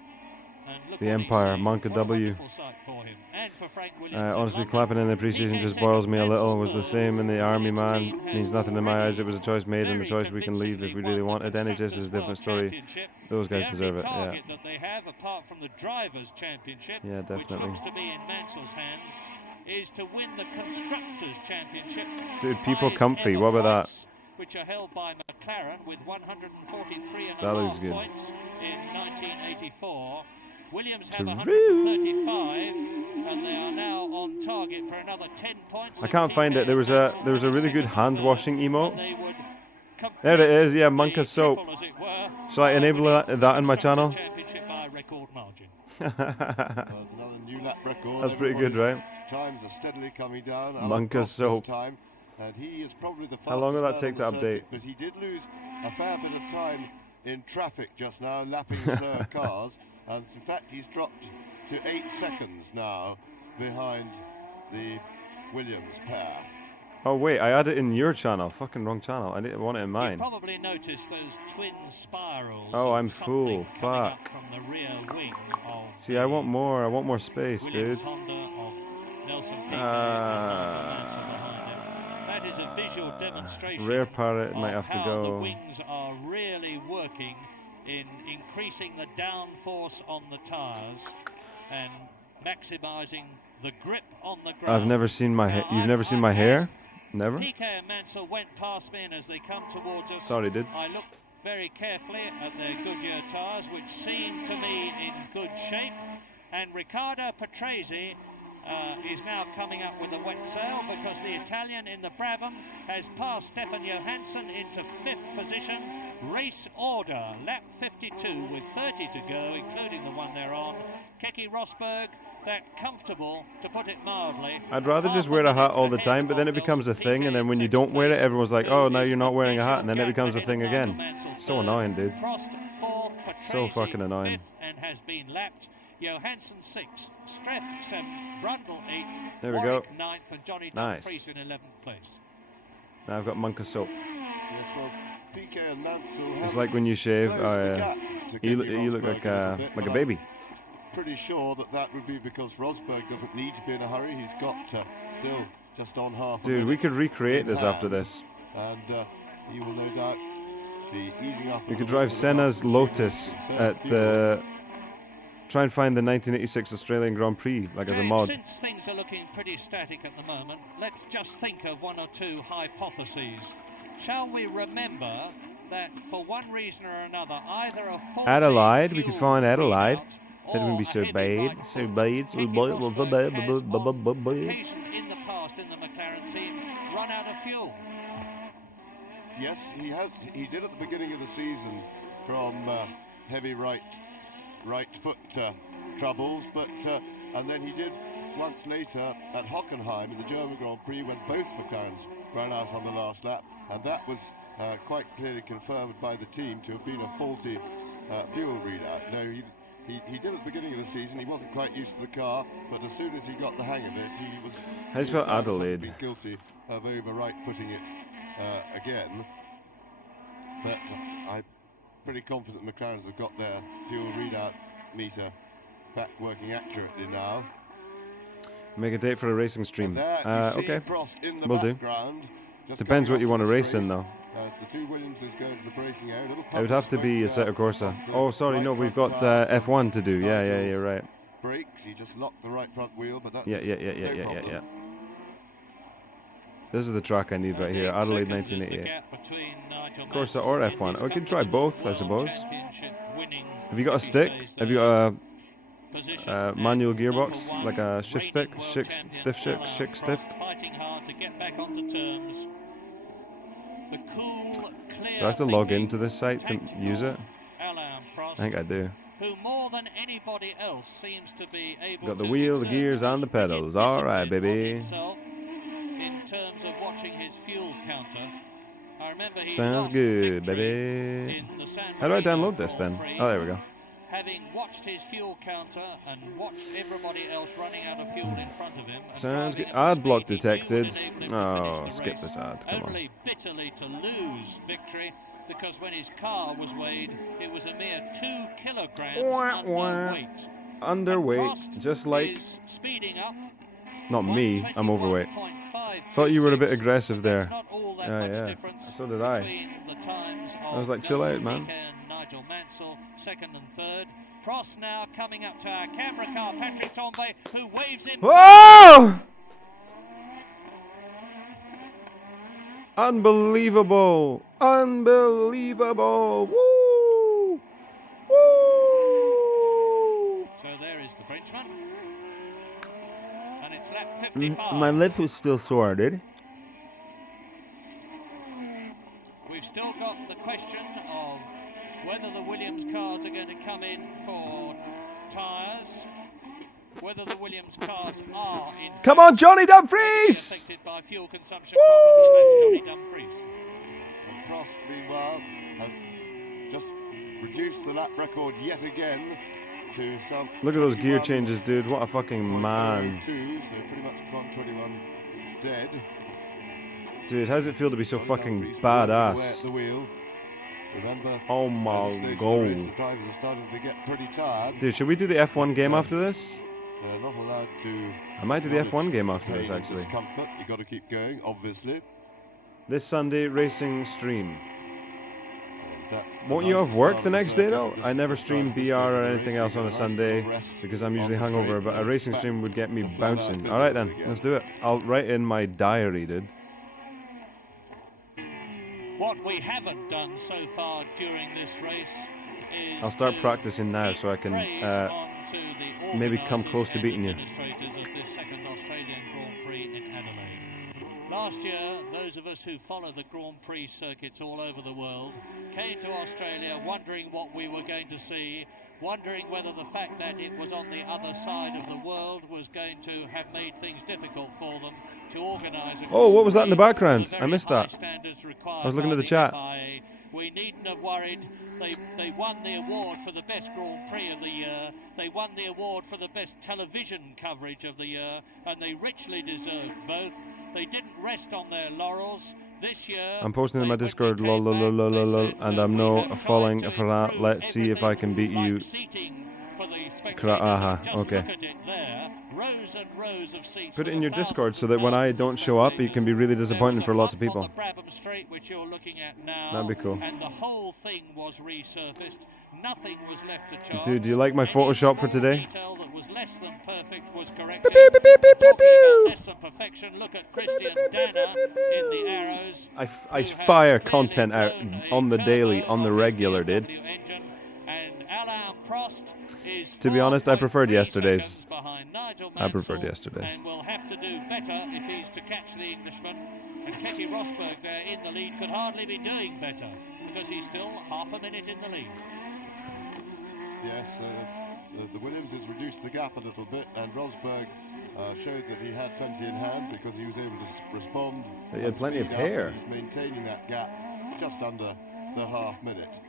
And look The what he's Empire, saying. Monka What a W. wonderful sight for him. And for Frank Williams in Honestly, London. clapping in the appreciation just boils me a little. Was the same in the army, Williams man. team has Means nothing in my eyes. It was a choice made and a very choice we can leave if we really convincingly won the wanted. NHS is a different Constructors' story. World Championship. Those guys The deserve only it, yeah. target that they have, apart from the Drivers' Championship, Yeah, which definitely. looks to be in Mansell's hands, is to win the Constructors' Championship. Dude, people Highest comfy. ever What about that? points, which are held by McLaren with 143 and That a looks half good. points in 1984. Williams have True. 135, and they are now on target for another 10 points. I can't find it. There was a really good hand washing emote. They would There it is. Yeah, the Monka soap. triple, as it were, Shall I enable that in my channel? Championship by record margin. There's another new lap record. That's pretty good, Everybody's right? Times are steadily coming down. Alan Monka Prost this soap. time, and he is probably the How long will that fastest take man to on the update? circuit, but he did lose a fair bit of time in traffic just now, lapping slower cars. And in fact, he's dropped to 8 seconds now behind the Williams pair. Oh wait, I had it in your channel. Fucking wrong channel. I didn't want it in You mine. probably noticed those twin spirals. Oh, of I'm something full. coming up Fuck. From the rear wing of See, I want more. I want more space, Williams dude. Honda of Nelson Piquet Ah. with Nigel Mansell behind him. That is a visual demonstration. Rare Parrot might of have to how go. the wings are really working in increasing the downforce on the tyres and maximising the grip on the ground. I've never seen my hair. Now, You've never seen my hair? Never? Piquet and Mansell went past me, and as they come towards us, Sorry, dude. I looked very carefully at their Goodyear tyres, which seemed to me in good shape. And Riccardo Patrese is now coming up with a wet sail because the Italian in the Brabham has passed Stefan Johansson into 5th position. Race order, lap 52 with 30 to go, including the one they're on. Keke Rosberg, that comfortable, to put it mildly. I'd rather just wear a hat all the time, but then it becomes a thing, and then when you don't wear it, everyone's like, oh, now you're not wearing a hat, and then it becomes a thing again. It's so annoying, dude. Prost 4th, So Patrese fucking annoying. 5th and has been lapped. Johansson 6th, Streff 7th, Brundle 8th, There we go. Warwick 9th, and Johnny Nice. Dumfries in 11th place. Now I've got Monka soap. Yes, well, Piquet and Mansell It's have like when you shave, closed the gap to you Keke look Rosberg like a a little bit, like a but baby. I'm pretty sure that would be because Rosberg doesn't need to be in a hurry. He's got still just on half a Dude, we minute could recreate in this after hand, this. and he will no doubt be easing up. a We could little drive bit with Senna's the machinery Lotus to conserve at fuel. the. Try and find the 1986 Australian Grand Prix, like as a James, mod. since things are looking pretty static at the moment, let's just think of one or two hypotheses. Shall we remember that for one reason or another, either a faulty Adelaide, we could fuel find Adelaide. readout It wouldn't be so bad. So bad. So bad. Occasions in the past in the McLaren team run out of fuel. Yes, he has. He did at the beginning of the season from heavy right foot troubles, but and then he did once later at Hockenheim in the German Grand Prix when both McLarens ran out on the last lap, and that was quite clearly confirmed by the team to have been a faulty fuel readout. No, he did at the beginning of the season. He wasn't quite used to the car, but as soon as he got the hang of it, he was. How do you spell Adelaide? Guilty of over right-footing it again. But I'm pretty confident McLarens have got their fuel readout meter back working accurately now. Make a date for a racing stream. Okay, Will do. Depends what you want to race in, though. As the two Williamses go to the braking area, It would have to be Assetto Corsa. Oh, sorry, no, we've got F1 to do. Yeah, you're right. Brakes, he just locked the right front wheel, but that's Yeah. This is the track I need right here, Adelaide 1988. Corsa or F1. Oh, we can try both, I suppose. Have you got a stick? Have you got a manual gearbox, like a shift stick? Stiff. Fighting hard to get back onto terms. The cool, clear Do I have to log into this site to use it? I think I do. Who more than anybody else seems to be able Got the to wheel, the exert gears, and the pedals. All right, baby. himself in terms of watching his fuel counter. I remember he Sounds lost good, victory baby. in the San How do I Marino download this then? Grand Prix, Oh, there we go. having watched his fuel counter and watched everybody else running out of fuel in front of him. and Sounds driving good. at the Ad block speed he detected. would enable him to Oh, finish the skip race, this ad. Come on. only bitterly to lose victory because when his car was weighed, it was a mere 2 kilograms underweight. Underweight, just like. Is speeding up. Not me, I'm overweight. 121.526. Thought you were a bit aggressive there. That's not all that much difference So did I. between the times I was of like, chill Nelson out, man. Piquet and Nigel Mansell, second and third. Prost now coming up to our camera car, Patrick Tambay, who waves him. Whoa! Unbelievable! Unbelievable! Woo! Woo! So there is the Frenchman. And it's lap 55. My lip was still sore, dude. We've still got the question of whether the Williams cars are going to come in for tyres, whether the Williams cars are in Come on, Johnny Dumfries! affected by fuel consumption problems, and that's Johnny Dumfries. And Frost, meanwhile, has just reduced the lap record yet again to some. Look at those gear changes, dude. What a fucking man. 21.02, so pretty much 121 dead. Dude, how does it feel to be so fucking Dumfries working away badass? at the wheel. Remember, Oh at my this stage of the race, god. the drivers are starting to get pretty tired. Dude, should we do the F1 game after this? They're not allowed to. I might do the F1 game after this, pain and actually. Discomfort. You've got to keep going, obviously. This Sunday, racing stream. That's the Won't you have nicest work part the of next day, circuit. though? This I never is the stream drive this BR stage of or the anything race. else You on a get a nice Sunday little rest because I'm usually on the straight hungover, but a and racing back stream would get me to flat out bouncing. Alright then, business let's again. do it. I'll write in my diary, dude. What we haven't done so far during this race is I'll start to practicing now so I can praise onto the maybe come organisers close to and beating you. administrators of this second Australian Grand Prix in Adelaide. Last year, those of us who follow the Grand Prix circuits all over the world came to Australia wondering what we were going to see, wondering whether the fact that it was on the other side of the world was going to have made things difficult for them to organise. Oh, what was that in the background? I missed that. I was looking at the chat. We needn't have worried. They won the award for the best Grand Prix of the year. They won the award for the best television coverage of the year, and they richly deserved both. They didn't rest on their laurels. This year, I'm posting in my Discord, lol, and I'm no falling for that. Let's see if I can beat you. Okay. Put it in your Discord so that when I don't show up, it can be really disappointing for lots of people. That'd be cool. And the whole thing was resurfaced. Nothing was left to chance. Dude, do you like my Photoshop for today? Detail that was less than perfect was corrected. Talking about less than perfection, look at Christian Danner in the arrows. I fire content out on the daily, on the regular, dude. And Alain Prost is To be honest, I preferred 4.3 yesterday's. seconds behind Nigel I preferred Mansell, yesterday's. and will have to do better if he's to catch the Englishman. And Keke Rosberg there in the lead could hardly be doing better because he's still half a minute in the lead. Yes, the Williams has reduced the gap a little bit, and Rosberg showed that he had plenty in hand because he was able to respond. He had and plenty of speed up, hair. and he's maintaining that gap just under the half minute.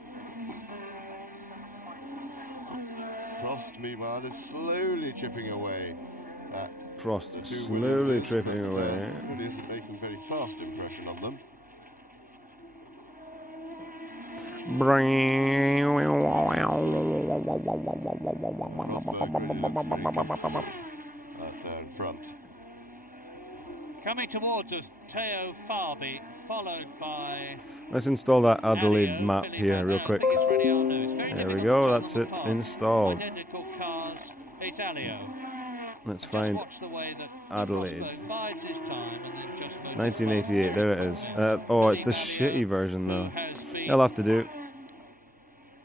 Prost, meanwhile, is slowly chipping away at Prost the two slowly Williamses, tripping but, away. It isn't making a very fast impression on them. There in front. Coming towards us, Teo Farby, followed by Let's install that Adelaide Alio, map filling here out real now. I quick. think it's ready on news. Very There we difficult go, to tell that's them it, apart. installed. Identical cars, it's Alio. Let's Just find watch the way that Adelaide. Rosberg bides his time and then just moves 1988, there it is. Oh, it's the shitty version though. I'll have to do.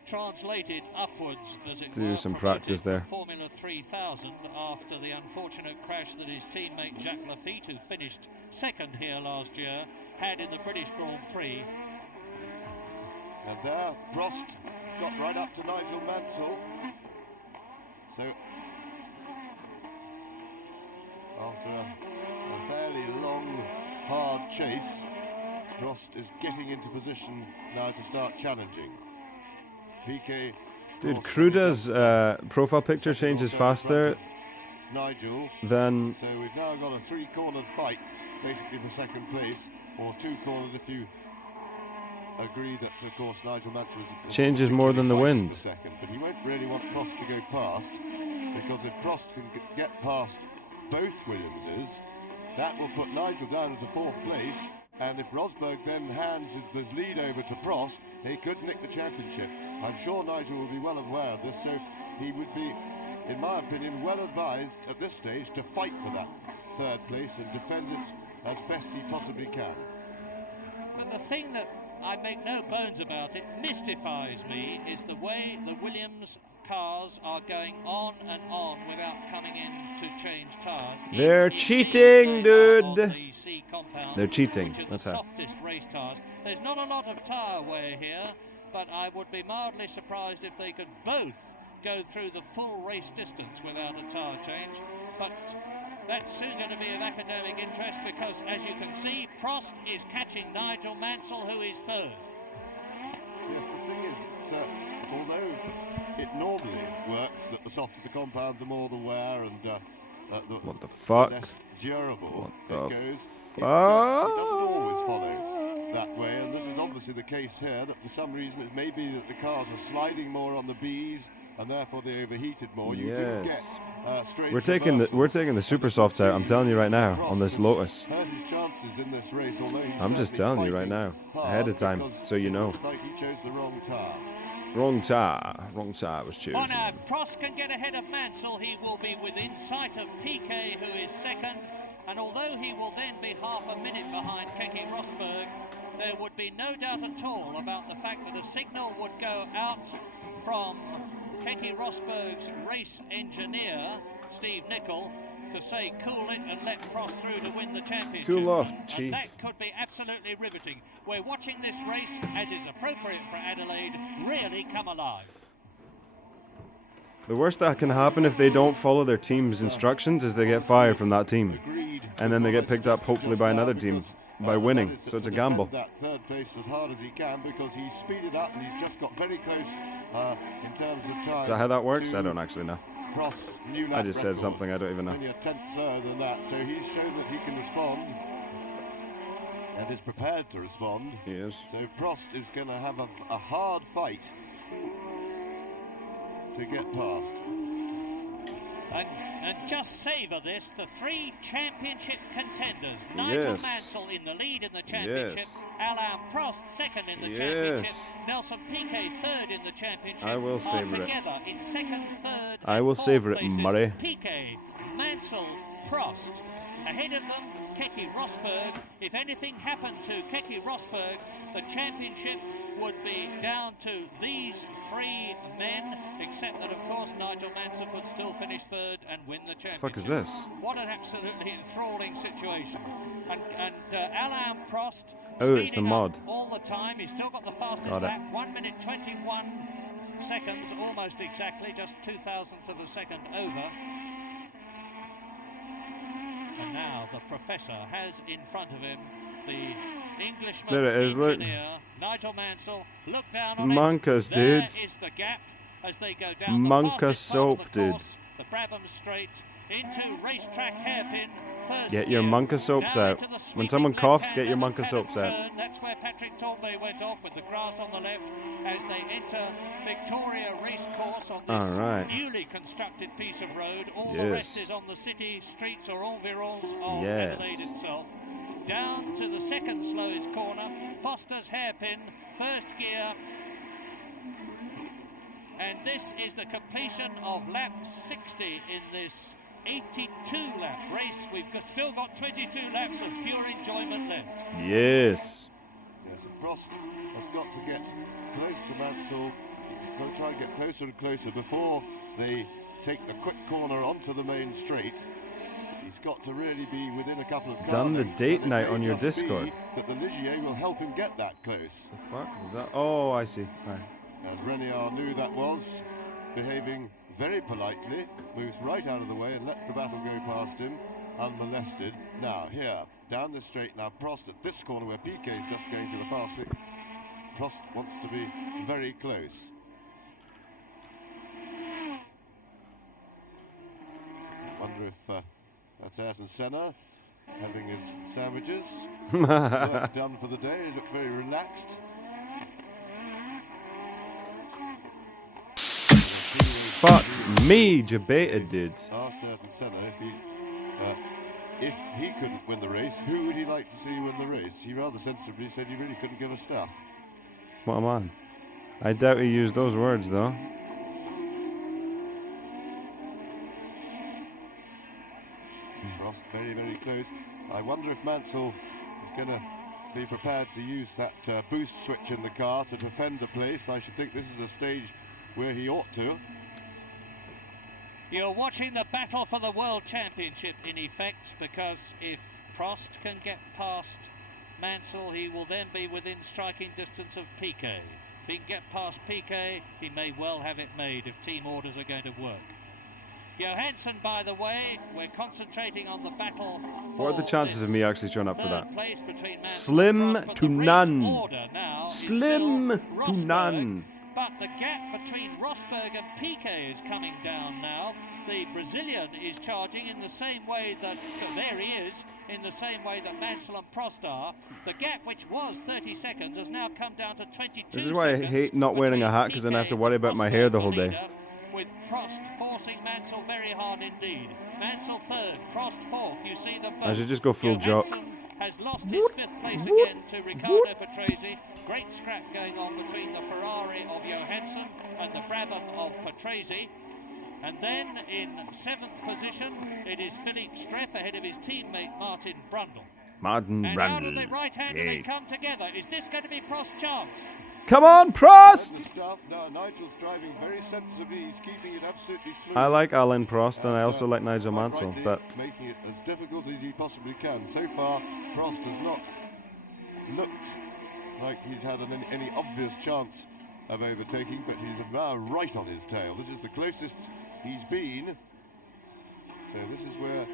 translated upwards, as it Do were, some promoted practice from there. Formula 3000 after the unfortunate crash that his teammate Jacques Lafitte, who finished second here last year, had in the British Grand Prix. And there, Prost got right up to Nigel Mansell. So, after a fairly long, hard chase, Prost is getting into position now to start challenging. Piquet. Dude, Cruda's profile picture changes faster Nigel. than. So we've now got a three-cornered fight, basically for second place, or two-cornered if you agree that, of course, Nigel Mansell is Changes more than the fighting wind. for second, but he won't really want Prost to go past, because if Prost can get past both Williamses, that will put Nigel down into fourth place. And if Rosberg then hands his lead over to Prost, he could nick the championship. I'm sure Nigel will be well aware of this, so he would be, in my opinion, well advised at this stage to fight for that third place and defend it as best he possibly can. But the thing that I make no bones about it, mystifies me, is the way the Williams cars are going on and on without coming in to change tyres. They're cheating, dude. The C compound, They're cheating. which are That's the how. softest race tyres. There's not a lot of tyre wear here, but I would be mildly surprised if they could both go through the full race distance without a tyre change. But that's soon going to be of academic interest because, as you can see, Prost is catching Nigel Mansell, who is third. Yes, the thing is, although it normally works that the softer the compound, the more the wear and What the fuck? the less durable What the it goes. It fuck? doesn't always follow that way, and this is obviously the case here, that for some reason it may be that the cars are sliding more on the Bs, and therefore they overheated more. You didn't get straight We're taking the super softs out. I'm telling you right now on this Lotus. hurt his chances in this race, although he's I'm just certainly telling you right fighting now, hard ahead of time, because so you it know. looks like he chose the wrong tyre. Wrong tire was chosen. Oh, now, if Prost can get ahead of Mansell, he will be within sight of Piquet, who is second. And although he will then be half a minute behind Keke Rosberg, there would be no doubt at all about the fact that a signal would go out from Keke Rosberg's race engineer, Steve Nicol, to say cool it and let Prost through to win the championship. Cool off, And Chief. that could be absolutely riveting. We're watching this race, as is appropriate for Adelaide, really come alive. The worst that can happen if they don't follow their team's instructions is they get fired from that team. And then they get picked up hopefully by another team by winning. So it's a gamble. That third place as hard as he can because he's speeded up and he's just got very close in terms of time. Is that how that works? to I don't actually know. Prost's new I lap just said record. something I don't even know. Only a tenth slower than that, so he's shown that he can respond and is prepared to respond. He is. So Prost is going to have a hard fight to get past. And just savour this, the three championship contenders. Nigel Yes. Mansell in the lead in the championship, Yes. Alain Prost second in the Yes. championship, Nelson Piquet third in the championship. I will savour it. Together in second, third, I and will fourth savour it, places, Murray. Piquet, Mansell, Prost. Ahead of them, Keke Rosberg. If anything happened to Keke Rosberg, the championship would be down to these three men, except that, of course, Nigel Mansell could still finish third and win the championship. Fuck is this? What an absolutely enthralling situation. And Alain Prost, Oh, it's the speeding mod. up all the time. He's still got the fastest Got it. lap, 1 minute 21 seconds, almost exactly, just 2,000ths of a second over. And now the professor has in front of him the Englishman There it is, look. engineer, Nigel Mansell. Look down on Monkus, it. There dude. is the gap as they go down Monkus the fastest part soap, of the dude. course, the Brabham Straight into racetrack hairpin. First Get your gear. Monkus soaps Now out. into the When sweeping someone coughs, left-hand get your and the Monkus soaps paddock out. turn. That's where Patrick Tambay went off with the grass on the left as they enter Victoria Racecourse on this Alright. newly constructed piece of road. All the rest Yes. is on the city streets or environs of Yes. Adelaide itself. Down to the second slowest corner, Foster's hairpin, first gear. And this is the completion of lap 60 in this 82-lap race. Still got 22 laps of pure enjoyment left. Yes. Yes, and Prost has got to get close to Mansell. He's got to try and get closer and closer before they take the quick corner onto the main straight. He's got to really be within a couple of car Done the lengths, date and it night may on your just be Discord. that the Ligier will help him get that close. The fuck is that? Oh, I see. Right. And Renier knew that was, behaving very politely, moves right out of the way and lets the battle go past him unmolested. Now, here, down this straight, now Prost at this corner where Piquet is just going to the fast lane. Prost wants to be very close. I wonder if that's Ayrton Senna having his sandwiches. Work done for the day, he looked very relaxed. Fuck me, debated, dude. Asked Ayrton Senna if he couldn't win the race, who would he like to see win the race? He rather sensibly said he really couldn't give a stuff. What a man. I doubt he used those words, though. Prost very, very close. I wonder if Mansell is going to be prepared to use that boost switch in the car to defend the place. I should think this is a stage where he ought to. You're watching the battle for the World Championship in effect, because if Prost can get past Mansell, he will then be within striking distance of Piquet. If he can get past Piquet, he may well have it made if team orders are going to work. Johansson, by the way, we're concentrating on the battle. What are the chances of me actually showing up for third that? place between Mansell Slim and Prost, but to the race none. order now is Slim still to Rosberg. none. But the gap between Rosberg and Piquet is coming down now. The Brazilian is charging in the same way that, there he is, in the same way that Mansell and Prost are. The gap, which was 30 seconds, has now come down to 22 This is why I seconds hate not wearing a between hat, because then I have to Piquet worry and about my Rosberg, hair the whole the day. leader, with Prost forcing Mansell very hard indeed. Mansell third, Prost fourth. You see them both. I should just go full jock. Johansson has lost his fifth place again to Riccardo Patrese. Great scrap going on between the Ferrari of Johansson and the Brabham of Patrese. And then in seventh position, it is Philippe Streff ahead of his teammate Martin Brundle. Martin And out of the Brundle. right-hander Hey. they come together. Is this going to be Prost's chance? Come on, And the Prost! stuff, now Nigel's driving very sensibly, he's keeping it absolutely smooth. I like Alain Prost, and I also like Nigel quite Mansell, rightly but making it as difficult as he possibly can. So far, Prost has not looked like he's had any obvious chance of overtaking, but he's now right on his tail. This is the closest he's been. So this is where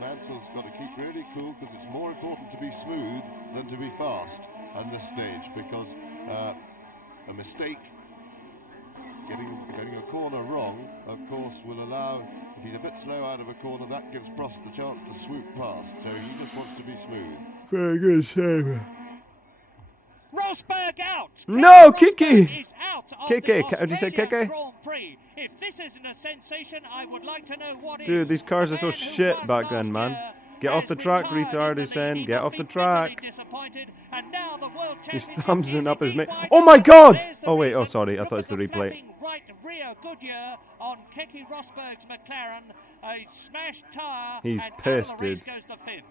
Mansell's got to keep really cool, because it's more important to be smooth than to be fast at this stage, because a mistake, getting a corner wrong, of course, will allow, if he's a bit slow out of a corner, that gives Prost the chance to swoop past. So he just wants to be smooth. very good save. Rosberg out! No, Rosberg Kiki! is out of Kiki, the did you say Australian Kiki? Grand Prix. If this isn't a sensation, I would like to know what Dude, is. these cars The are so man who shit won back then, last man. year Get off has the track, retired retard, in he's the saying. lead. He Get must off be the bitterly track. disappointed, and now the World His Championship thumbs is in up his indeed mate. wide Oh my open. god! There's the Oh wait, oh reason. sorry, I Look thought it's at the the replay. flapping right rear Goodyear on Keke Rosberg's McLaren. A smashed tyre. He's and out of pissed, the race dude. goes the Finn.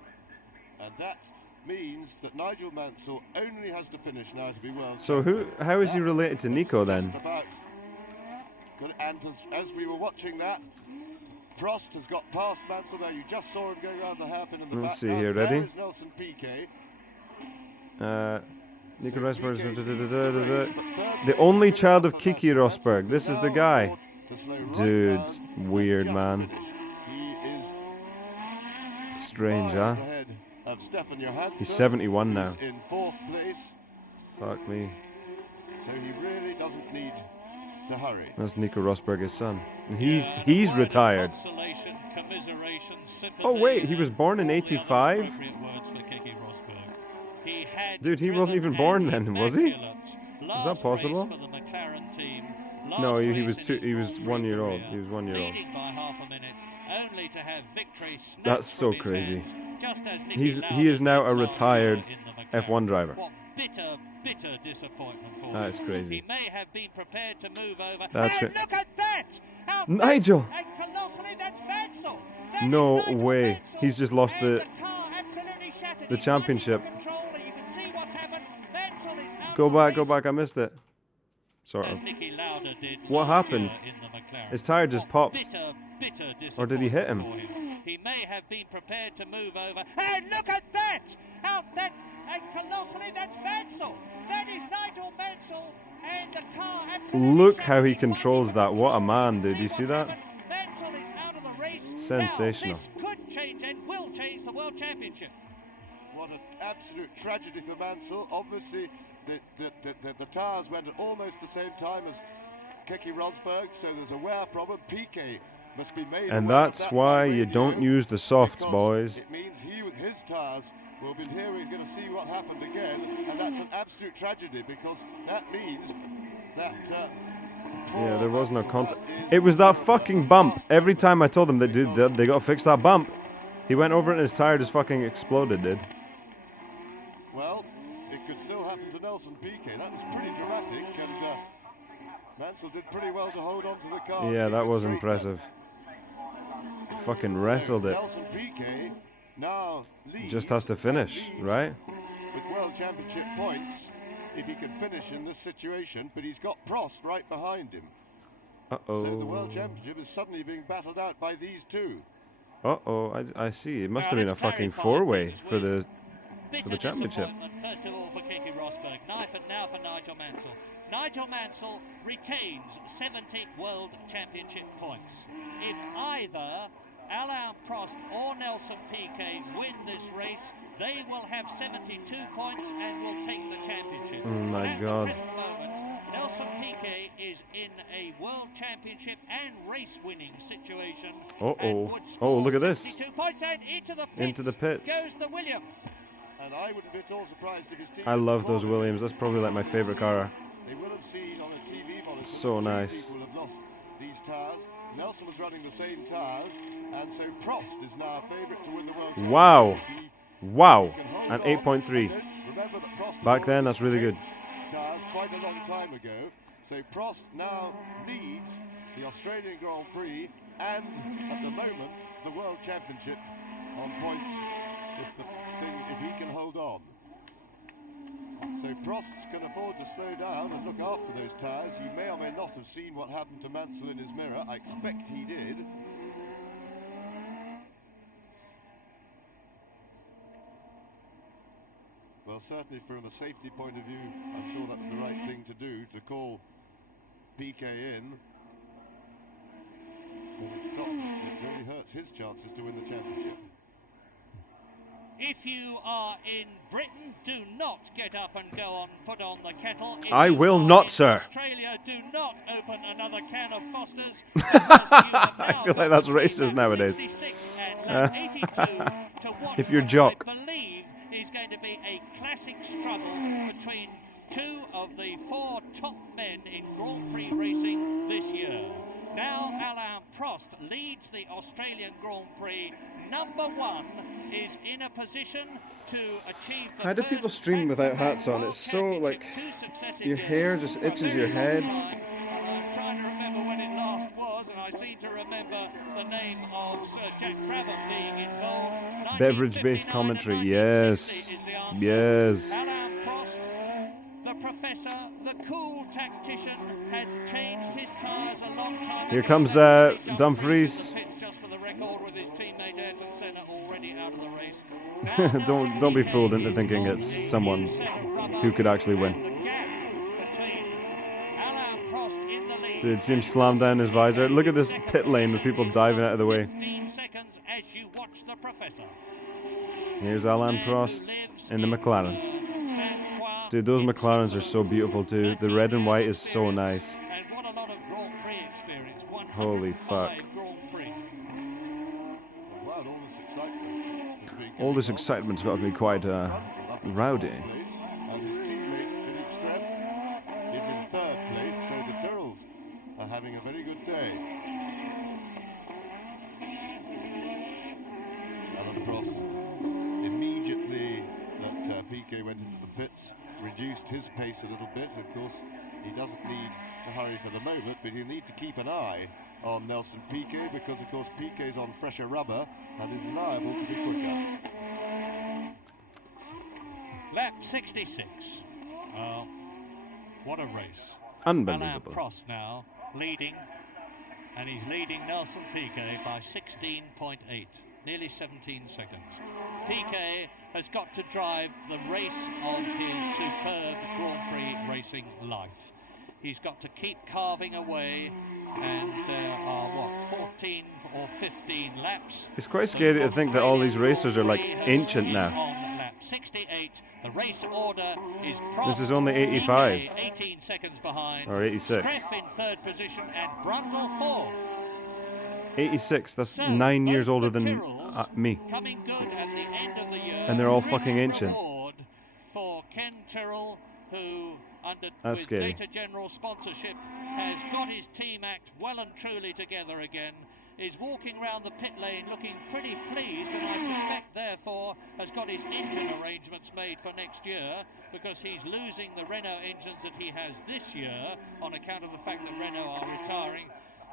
And that means that Nigel Mansell only has to finish now to be world So champion. how is he related to Nico then? Just about good. And as we were watching that, Prost has got past Mansell there. You just saw him going around the hairpin in the Let's back. see Now, here, there ready? is Nelson Piquet. Nico So Rosberg. Piquet leads the race, but third The place only is good child enough of for Kiki Mansell. Rosberg. Mansell This can is the now guy. afford to slow right Dude, down and weird just man. finish. He is Strange, miles huh? ahead of Stefan Johansson. He's 71 now. Who's in 4th place, Fuck me. so he really doesn't need to hurry. That's Nico Rosberg's son. And he's retired. Oh wait, he was born in 85? Dude, he wasn't even born then, was he? Is that possible? No, he was 1 year old. He was 1 year old. That's so crazy. He is now a retired F1 driver. Bitter disappointment for That's him. crazy. He may have been prepared to move over. That's and look at that! How Nigel! and colossally, that's Mansell. That is No Nigel way. Mansell. He's just lost And the car absolutely shattered. the He's championship. fighting for control, and you can see what's happened. Mansell is out Go of the back, go race. back. I missed it. Sort As of. Niki Lauda did What last year happened? in the McLaren. His tire just What popped. bitter Or did he hit him? disappointment for him. He may have been prepared to move over. And look at that! How that and colossally, that's Mansell. That is Nigel Mansell, and the car absolutely. Look how he shattered. controls that. What a man, dude. You see what's that? happened. Mansell is out of the race. Sensational. Now, this could change and will change the World Championship. What an absolute tragedy for Mansell. Obviously, the tyres went at almost the same time as Keke Rosberg, so there's a wear problem. Piquet must be made And aware of that's that why by you radio, don't use the softs, because boys. It means he, with his tyres, will be here. We're going to see what happened again, and that's an absolute tragedy because that means that. Yeah, there was no contact. It was that fucking bump. Every time I told them that, dude, they got to fix that bump. He went over it and his tire just fucking exploded, dude. Well, it could still happen to Nelson Piquet. That was pretty dramatic, and Mansell did pretty well to hold on to the car. Yeah, Keep that it was straight impressive. there. Fucking wrestled it. Nelson Piquet now leads Just has to finish, and leads right? with World Championship points if he can finish in this situation, but he's got Prost right behind him. So the World Uh-oh. Championship is suddenly being battled out by these two. Uh-oh, I see. It must have Well, been a let's fucking clarify four-way things for the Bitter championship. disappointment, first of all, for Keke Rosberg. Now for Nigel Mansell. Nigel Mansell retains 70 World Championship points. If either Alain Prost or Nelson Piquet win this race, they will have 72 points and will take the championship. Oh my At God. the present moment, Nelson Piquet is in a World Championship and race-winning situation. Uh-oh. and would Oh, score look at this. 72 points, and into the pits, Into the pits. goes the Williams. And I wouldn't be at all surprised if his team I love those called it. Williams. That's probably like my favorite car. They will have seen on a TV monitor So that nice. people have lost these tyres. Nelson was running the same tyres, and so Prost is now a favourite to win the World Championship. Wow. He Wow. can hold And on. 8.3. Remember that Prost has Back then, already that's really good. changed tyres quite a long time ago. So Prost now leads the Australian Grand Prix and, at the moment, the World Championship on points if he can hold on. So Prost can afford to slow down and look after those tyres. You may or may not have seen what happened to Mansell in his mirror. I expect he did. Well, certainly from a safety point of view, I'm sure that was the right thing to do, to call Piquet in. But it stops. It really hurts his chances to win the championship. If you are in Britain, do not get up and go on, put on the kettle. If I you will are not, in sir. Australia, do not open another can of Foster's. I feel like that's racist nowadays. 66 and 82 to what If you're jock. I believe is going to be a classic struggle between two of the four top men in Grand Prix racing this year. Now Alain Prost leads the Australian Grand Prix. Number one is in a position to achieve the How do people first stream without back-to-back hats on? World It's so, like, Championship, two successive your years. hair just For a itches very your long head. time. I'm trying to remember when it last was, and I seem to remember the name of Sir Jack Cravat being involved. Beverage-based 1959 commentary. and Yes. 1960 is the answer. Yes. Alain Prost, the professor, the cool tactician, had changed his tyres a long time Here ago. comes Dumfries. Just for the record, with his teammate Ayrton Senna already out of the race. Don't be fooled into thinking it's someone who could actually win. Dude, see him slam down his visor. Look at this pit lane with people diving out of the way. 15 seconds as you watch the professor. Here's Alain Prost in the McLaren. Dude, those McLarens are so beautiful too. The red and white is so nice. And what a lot of Grand Prix experience. Holy fuck. Grand Prix. Wow, All this excitement's got to be quite rowdy. And his teammate Philip Streff is in third place, so the Tyrrells are having a very good day. Alain Prost, immediately that Piquet went into the pits, reduced his pace a little bit. Of course, he doesn't need to hurry for the moment, but he'll need to keep an eye on Nelson Piquet, because of course Piquet's on fresher rubber and is liable to be quicker. Lap 66. What a race. Unbelievable. Alain Prost now leading, and he's leading Nelson Piquet by 16.8, nearly 17 seconds. Piquet has got to drive the race of his superb Grand Prix racing life. He's got to keep carving away, and there are, 14 or 15 laps. It's quite scary to think that all these racers are like ancient now. On lap 68, the race order is Prost, This is only 85. Piquet 18 seconds behind. Or 86. Streff in third position and Brundle fourth. 86, that's 9 years older than me. Coming good at the end of the year. And they're all Rich fucking ancient. reward for Ken Tyrrell, who under That's with scary. Data General sponsorship has got his team act well and truly together again. Is walking around the pit lane looking pretty pleased, and I suspect therefore has got his engine arrangements made for next year, because he's losing the Renault engines that he has this year on account of the fact that Renault are retiring.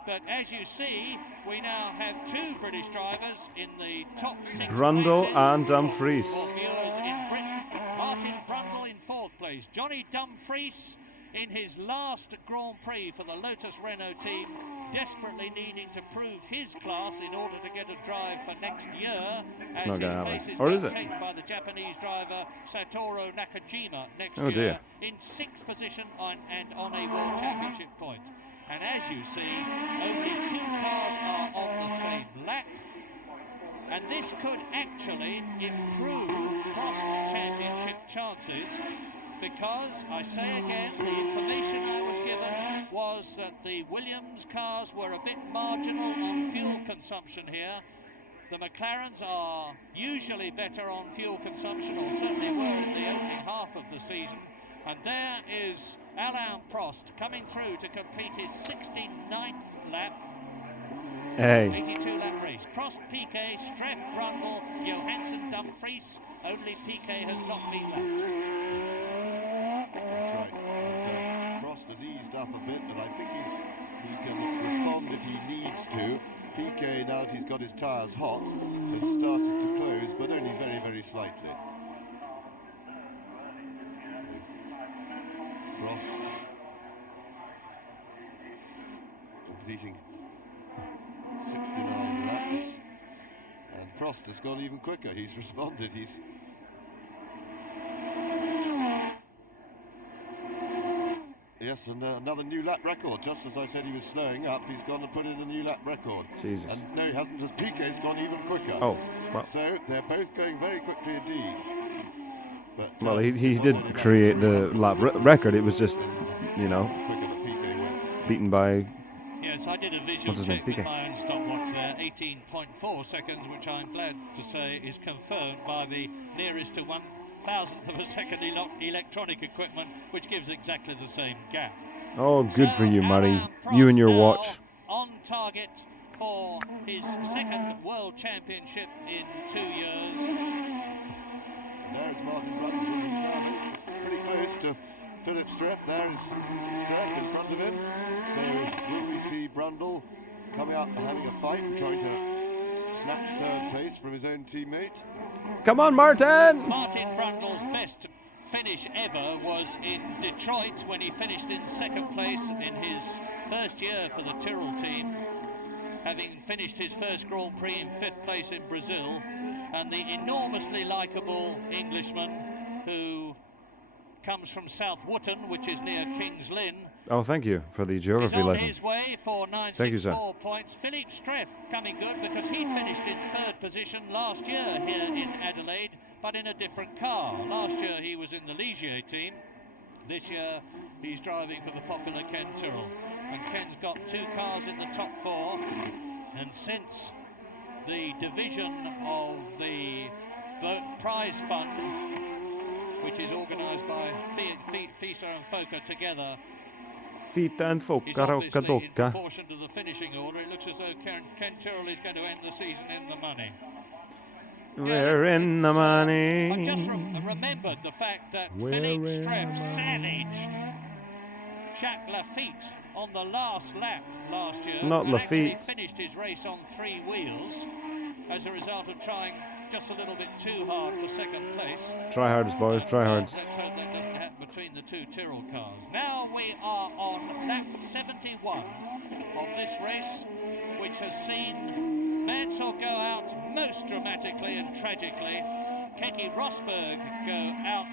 But as you see, we now have two British drivers in the top six Brundle places and Dumfries. for viewers in Britain. Martin Brundle in fourth place. Johnny Dumfries in his last Grand Prix for the Lotus Renault team, desperately needing to prove his class in order to get a drive for next year, as not his gonna place happen. is Or being is it? taken by the Japanese driver Satoru Nakajima next Oh, year, dear. in sixth position and on a World Championship point. And as you see, only two cars are on the same lap, and this could actually improve Prost's championship chances, because, I say again, the information I was given was that the Williams cars were a bit marginal on fuel consumption here. The McLarens are usually better on fuel consumption, or certainly were in the opening half of the season. And there is Alain Prost coming through to complete his 69th lap. Hey. 82-lap race. Prost, Piquet, Streff, Brundle, Johansson, Dumfries. Only Piquet has not been lapped. That's right. Prost has eased up a bit, but I think he can respond if he needs to. Piquet, now that he's got his tyres hot, has started to close, but only very, very slightly. Prost completing 69 laps, and Prost has gone even quicker. He's responded. He's yes, and another new lap record. Just as I said he was slowing up, he's gone to put in a new lap record. Jesus. And no, he hasn't. As Piquet's gone even quicker. Oh, well. So they're both going very quickly indeed. But, Well, he did create the lap record. It was just, you know, beaten by. Yes, I did a visual What's his name? check with Piquet. my own stopwatch there, 18.4 seconds, which I'm glad to say is confirmed by the nearest to 1,000th of a second electronic equipment, which gives exactly the same gap. Oh, good for you, Murray. Alain You and your Prost watch. now on target for his second World Championship in 2 years. There's Martin Brundle. He's now pretty close to Philip Streff. There is Streff in front of him. So will we see Brundle coming up and having a fight and trying to snatched third place from his own teammate. Come on, Martin! Martin Brundle's best finish ever was in Detroit when he finished in second place in his first year for the Tyrrell team, having finished his first Grand Prix in 5th place in Brazil. And the enormously likeable Englishman who comes from South Wootton, which is near King's Lynn, Oh, thank you for the is geography on lesson. his way for Thank you, sir. 964 points. Philippe Streff coming good because he finished in 3rd position last year here in Adelaide, but in a different car. Last year he was in the Ligier team. This year he's driving for the popular Ken Tyrrell. And Ken's got 2 cars in the top 4. And since the division of the prize fund, which is organised by FISA and FOCA together, Fita and is Foka, obviously Roka in Doka. proportion to the finishing order. It looks as though Ken Tyrrell is going to end the season in the money. We're in the money. I just remembered the fact that We're Philippe in Streff the savaged Jacques Lafitte on the last lap last year. Not and actually Lafitte. finished his race on 3 wheels as a result of trying just a little bit too hard for second place. Try hards, boys, try hards. Let's hope that doesn't happen between the 2 Tyrrell cars. Now we are on lap 71 of this race, which has seen Mansell go out most dramatically and tragically. Keke Rosberg go out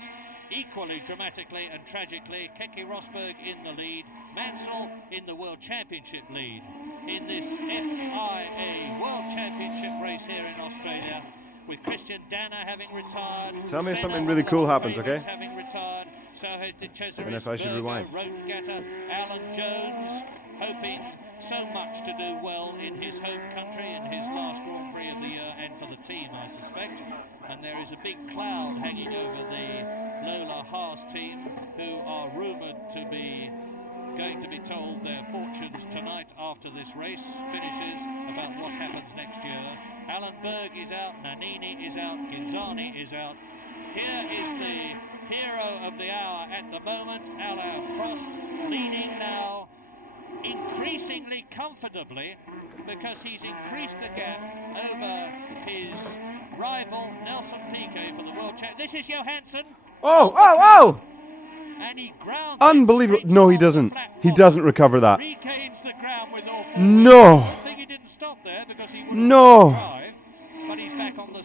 equally dramatically and tragically. Keke Rosberg in the lead, Mansell in the World Championship lead in this FIA World Championship race here in Australia, with Christian Danner having retired. Tell me if Senna, something really cool happens, favourites, okay? having retired. So has De Cesaris, And if I should Berger, rewind. Rodengatter, Alan Jones, hoping so much to do well in his home country in his last Grand Prix of the year, and for the team, I suspect. And there is a big cloud hanging over the Lola Haas team, who are rumoured to be going to be told their fortunes tonight after this race finishes about what happens next year. Alan Berg is out, Nannini is out, Ginzani is out. Here is the hero of the hour at the moment, Alain Prost, leading now increasingly comfortably because he's increased the gap over his rival Nelson Piquet for the World Championship. This is Johansson. Oh! And he grounds Unbelievable. it No, he straight on doesn't. the flat He bottom. doesn't recover that. Regains the ground with all 4 No. wheels. I think he didn't stop there because he would No. drive, but he's back on the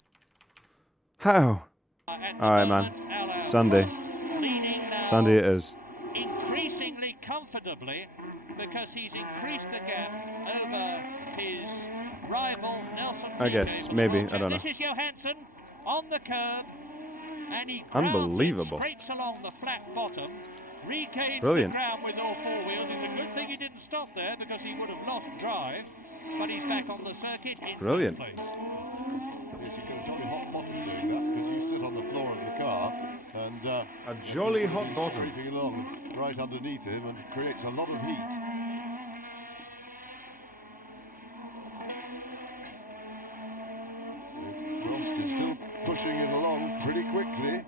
How? at the Alright, man. moment. Alain Sunday. Prost leading now Sunday it is. increasingly comfortably because he's increased the gap over his rival Nelson Piquet I guess, for the maybe, World I don't know. This is Johansson on the curb, and he Unbelievable. scrapes along the flat bottom, regains Brilliant. the ground with all 4 wheels. It's a good thing he didn't stop there because he would have lost drive, but he's back on the circuit in Brilliant. 3rd place. Yes, you can jolly hot bottom doing that because you sit on the floor of the car and A jolly hot he's bottom. creeping along right underneath him and creates a lot of heat. Prost is still pushing it along pretty quickly.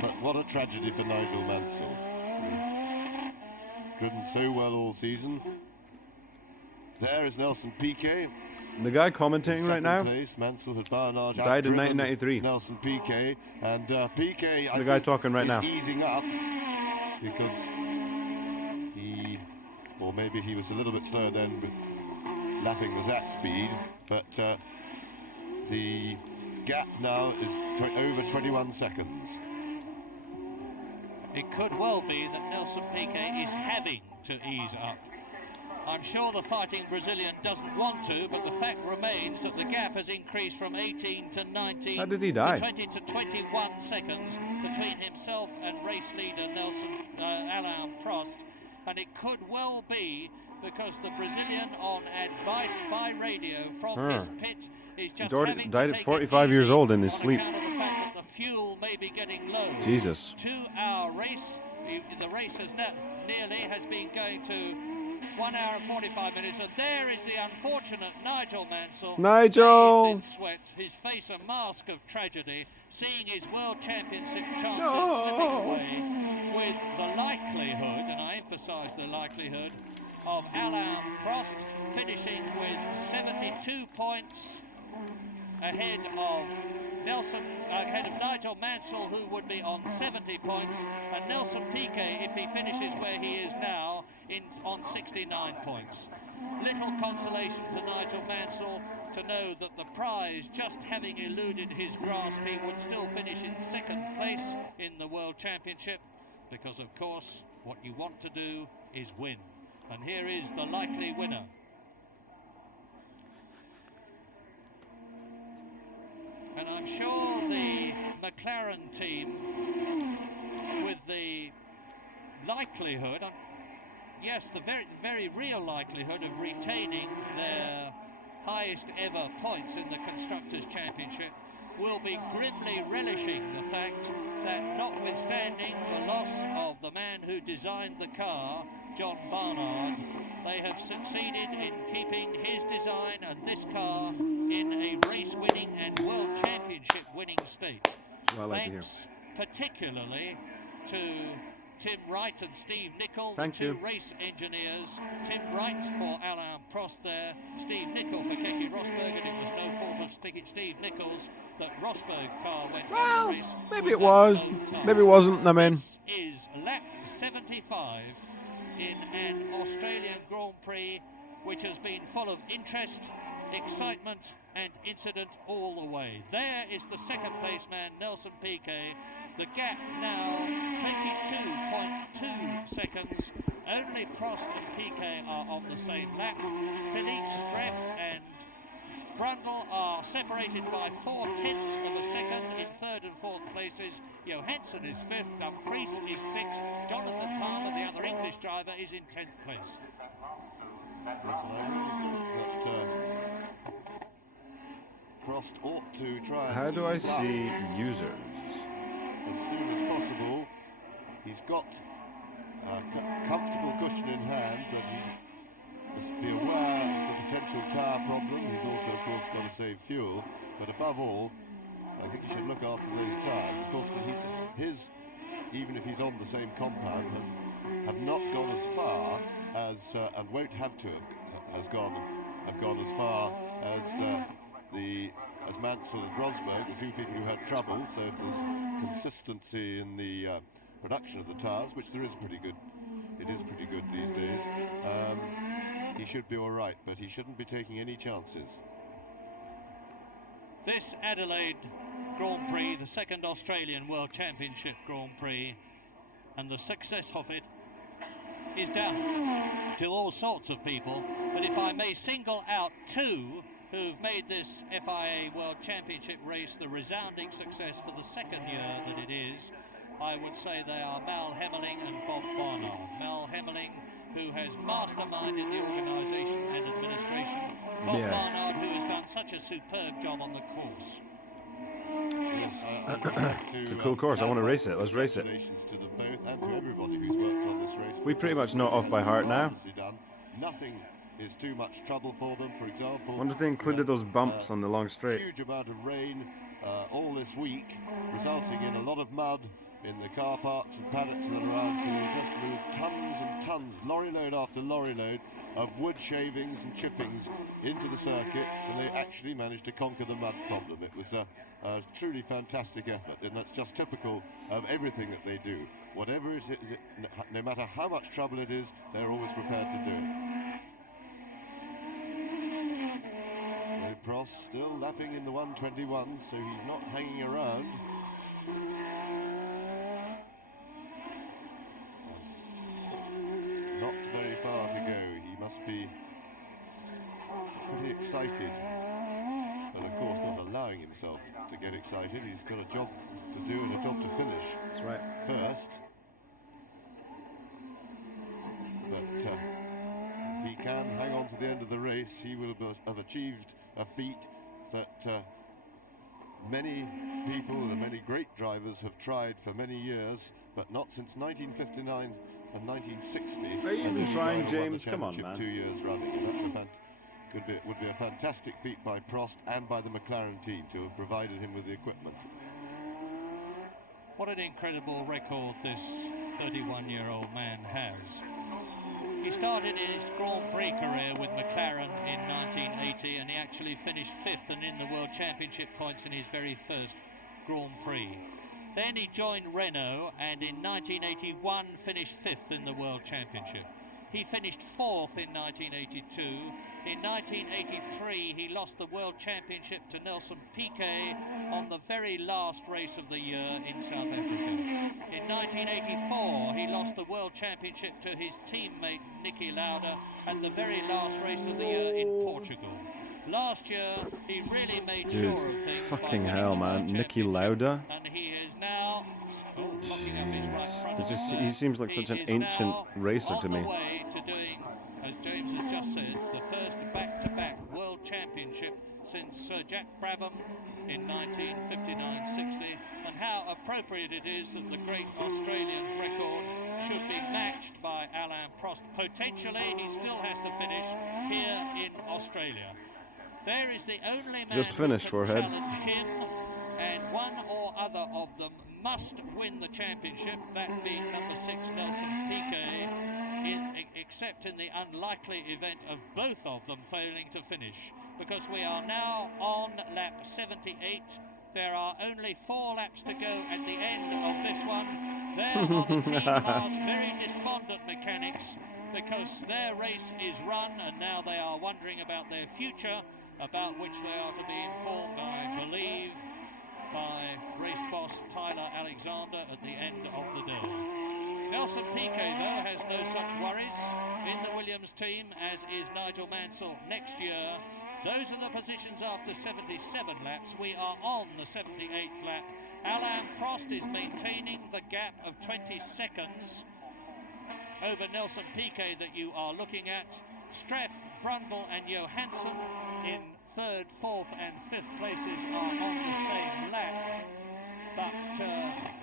But what a tragedy for Nigel Mansell. Driven so well all season. There is Nelson Piquet. The guy commentating right Second now, place, Mansell had by and large died in outdriven 1993. Nelson Piquet, and Piquet, I The guy think, talking right is now. easing up because he, or maybe he was a little bit slower then, with lapping the Zach speed, but the gap now is over 21 seconds. It could well be that Nelson Piquet is having to ease up. I'm sure the fighting Brazilian doesn't want to, but the fact remains that the gap has increased from 18 to 19 How did he die? to 20 to 21 seconds between himself and race leader Alain Prost, and it could well be because the Brazilian, on advice by radio from his pit, is just having died to at take 45 it years easy old in his on sleep. account of the fact that the fuel may be getting low. Jesus. 2-hour race. The race has been going to 1 hour and 45 minutes, and there is the unfortunate Nigel Mansell. Nigel! bathed in sweat, his face a mask of tragedy, seeing his World Championship chances slipping away, with the likelihood, and I emphasise the likelihood, of Alain Prost, finishing with 72 points ahead of Nigel Mansell, who would be on 70 points, and Nelson Piquet, if he finishes where he is now, on 69 points. Little consolation to Nigel Mansell to know that the prize, just having eluded his grasp, he would still finish in second place in the World Championship, because of course what you want to do is win. And here is the likely winner. And I'm sure the McLaren team, with the likelihood, yes, the very real likelihood of retaining their highest ever points in the Constructors' Championship, will be grimly relishing the fact that, notwithstanding the loss of the man who designed the car, John Barnard, they have succeeded in keeping his design and this car in a race-winning and World Championship-winning state. Well, Thanks particularly to Tim Wright and Steve Nicol, Thank the two you. race engineers. Tim Wright for Alain Prost there, Steve Nicol for Keke Rosberg, and it was no fault of Steve Nicol's that Rosberg car went down the race. Maybe it was, maybe it wasn't. I mean, This is lap 75 in an Australian Grand Prix, which has been full of interest, excitement and incident all the way. There is the second place man, Nelson Piquet. The gap now 22.2 seconds. Only Prost and Piquet are on the same lap. Philippe Streff and Brundle are separated by 0.4 of a second in third and fourth places. Johansson is fifth, Dumfries is sixth, Jonathan Palmer, the other English driver, is in 10th place. Yes, and I really think that Prost ought to try and how do I ease up see users? as soon as possible. He's got a comfortable cushion in hand, but he must be aware of the potential tyre problem. He's also, of course, got to save fuel. But above all, I think he should look after those tyres. Of course, his, even if he's on the same compound, have not gone as far as, and won't have to have gone as far as Mansell and Rosberg, the two people who had trouble. So if there's consistency in the production of the tyres, which there is pretty good, it is pretty good these days, he should be all right, but he shouldn't be taking any chances. This Adelaide Grand Prix, the second Australian World Championship Grand Prix, and the success of it is down to all sorts of people. But if I may single out two who've made this FIA World Championship race the resounding success for the second year that it is, I would say they are Mal Hemmeling and Bob Barnard. Mal Hemmeling, who has masterminded the organisation and administration. Bob Barnard, who has done such a superb job on the course. It's a cool course. I want to race it. Let's race it. Congratulations to them both and to everybody who's worked on this race. We pretty much know it off by heart now. Nothing is too much trouble for them. For example, Wonder if they included those bumps on the long straight. Huge amount of rain all this week, resulting in a lot of mud in the car parks and paddocks and around. So we just moved tons and tons, lorry load after lorry load, of wood shavings and chippings into the circuit, and they actually managed to conquer the mud problem. It was a truly fantastic effort, and that's just typical of everything that they do. Whatever it is, no matter how much trouble it is, they're always prepared to do it. So Prost still lapping in the 121, so he's not hanging around. Not very far to go. He must be pretty excited, but of course not allowing himself to get excited. He's got a job to do and a job to finish. That's right. First. But if he can hang on to the end of the race, he will have achieved a feat that many people and many great drivers have tried for many years, but not since 1959 and 1960. Are you even trying, James? Come on, man. 2 years running. That's would be a fantastic feat by Prost and by the McLaren team to have provided him with the equipment. What an incredible record this 31-year-old man has. He started his Grand Prix career with McLaren in 1980, and he actually finished 5th and in the World Championship points in his very first Grand Prix. Then he joined Renault, and in 1981 finished 5th in the World Championship. He finished 4th in 1982. In 1983, he lost the World Championship to Nelson Piquet on the very last race of the year in South Africa. In 1984, he lost the World Championship to his teammate Niki Lauda at the very last race of the year in Portugal. Last year, he really made Dude, sure of things. fucking hell, man. Niki Lauda. And he is now locking up his right front. It's just, he seems like such an ancient racer to me. On the way to doing, as James has just said, the first back-to-back World Championship since Sir Jack Brabham in 1959-60, and how appropriate it is that the great Australian's record should be matched by Alain Prost. Potentially, he still has to finish here in Australia. There is the only man Just finished, who can forehead. challenge him, and one or other of them must win the championship, that being number 6 Nelson Piquet, except in the unlikely event of both of them failing to finish, because we are now on lap 78. There are only 4 laps to go at the end of this one. There are the Team Haas very despondent mechanics, because their race is run and now they are wondering about their future, about which they are to be informed, I believe, by race boss Tyler Alexander at the end of the day. Nelson Piquet, though, has no such worries in the Williams team, as is Nigel Mansell next year. Those are the positions after 77 laps. We are on the 78th lap. Alain Prost is maintaining the gap of 20 seconds over Nelson Piquet that you are looking at. Streff, Brundle and Johansson in 3rd, 4th and 5th places are on the same lap. But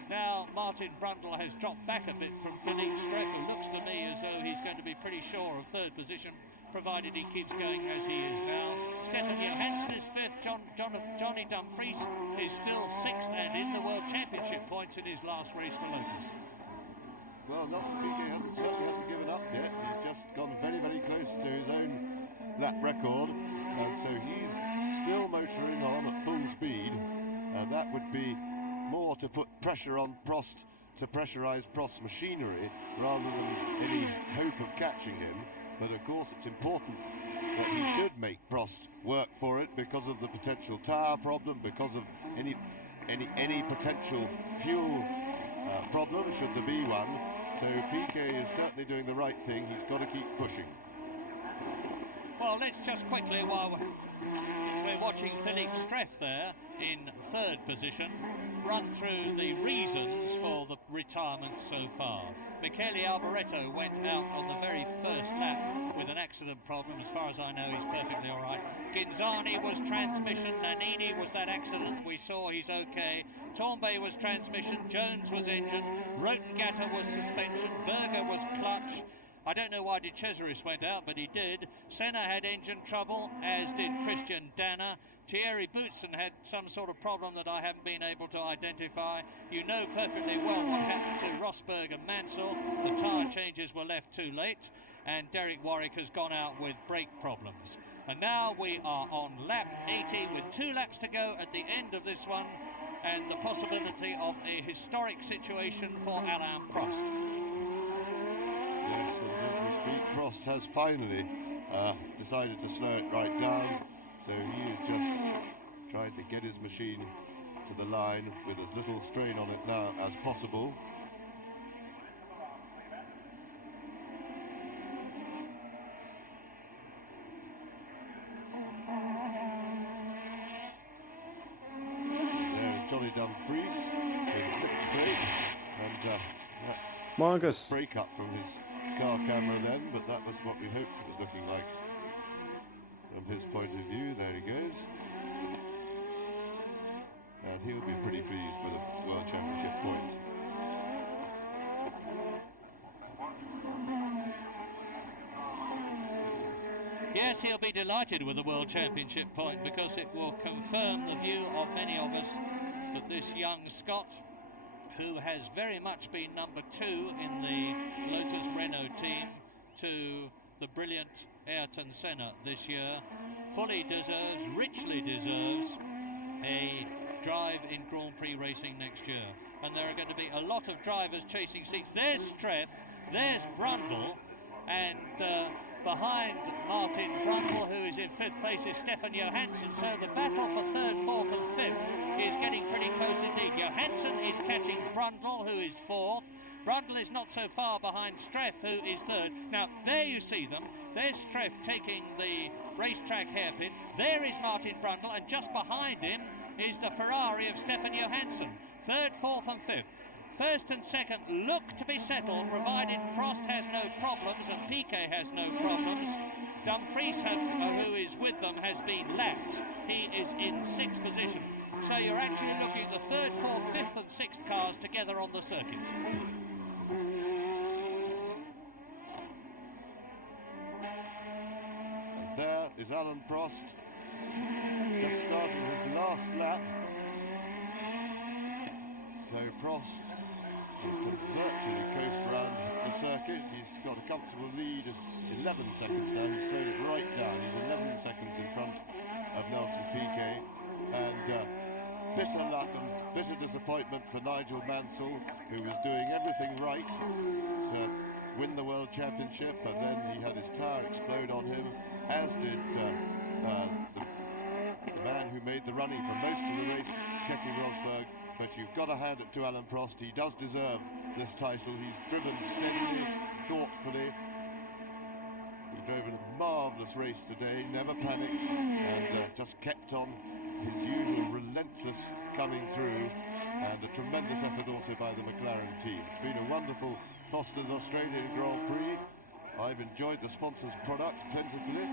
now Martin Brundle has dropped back a bit from Philippe Streff, who looks to me as though he's going to be pretty sure of 3rd position, provided he keeps going as he is now. Stefan Johansson is 5th, Johnny Dumfries is still 6th and in the World Championship points in his last race for Lotus. Well, Nelson Piquet certainly hasn't given up yet. He's just gone very, very close to his own lap record, and so he's still motoring on at full speed. That would be more to put pressure on Prost, to pressurise Prost's machinery, rather than any hope of catching him. But of course it's important that he should make Prost work for it, because of the potential tyre problem, because of any potential fuel problem, should there be one. So Piquet is certainly doing the right thing. He's got to keep pushing. Well, let's just quickly, while we're watching Philippe Streff there in 3rd position, run through the reasons for the retirement so far. Michele Alboreto went out on the very first lap with an accident problem. As far as I know, he's perfectly all right. Ginzani was transmission. Nannini was that accident we saw. He's okay. Torbay was transmission. Jones was engine. Rotengatter was suspension. Berger was clutch. I don't know why De Cesaris went out, but he did. Senna had engine trouble, as did Christian Danner. Thierry Boutsen had some sort of problem that I haven't been able to identify. You know perfectly well what happened to Rosberg and Mansell. The tyre changes were left too late, and Derek Warwick has gone out with brake problems. And now we are on lap 80 with 2 laps to go at the end of this one, and the possibility of a historic situation for Alain Prost. Yes, and as we speak, Prost has finally decided to slow it right down. So he is just trying to get his machine to the line with as little strain on it now as possible. There's Johnny Dumfries in 6th place, and Marcus. break up from his car camera then, but that was what we hoped it was looking like. From his point of view, there he goes. And he'll be pretty pleased with a World Championship point. Yes, he'll be delighted with the World Championship point, because it will confirm the view of many of us that this young Scot, who has very much been number 2 in the Lotus Renault team, to the brilliant Ayrton Senna this year. Fully deserves, richly deserves a drive in Grand Prix racing next year. And there are going to be a lot of drivers chasing seats. There's Streff, there's Brundle, and behind Martin Brundle, who is in 5th place, is Stefan Johansson. So the battle for 3rd, 4th and 5th is getting pretty close indeed. Johansson is catching Brundle, who is 4th. Brundle is not so far behind Streff, who is 3rd. Now, there you see them. There's Streff taking the racetrack hairpin. There is Martin Brundle, and just behind him is the Ferrari of Stefan Johansson. 3rd, 4th and 5th. 1st and 2nd look to be settled, provided Prost has no problems and Piquet has no problems. Dumfries, who is with them, has been lapped. He is in 6th position. So you're actually looking at the 3rd, 4th, 5th and 6th cars together on the circuit. And there is Alan Prost, just starting his last lap. So Prost can virtually coast around the circuit. He's got a comfortable lead of 11 seconds now. He's slowed it right down. He's 11 seconds in front of Nelson Piquet. And bitter luck and bitter disappointment for Nigel Mansell, who was doing everything right to win the World Championship, and then he had his tyre explode on him, as did the man who made the running for most of the race, Keke Rosberg. But you've got to hand it to Alan Prost. He does deserve this title. He's driven steadily, thoughtfully. He drove in a marvellous race today, never panicked, and just kept on his usual relentless coming through, and a tremendous effort also by the McLaren team. It's been a wonderful Foster's Australian Grand Prix. I've enjoyed the sponsor's product plentifully,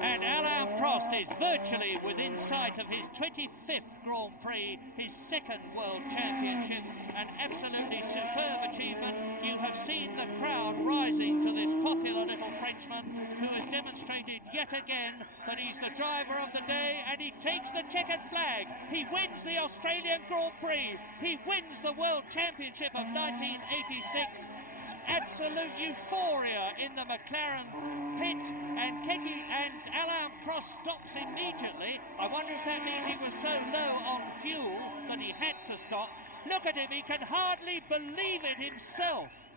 and Alain Prost is virtually within sight of his 25th Grand Prix, his 2nd World Championship, an absolutely superb achievement. You have seen the crowd rising to this popular little Frenchman who has demonstrated yet again that he's the driver of the day, and he takes the checkered flag. He wins the Australian Grand Prix. He wins the World Championship of 1986. Absolute euphoria in the McLaren pit, and Keke and Alain Prost stops immediately. I wonder if that means he was so low on fuel that he had to stop. Look at him, he can hardly believe it himself.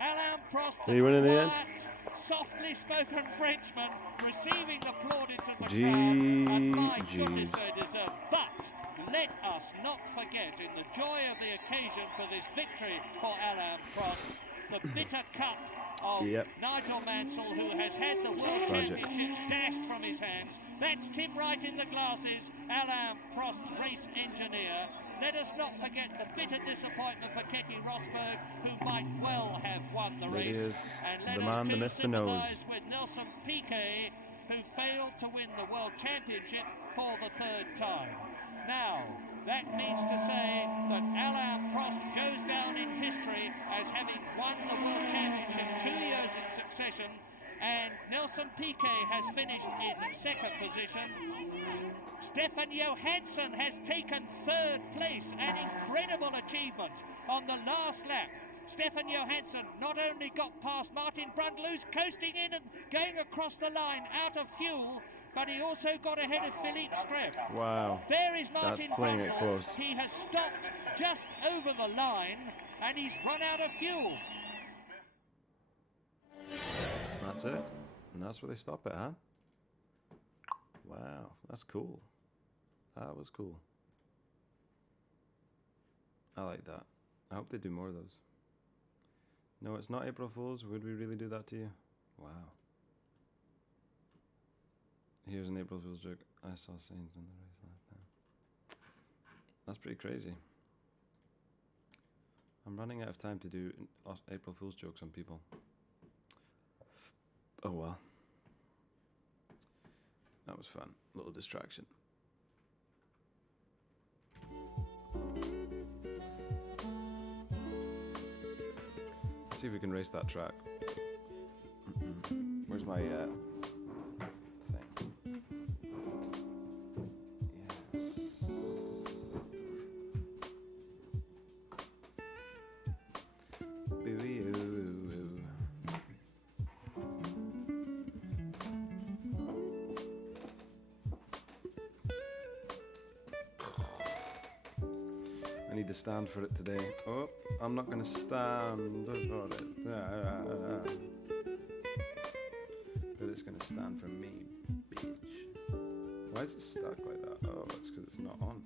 Alain Prost, Did he win in the end? quiet, softly spoken Frenchman, receiving the plaudits of the crowd, and my goodness, they deserve. But let us not forget, in the joy of the occasion for this victory for Alain Prost, the bitter cup of Nigel Mansell, who has had the World Championship dashed from his hands. That's Tim Wright in the glasses, Alain Prost, race engineer. Let us not forget the bitter disappointment for Keke Rosberg, who might well have won the race. And let us too sympathise with Nelson Piquet, who failed to win the World Championship for the 3rd time. Now, that means to say that Alain Prost goes down in history as having won the World Championship 2 years in succession, and Nelson Piquet has finished in 2nd position. Stefan Johansson has taken 3rd place, an incredible achievement on the last lap. Stefan Johansson not only got past Martin Brundle, who's coasting in and going across the line out of fuel, but he also got ahead of Philippe Streff. Wow. There is Martin That's playing Brundle. it close. He has stopped just over the line, and he's run out of fuel. That's it. And that's where they stop it, huh? Wow, that's cool. That was cool. I like that. I hope they do more of those. No, it's not April Fool's. Would we really do that to you? Wow. Here's an April Fool's joke. I saw Saints in the race last time. That's pretty crazy. I'm running out of time to do April Fool's jokes on people. Oh well. That was fun. Little distraction. Let's see if we can race that track. Where's my thing? Yes. need to stand for it today. Oh, I'm not gonna stand for it. But it's gonna stand for me, bitch. Why is it stuck like that? Oh, it's because it's not on.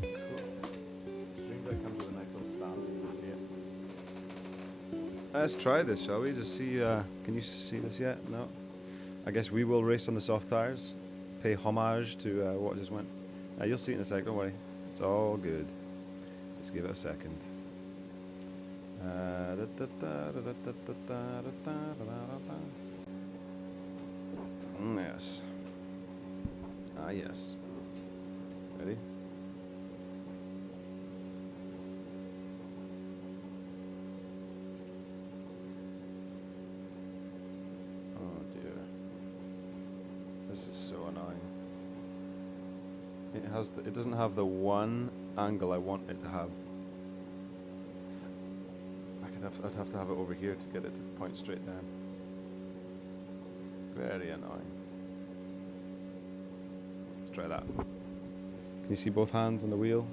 Cool. Stream Deck comes with a nice little stand so you can see it. Let's try this, shall we? Just see, can you see this yet? No? I guess we will race on the soft tires. Pay homage to what just went. You'll see it in a sec, don't worry. It's all good. Just give it a second. Yes. Ah, yes. Ready? Oh dear. This is so annoying. It doesn't have the one angle I want it to have. I'd have to have it over here to get it to point straight down. Very annoying. Let's try that. Can you see both hands on the wheel?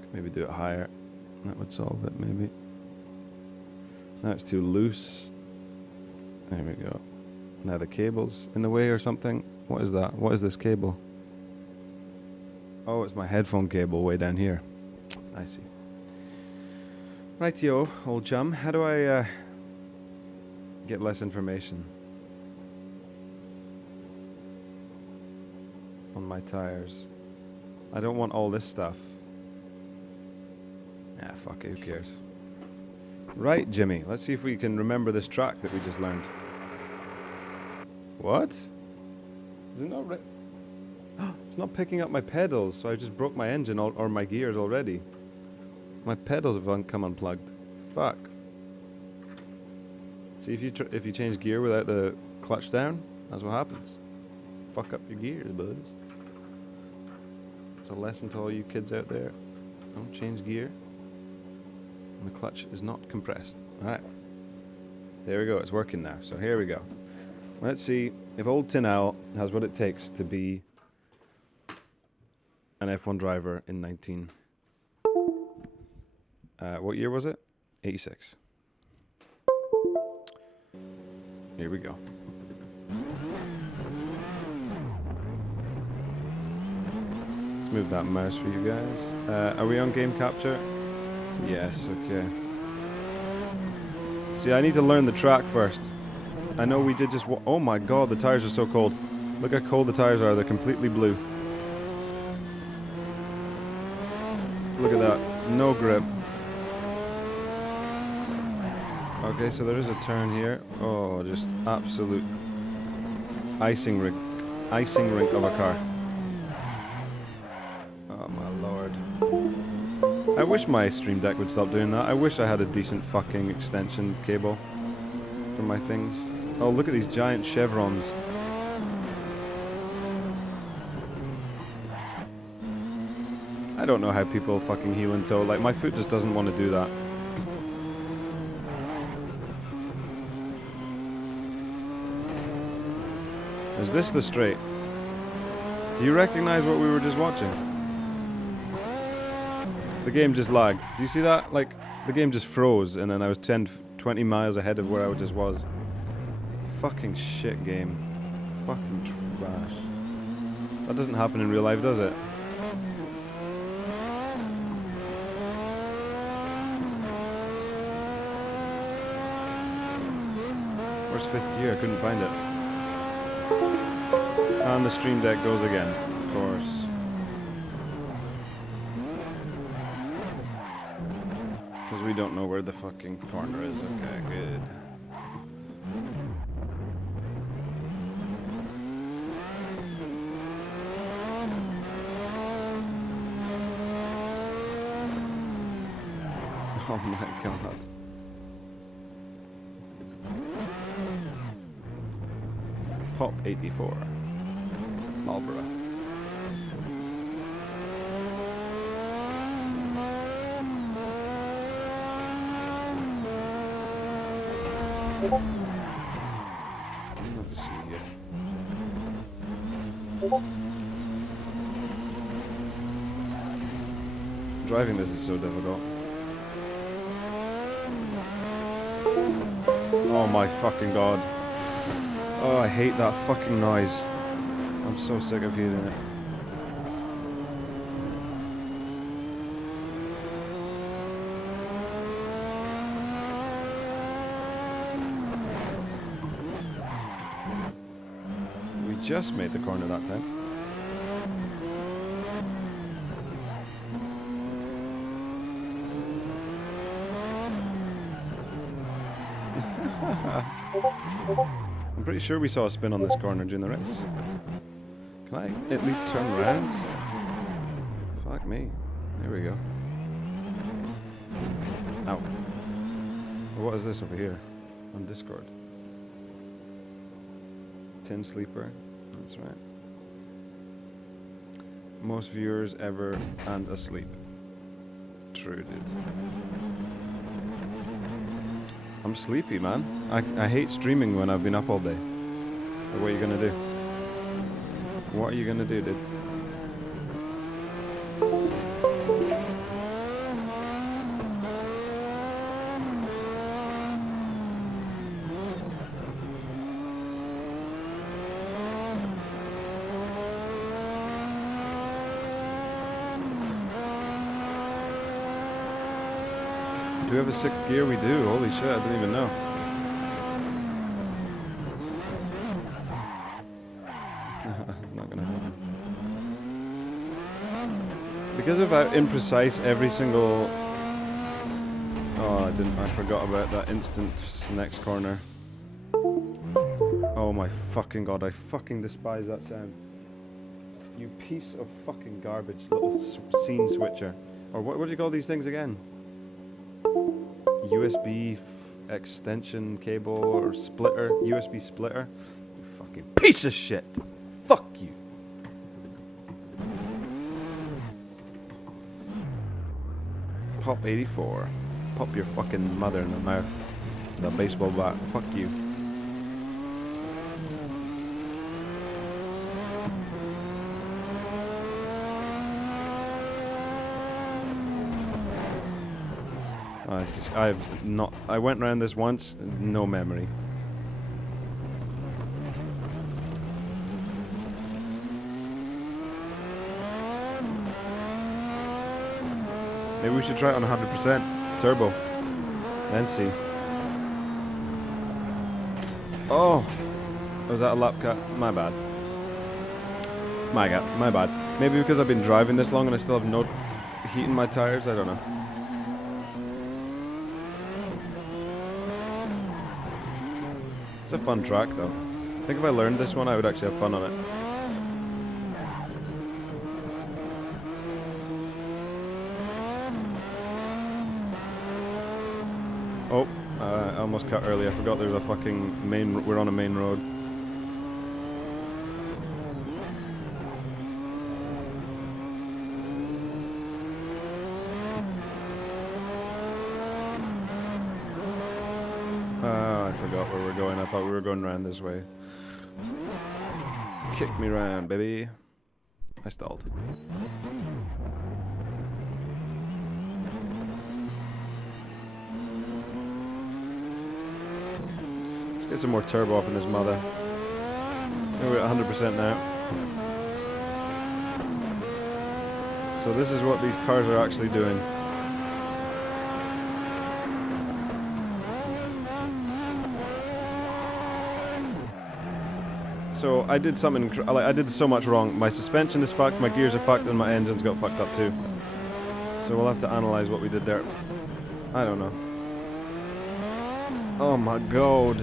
Could maybe do it higher. That would solve it, maybe. Now it's too loose. There we go. Now the cable's in the way or something. What is that? What is this cable? Oh, it's my headphone cable way down here. I see. Rightio, old chum. How do I get less information on my tires? I don't want all this stuff. Ah, fuck it, who cares? Right, Jimmy, let's see if we can remember this track that we just learned. What? Is it not right? It's not picking up my pedals, so I just broke my engine or my gears already. My pedals have come unplugged. Fuck. See, if you change gear without the clutch down, that's what happens. Fuck up your gears, buzz. It's a lesson to all you kids out there. Don't change gear. And the clutch is not compressed. Alright. There we go, it's working now. So here we go. Let's see if old TinOwl has what it takes to be an F1 driver in 19... what year was it? 86. Here we go. Let's move that mouse for you guys. Are we on game capture? Yes, okay. See, I need to learn the track first. I know we did just... oh my god, the tires are so cold. Look how cold the tires are, they're completely blue. Look at that, no grip. Okay, so there is a turn here. Oh, just absolute icing rink of a car. Oh my lord. I wish my Stream Deck would stop doing that. I wish I had a decent fucking extension cable for my things. Oh, look at these giant chevrons. I don't know how people fucking heel and toe. Like, my foot just doesn't want to do that. Is this the straight? Do you recognize what we were just watching? The game just lagged. Do you see that? Like, the game just froze and then I was 20 miles ahead of where I just was. Fucking shit game. Fucking trash. That doesn't happen in real life, does it? Where's fifth gear? I couldn't find it. And the Stream Deck goes again, of course. Because we don't know where the fucking corner is. Okay, good. Oh my god. Pop 84. Marlboro. Let's see here. Driving this is so difficult. Oh my fucking god. Oh, I hate that fucking noise. I'm so sick of hearing it. We just made the corner that time. I'm pretty sure we saw a spin on this corner during the race. Can I at least turn around? Fuck me. There we go. Ow. What is this over here? On Discord. Tin Sleeper. That's right. Most viewers ever and asleep. True, dude. I'm sleepy, man. I hate streaming when I've been up all day. But what are you gonna do? What are you gonna do, dude? Do we have a 6th gear? We do. Holy shit, I didn't even know. It's not gonna happen. Because of how imprecise every single... Oh, I forgot about that instant next corner. Oh my fucking god, I fucking despise that sound. You piece of fucking garbage, little scene switcher. Or what do you call these things again? USB extension cable or splitter, USB splitter. You fucking piece of shit. Fuck you. Pop 84. Pop your fucking mother in the mouth with a baseball bat. Fuck you. I went around this once, no memory. Maybe we should try it on 100% turbo, then see. Oh, was that a lap cut? My bad. My bad. Maybe because I've been driving this long and I still have no heat in my tires, I don't know. It's a fun track though. I think if I learned this one I would actually have fun on it. Oh, I almost cut early. I forgot there's a fucking we're on a main road. I forgot where we're going. I thought we were going around this way. Kick me round, baby. I stalled. Let's get some more turbo up in this mother. We're at 100% now. So this is what these cars are actually doing. So I did something, I did so much wrong. My suspension is fucked, my gears are fucked, and my engine's got fucked up too. So we'll have to analyze what we did there. I don't know. Oh my god.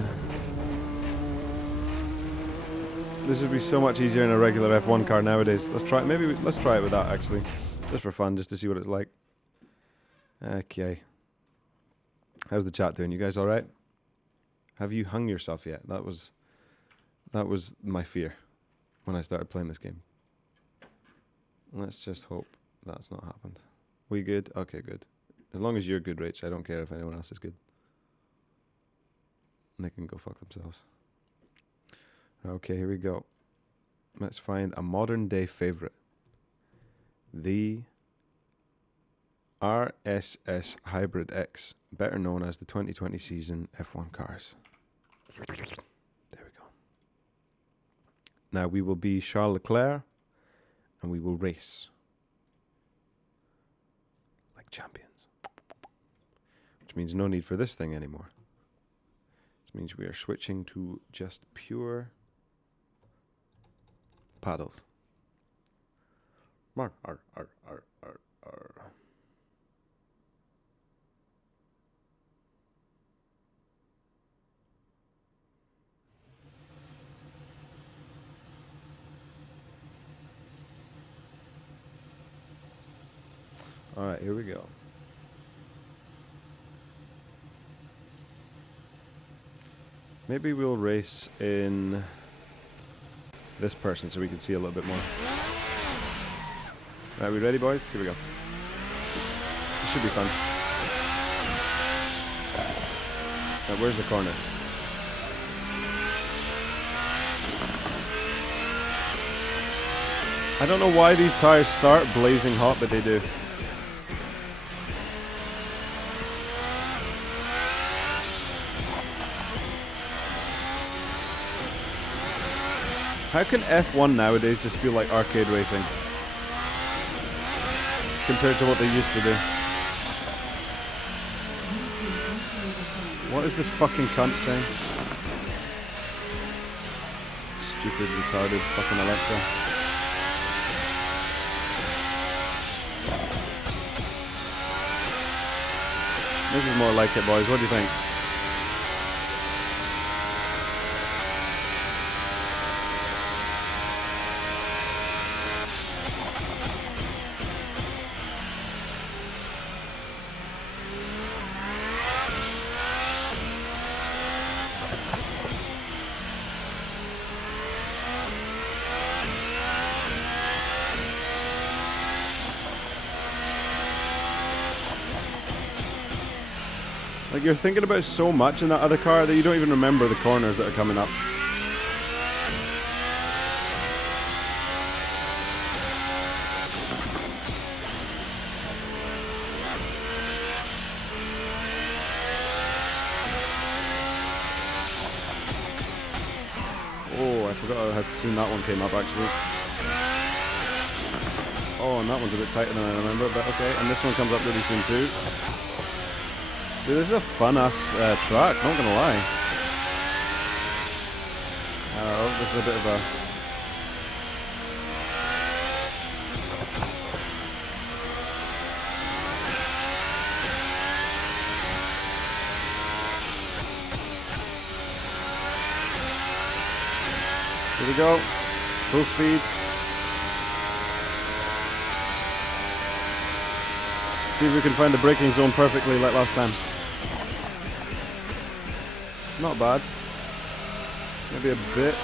This would be so much easier in a regular F1 car nowadays. Let's try it. Let's try it with that actually. Just for fun, just to see what it's like. Okay. How's the chat doing? You guys alright? Have you hung yourself yet? That was my fear when I started playing this game. Let's just hope that's not happened. We good? Okay, good. As long as you're good, Rach, I don't care if anyone else is good. They can go fuck themselves. Okay, here we go. Let's find a modern day favorite. The RSS Hybrid X, better known as the 2020 season F1 cars. There we go. Now we will be Charles Leclerc and we will race like champions. Which means no need for this thing anymore. This means we are switching to just pure paddles. Arr, arr, arr, arr, arr, arr. All right, here we go. Maybe we'll race in this person so we can see a little bit more. Are we ready, boys? Here we go. This should be fun. Now, where's the corner? I don't know why these tires start blazing hot, but they do. How can F1 nowadays just feel like arcade racing compared to what they used to do? What is this fucking cunt saying? Stupid, retarded fucking Alexa. This is more like it, boys. What do you think? Like, you're thinking about so much in that other car that you don't even remember the corners that are coming up. Oh, I forgot how soon that one came up, actually. Oh, and that one's a bit tighter than I remember, but okay. And this one comes up really soon too. Dude, this is a fun-ass track, not gonna lie. Oh, this is a bit of a... Here we go. Full speed. See if we can find the braking zone perfectly like last time. Not bad. Maybe a bit.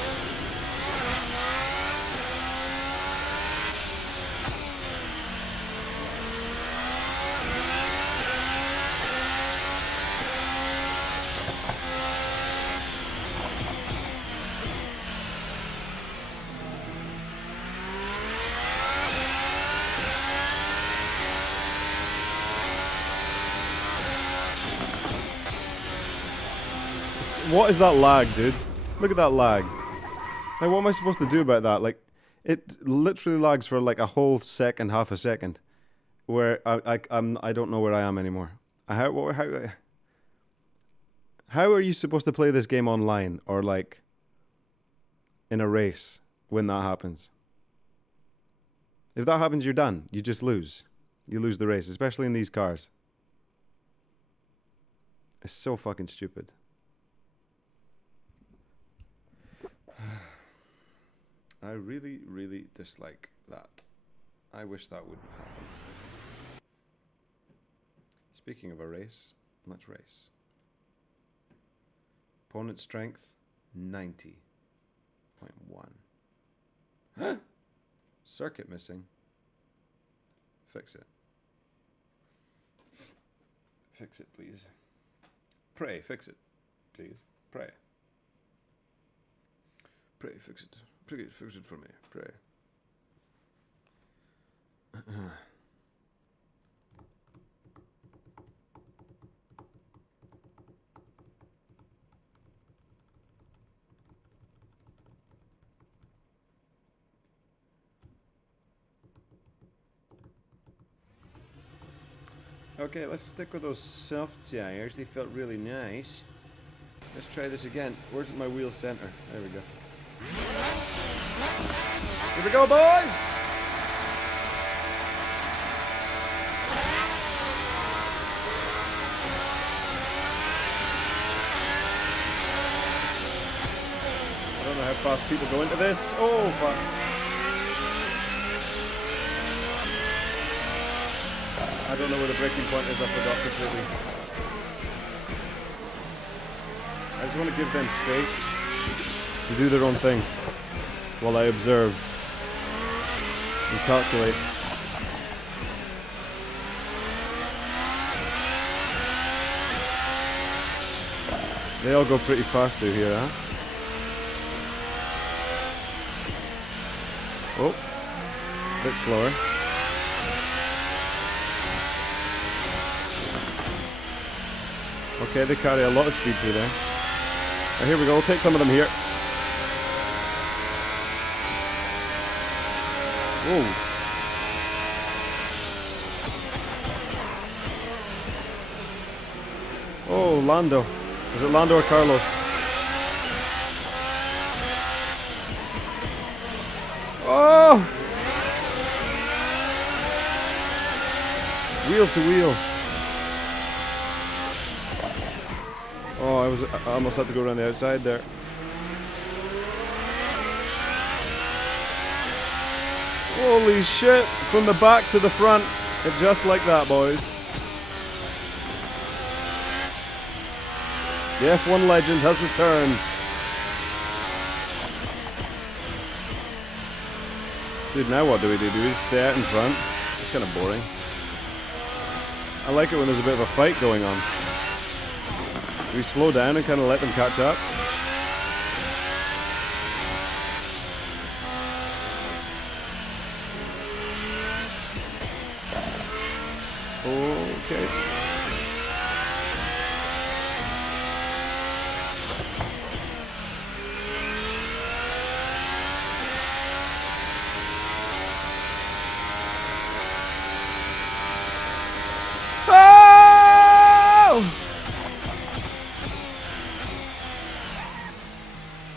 What is that lag, dude? Look at that lag. Like, what am I supposed to do about that? Like, it literally lags for like a whole second, half a second, where I don't know where I am anymore. How are you supposed to play this game online or like in a race when that happens? If that happens, you're done. You just lose. You lose the race, especially in these cars. It's so fucking stupid. I really, really dislike that. I wish that wouldn't happen. Speaking of a race, let's race. Opponent strength, 90.1. Circuit missing. Fix it. Fix it, please. Pray, fix it. Please. Pray. Pray, fix it. fix it for me. Pray. Okay, let's stick with those soft tires. They felt really nice. Let's try this again. Where's my wheel center? There we go. Here we go, boys! I don't know how fast people go into this. Oh, fuck. I don't know where the braking point is. I forgot completely. I just want to give them space to do their own thing while I observe and calculate. They all go pretty fast through here, huh? Oh, a bit slower. Okay, they carry a lot of speed through there. Oh, here we go, we'll take some of them here. Whoa. Oh, Lando. Is it Lando or Carlos? Oh! Wheel to wheel. Oh, I almost had to go around the outside there. Holy shit! From the back to the front. Just like that, boys. The F1 legend has returned. Dude, now what do we do? Do we just stay out in front? It's kind of boring. I like it when there's a bit of a fight going on. Do we slow down and kind of let them catch up? Okay.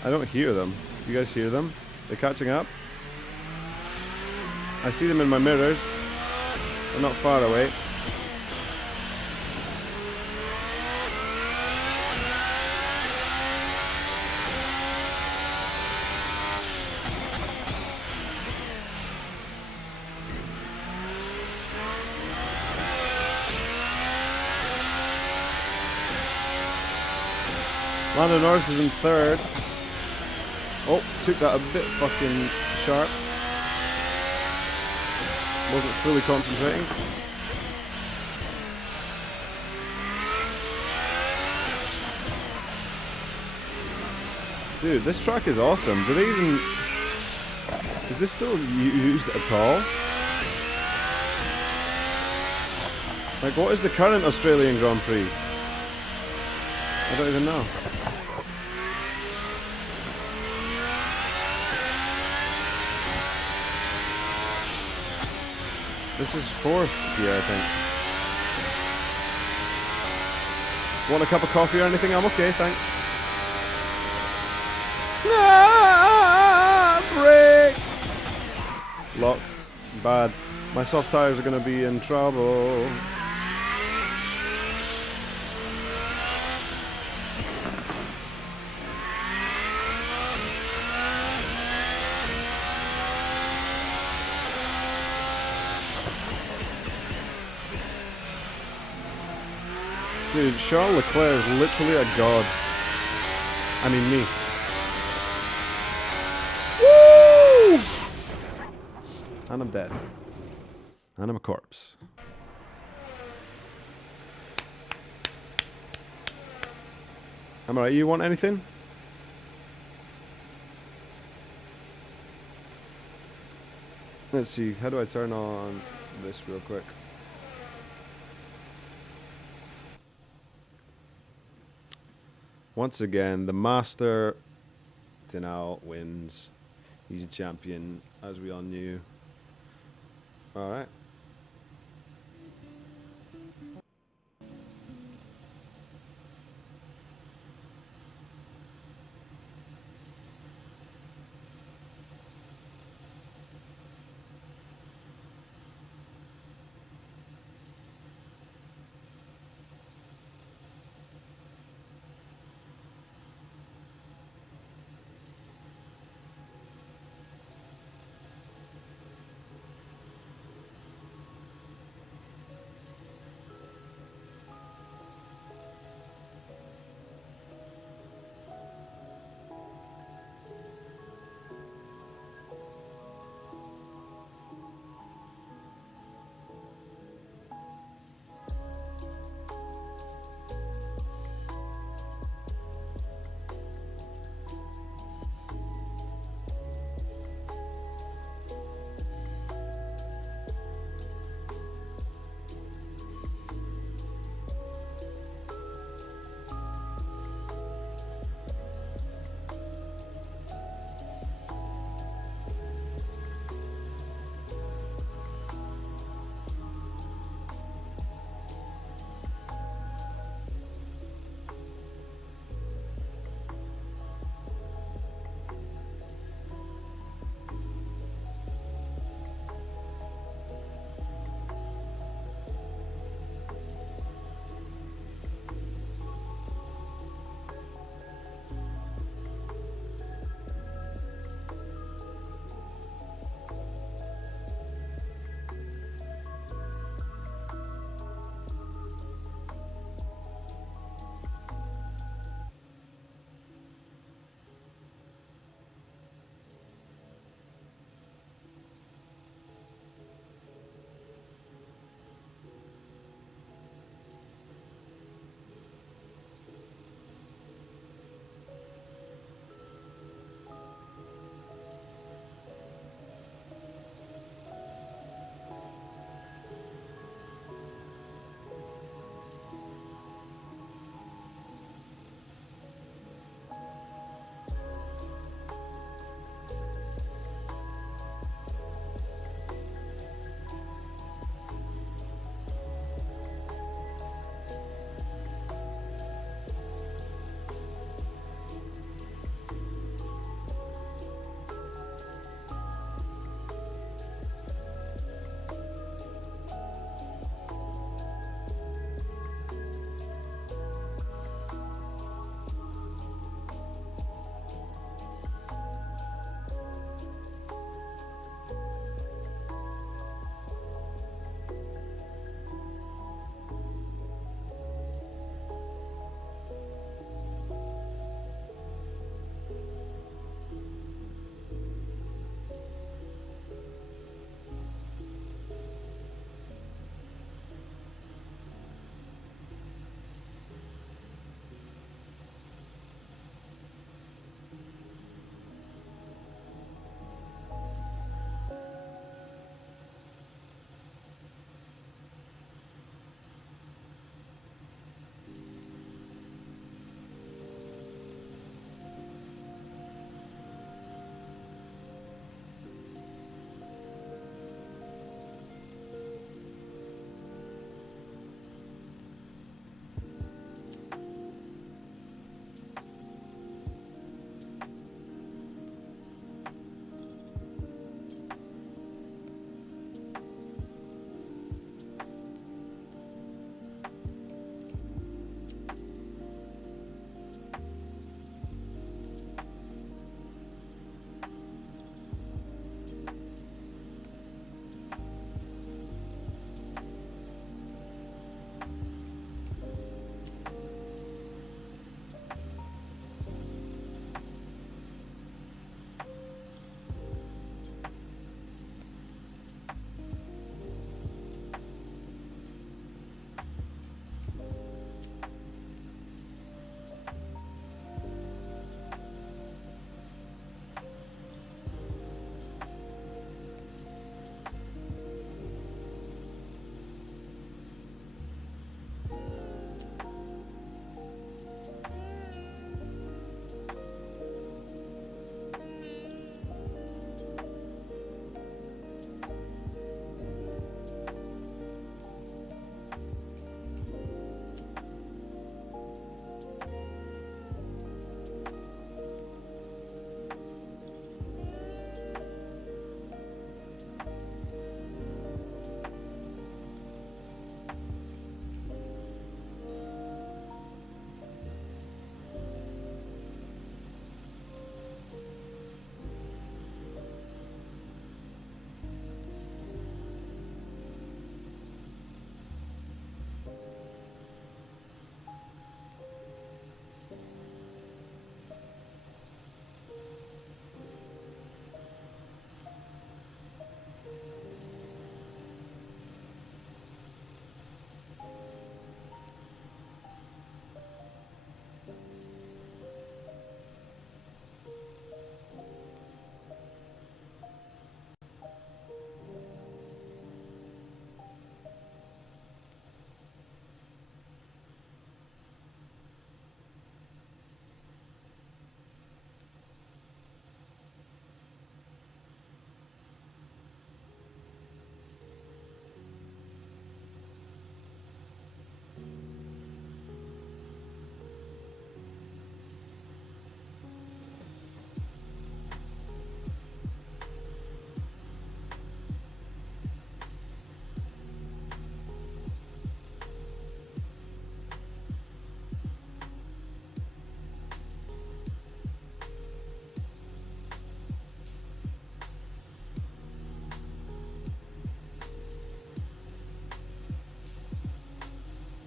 I don't hear them. You guys hear them? They're catching up. I see them in my mirrors. They're not far away. Lando Norris is in third. Oh, took that a bit fucking sharp. Wasn't fully concentrating. Dude, this track is awesome. Do they even... Is this still used at all? Like, what is the current Australian Grand Prix? I don't even know. This is fourth gear, I think. Want a cup of coffee or anything? I'm okay, thanks. Brake! Locked. Bad. My soft tires are going to be in trouble. Dude, Charles Leclerc is literally a god. I mean me. Woo! And I'm dead. And I'm a corpse. I'm alright, you want anything? Let's see, how do I turn on this real quick? Once again, the master TinOwl wins. He's a champion, as we all knew. Alright.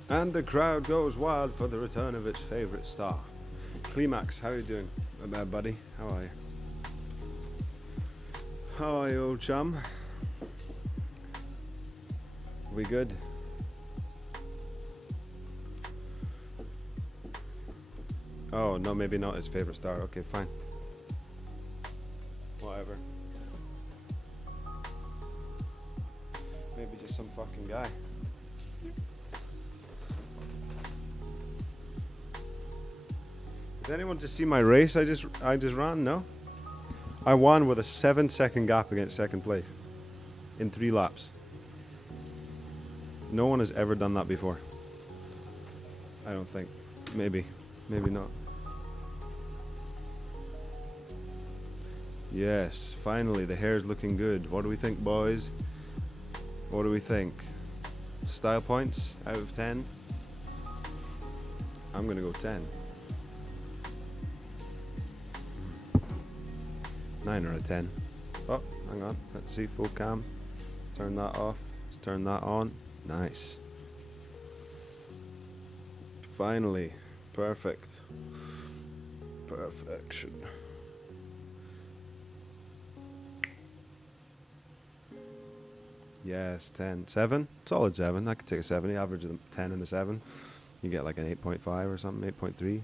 And the crowd goes wild for the return of its favourite star. Climax, how are you doing, buddy? How are you? How are you, old chum? We good? Oh, no, maybe not his favourite star. Okay, fine. Whatever. Maybe just some fucking guy. Did anyone just see my race I just ran? No? I won with a 7-second gap against second place in 3 laps. No one has ever done that before. I don't think. Maybe. Maybe not. Yes, finally the hair's looking good. What do we think, boys? What do we think? Style points out of 10? I'm gonna go 10. 9 out of 10. Oh, hang on. Let's see, full cam. Let's turn that off. Let's turn that on. Nice. Finally. Perfect. Perfection. Yes, 10. 7? Solid 7. I could take a 7. The average of the 10 and the 7. You get like an 8.5 or something, 8.3.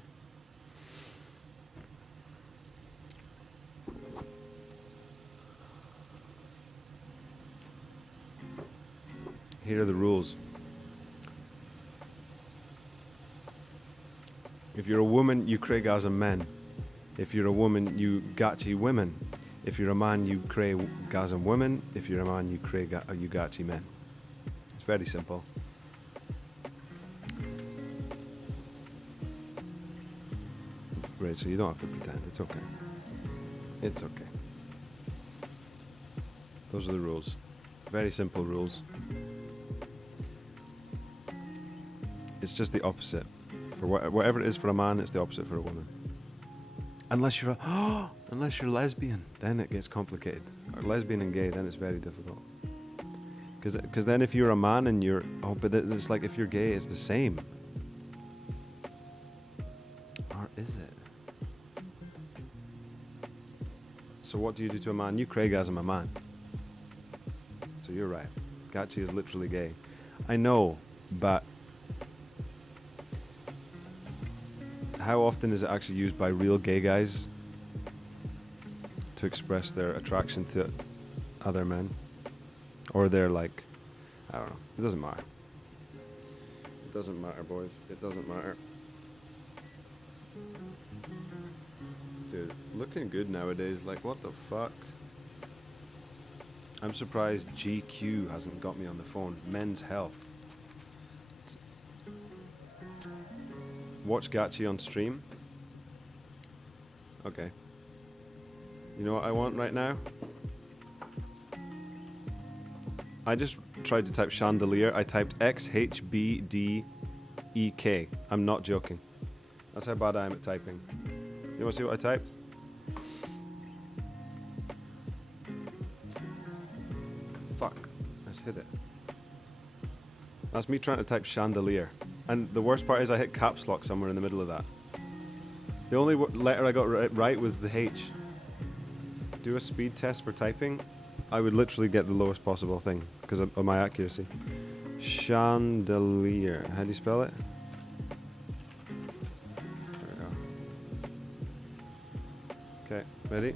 Here are the rules. If you're a woman, you craigasm men. If you're a woman, you gachi women. If you're a man, you craigasm women. If you're a man, you gachi men. It's very simple. Rachel, you don't have to pretend. It's okay. It's okay. Those are the rules. Very simple rules. It's just the opposite. For whatever it is for a man, it's the opposite for a woman. Unless you're lesbian, then it gets complicated. Or lesbian and gay, then it's very difficult. Because then if you're a man and you're but it's like if you're gay, it's the same. Or is it? So what do you do to a man? You craigasm a man. So you're right. Gachi is literally gay. I know, but how often is it actually used by real gay guys to express their attraction to other men? Or they're like, I don't know. It doesn't matter. It doesn't matter, boys. It doesn't matter. Dude, looking good nowadays. Like, what the fuck? I'm surprised GQ hasn't got me on the phone. Men's Health. Watch Gachi on stream. Okay. You know what I want right now? I just tried to type chandelier. I typed XHBDEK. I'm not joking. That's how bad I am at typing. You want to see what I typed? Fuck. I just hit it. That's me trying to type chandelier. And the worst part is I hit caps lock somewhere in the middle of that. The only letter I got right was the H. Do a speed test for typing. I would literally get the lowest possible thing because of my accuracy. Chandelier. How do you spell it? There we go. Okay, ready?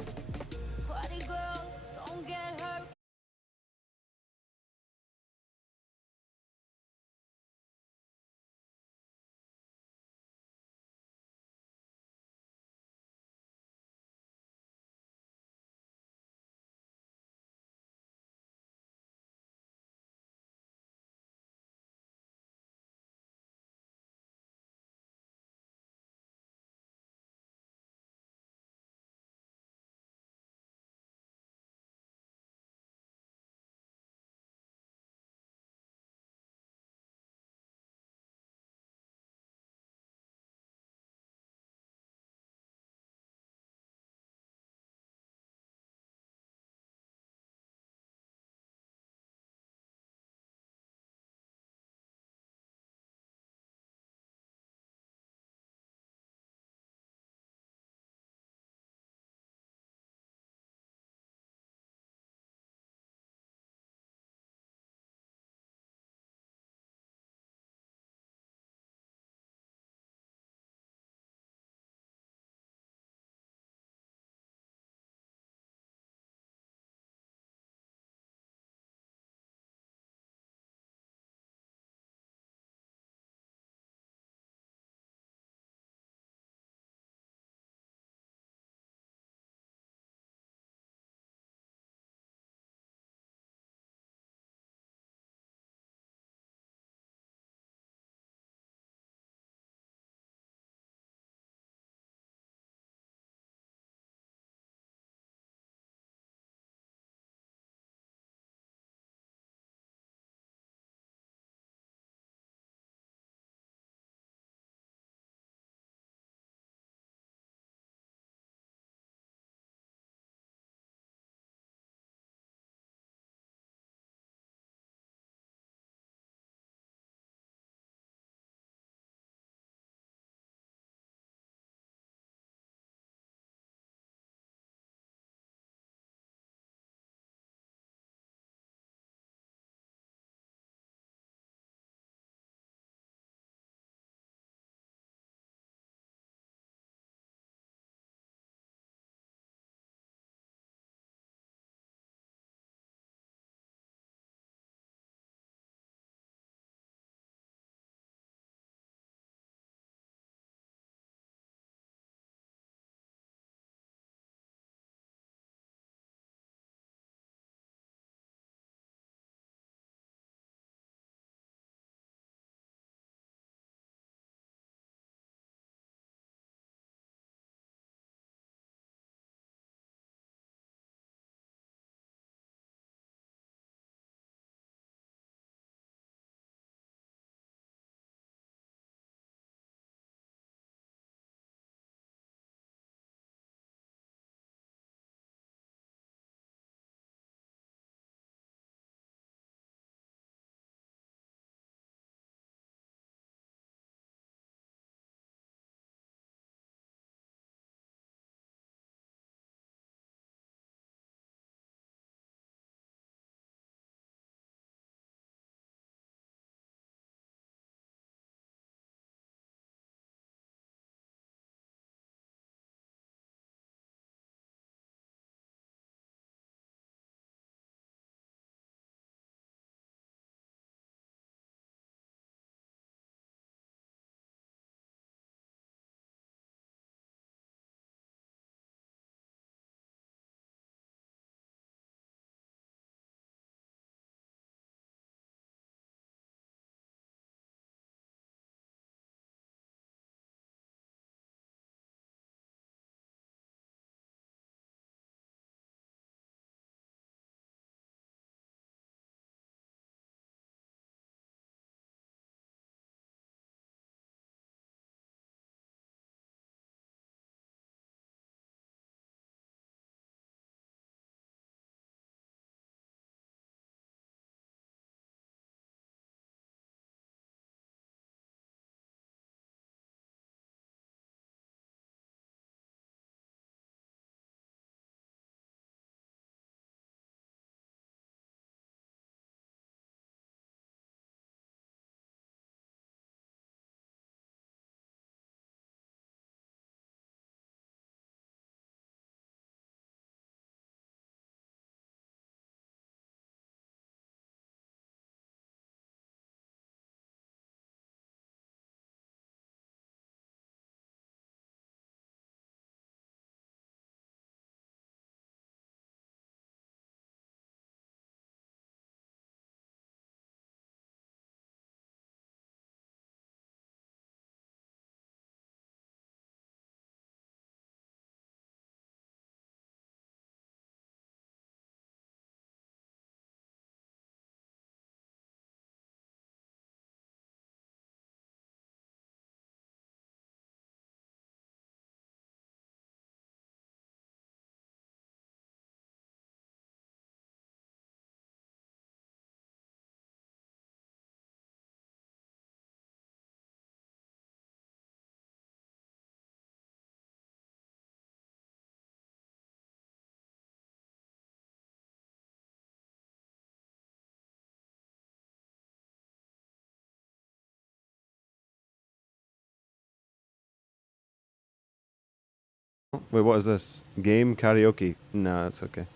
Wait, what is this? Game karaoke. Nah, that's okay.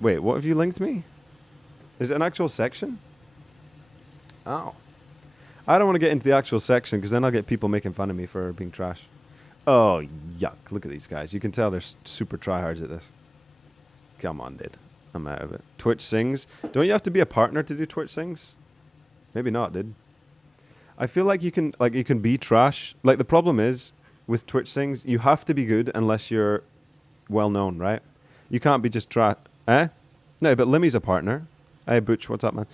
Wait, what have you linked me? Is it an actual section? Oh. I don't want to get into the actual section because then I'll get people making fun of me for being trash. Oh, yuck. Look at these guys. You can tell they're super tryhards at this. Come on, dude. I'm out of it. Twitch Sings. Don't you have to be a partner to do Twitch Sings? Maybe not, dude. I feel like you can be trash. Like, the problem is, with Twitch Sings, you have to be good unless you're well-known, right? You can't be just trash. Eh? No, but Limmy's a partner. Hey, Butch, what's up, man?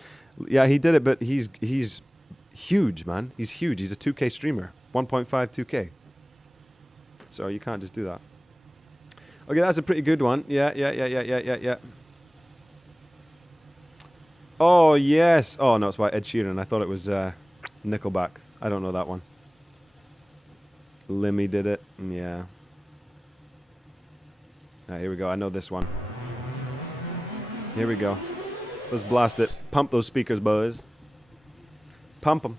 Yeah, he did it, but he's huge, man. He's huge. He's a 2K streamer. 1.5 2K. So you can't just do that. Okay, that's a pretty good one. Yeah. Oh, yes. Oh, no, it's by Ed Sheeran. I thought it was Nickelback. I don't know that one. Limmy did it. Yeah. Here we go. I know this one. Here we go. Let's blast it. Pump those speakers, boys. Pump them.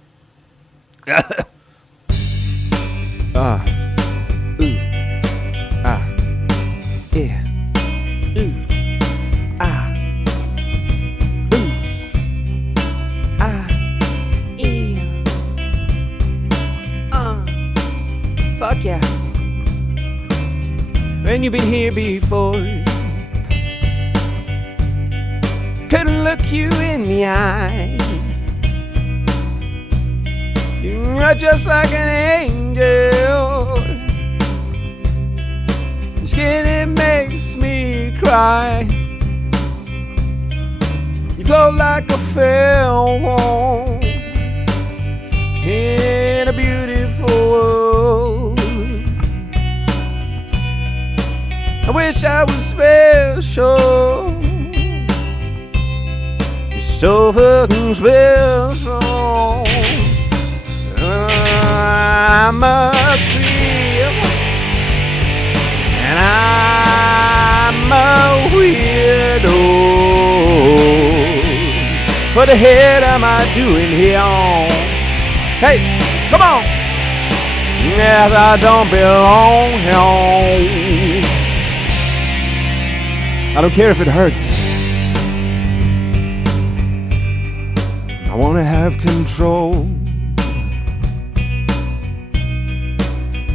Ah. Ooh. Ah. Yeah. Ooh. Ah. Ooh. Ah. Yeah. Fuck yeah. When you've been here before, couldn't look you in the eye. You're just like an angel. Skin, it makes me cry. You float like a film in a beautiful world. I wish I was special. You're so fucking special. I'm a trip, and I'm a weirdo. What the hell am I doing here? Hey, come on! Yes, I don't belong here. I don't care if it hurts. I want to have control.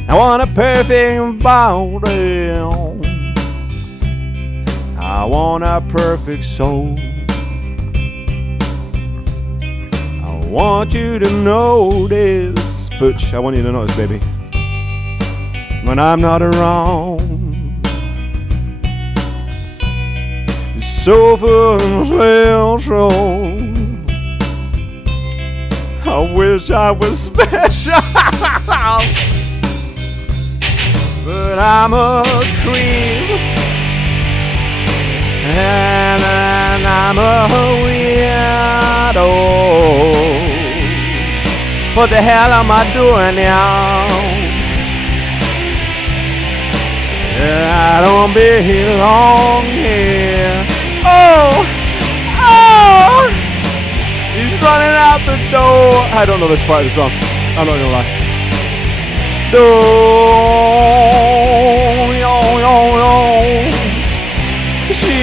I want a perfect body. I want a perfect soul. I want you to notice, Butch, I want you to notice, baby, when I'm not around. It's so fucking special. I wish I was special. But I'm a creep, and I'm a weirdo. What the hell am I doing now? I don't belong here. Oh, he's running out the door. I don't know this part of the song. I'm not gonna lie. She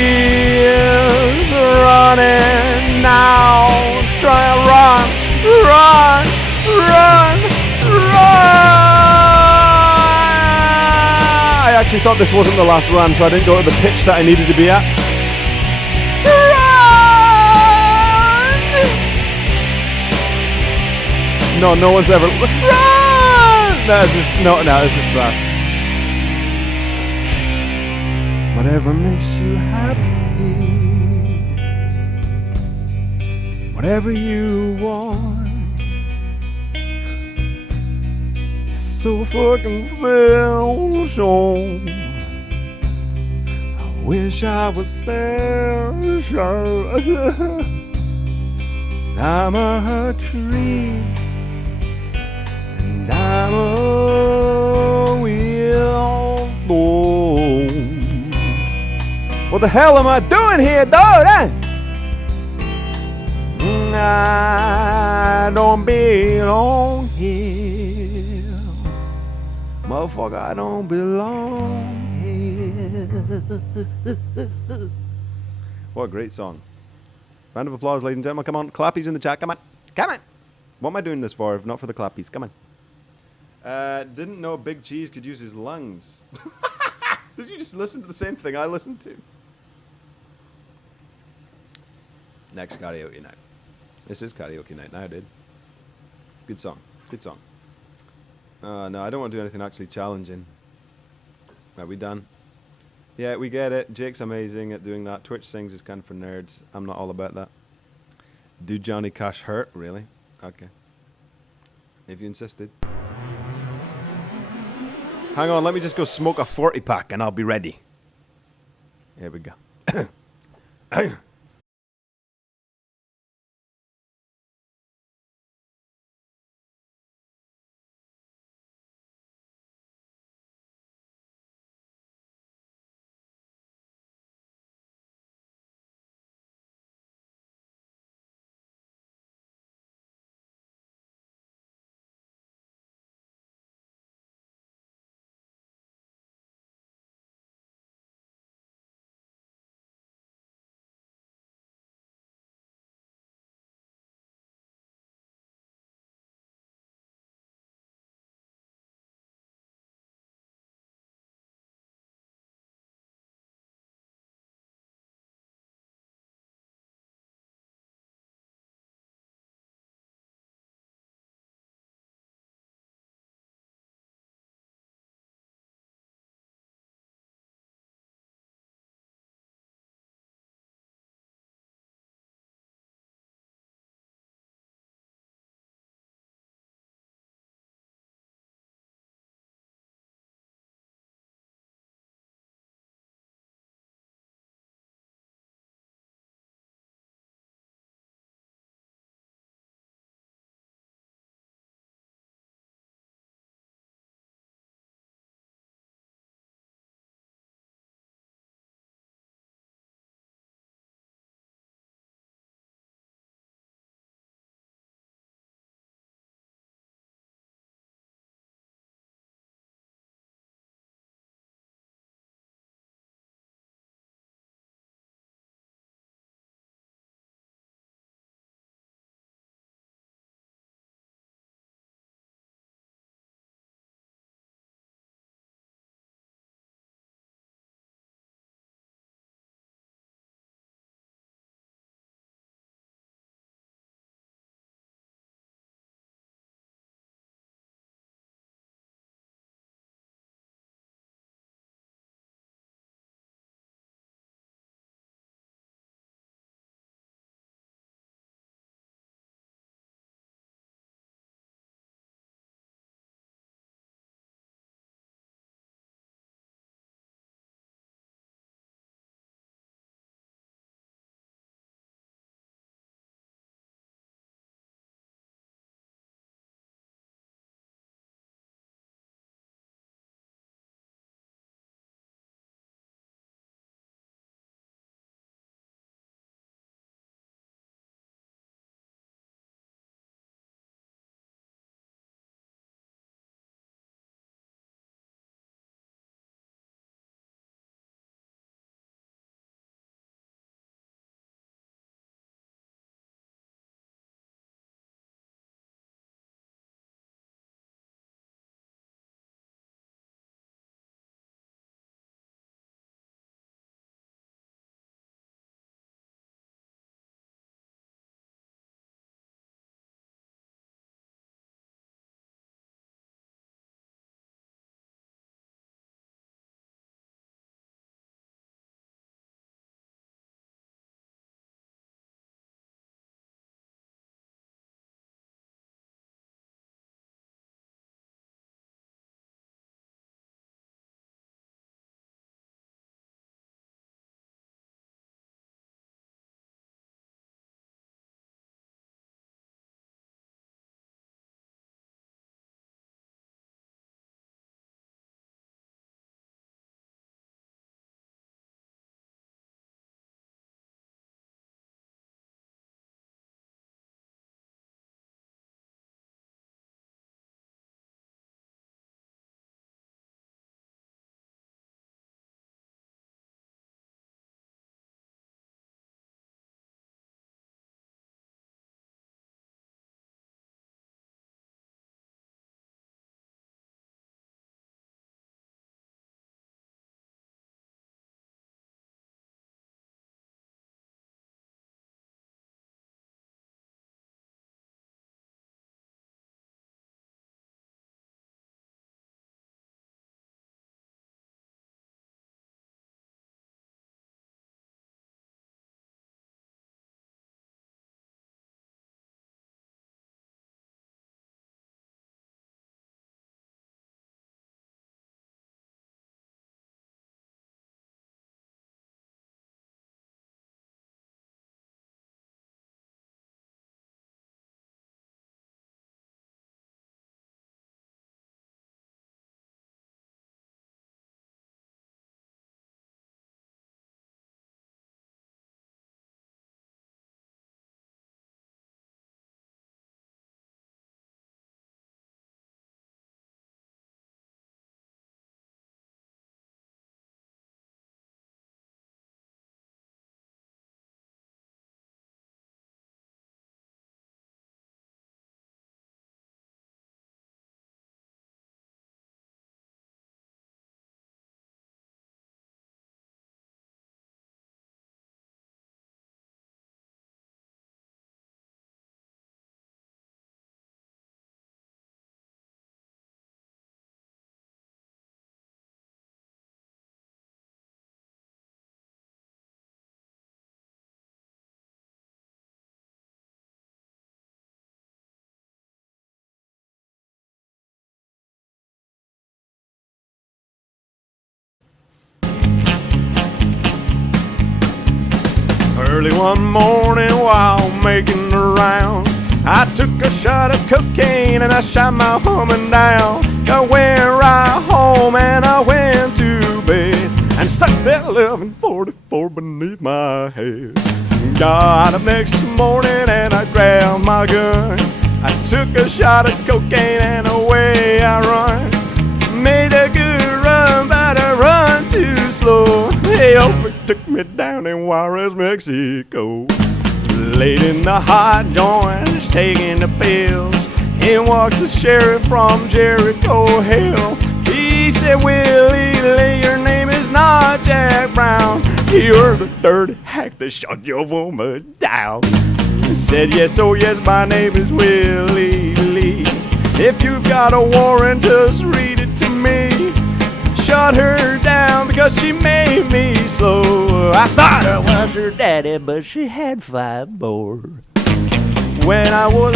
is running now. Try and run. I actually thought this wasn't the last run, so I didn't go to the pitch that I needed to be at. Run! No, no one's ever. Run! No, it's just it's just trash. Whatever makes you happy, whatever you want, so fucking special. I wish I was special. I'm a tree. And I'm a weirdo. What the hell am I doing here, dog? I don't belong here. Motherfucker, I don't belong here. What a great song. Round of applause, ladies and gentlemen. Come on, clappies in the chat. Come on. Come on. What am I doing this for if not for the clappies? Come on. Didn't know Big Cheese could use his lungs. Did you just listen to the same thing I listened to? Next karaoke night. This is karaoke night now, dude. Good song. Good song. No, I don't want to do anything actually challenging. Are we done? Yeah, we get it. Jake's amazing at doing that. Twitch Sings is kind of for nerds. I'm not all about that. Do Johnny Cash hurt? Really? Okay. If you insisted. Hang on, let me just go smoke a 40-pack and I'll be ready. Here we go. Early one morning while making the round, I took a shot of cocaine and I shot my woman down. I went right home and I went to bed and stuck that 1144 beneath my head. Got up next morning and I grabbed my gun. I took a shot of cocaine and away I run. Made a good run, but I run too slow. They overtook me down in Juarez, Mexico. Late in the hot joints, taking the pills. In walks the sheriff from Jericho Hill. He said, Willie Lee, your name is not Jack Brown. You're the dirty hack that shot your woman down. I said, yes, oh yes, my name is Willie Lee. If you've got a warrant, just read it to me. Shot her down because she made me slow. I thought I was her daddy, but she had 5 more. When I was,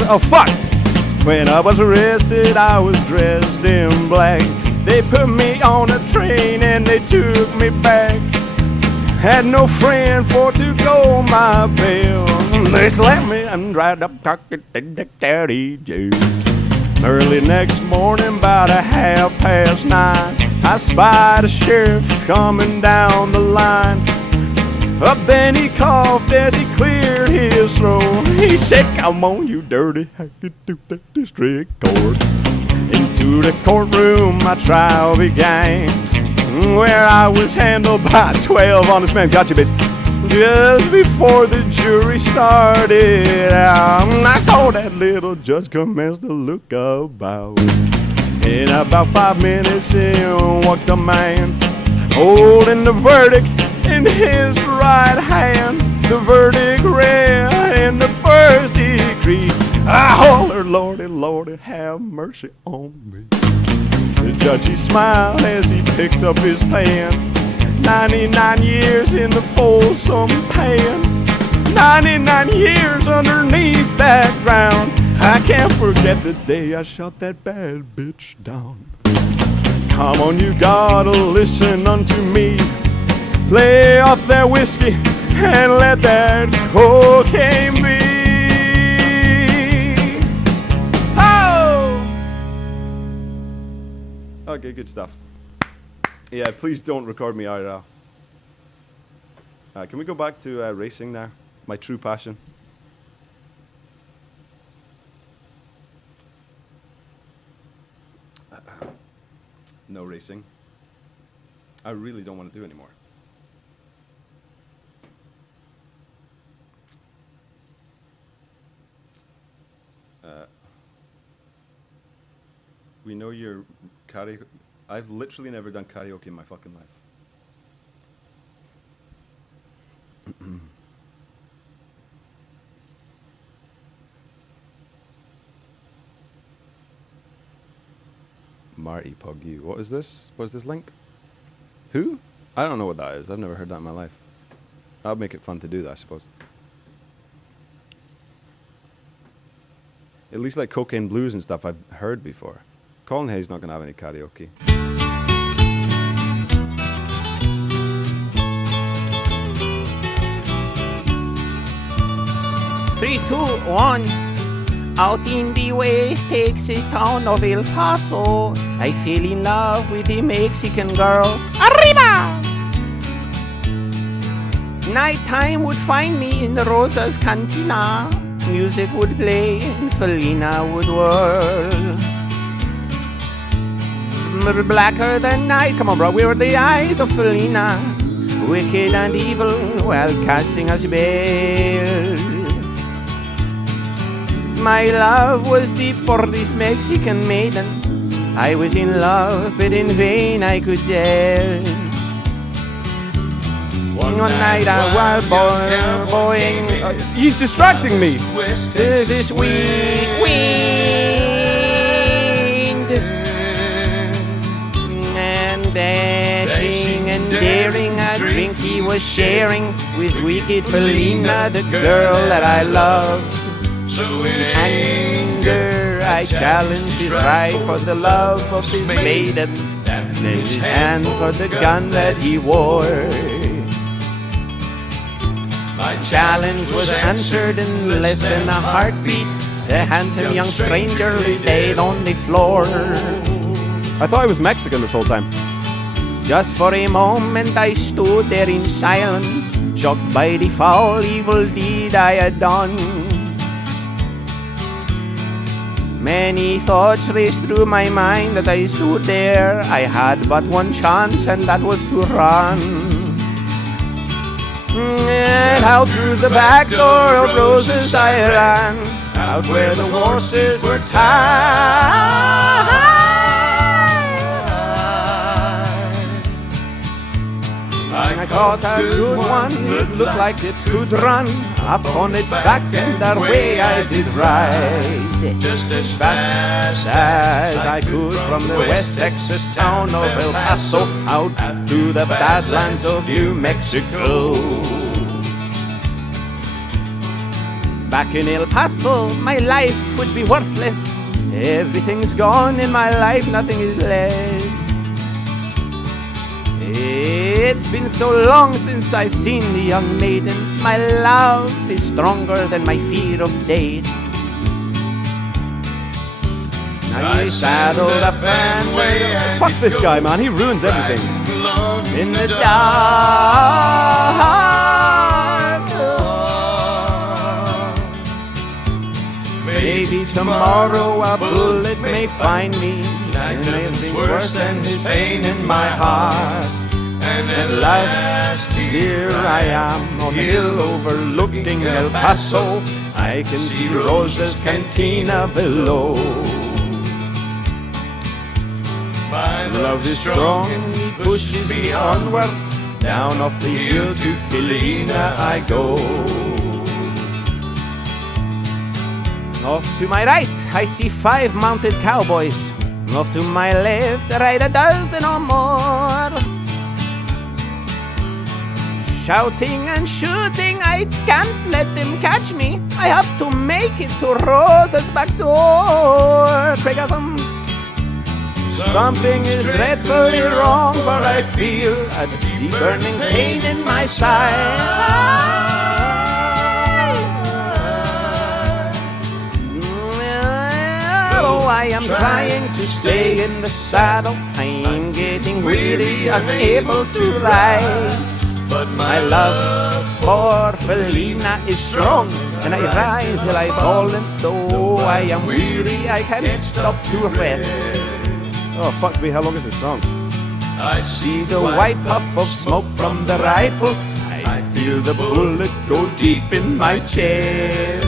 when I was arrested, I was dressed in black. They put me on a train and they took me back. Had no friend for to go my bail. They slapped me and dried up cocky daddy jail. Early next morning, about 9:30, I spied a sheriff coming down the line. Up then he coughed as he cleared his throat. He said, come on, you dirty hacky to the district court. Into the courtroom my trial began, where I was handled by 12 honest men. Gotcha, bitch. Just before the jury started out, I saw that little judge commence to look about. In about 5 minutes in walked a man, holding the verdict in his right hand. The verdict read in the first degree. I hollered, Lordy, Lordy, have mercy on me. The judge, he smiled as he picked up his pen. 99 years in the Folsom pen. 99 years underneath that ground. I can't forget the day I shot that bad bitch down. Come on, you gotta listen unto me. Lay off that whiskey and let that cocaine be. Oh! Okay, good stuff. Yeah, please don't record me IRL. Can we go back to racing now? My true passion. No racing. I really don't want to do anymore. We know you're karaoke. I've literally never done karaoke in my fucking life. Marty Puggy. What is this? What is this link? Who? I don't know what that is. I've never heard that in my life. That'll make it fun to do that, I suppose. At least like Cocaine Blues and stuff I've heard before. Colin Hayes not going to have any karaoke. 3, 2, 1. Out in the West Texas town of El Paso, I fell in love with a Mexican girl. Arriba! Nighttime would find me in the Rosa's Cantina. Music would play and Felina would whirl. Blacker than night, come on bro, we were the eyes of Felina, wicked and evil while casting a spell. My love was deep for this Mexican maiden. I was in love, but in vain I could tell. One night I was boying. He's distracting me. This is wind. And dashing and daring, a drink he was sharing with wicked Felina, the girl that I love. In anger I challenged his right for the love of his maiden, and his hand for the gun that he wore. My challenge was answered in less than a heartbeat. The handsome young stranger laid on the floor. I thought I was Mexican this whole time. Just for a moment I stood there in silence, shocked by the foul, evil deed I had done. Many thoughts raced through my mind as I stood there. I had but one chance, and that was to run. And out through the back door of roses I ran, out where the horses were tied. I caught a good one, it looked like it could run. Up on its back and away I did ride, just as fast as I could, from the West Texas town of El Paso out to the badlands of New Mexico. Back in El Paso, my life would be worthless. Everything's gone in my life, nothing is left. It's been so long since I've seen the young maiden. My love is stronger than my fear of death. Now you saddled up and way. Fuck this guy, man. He ruins everything. In the dark. Maybe tomorrow a bullet may find me, and nothing worse than this pain in my heart. And at last here I am on the hill overlooking El Paso. I can see Rosa's cantina below. My love is strong, he pushes me onward. Down off the hill to Felina I go. Off to my right, I see 5 mounted cowboys. Off to my left, right a dozen or more. Shouting and shooting, I can't let them catch me. I have to make it to Rosa's back door. Something is dreadfully wrong, for I feel a deep burning pain in my side. Oh, I am trying to stay in the saddle. I'm getting weary, unable to ride. But my love for Felina is strong, and I ride till I fall. And though I am weary, I can't stop to rest. Oh, fuck me. How long is this song? I see the white puff of smoke from the rifle. I feel the bullet go deep in my chest.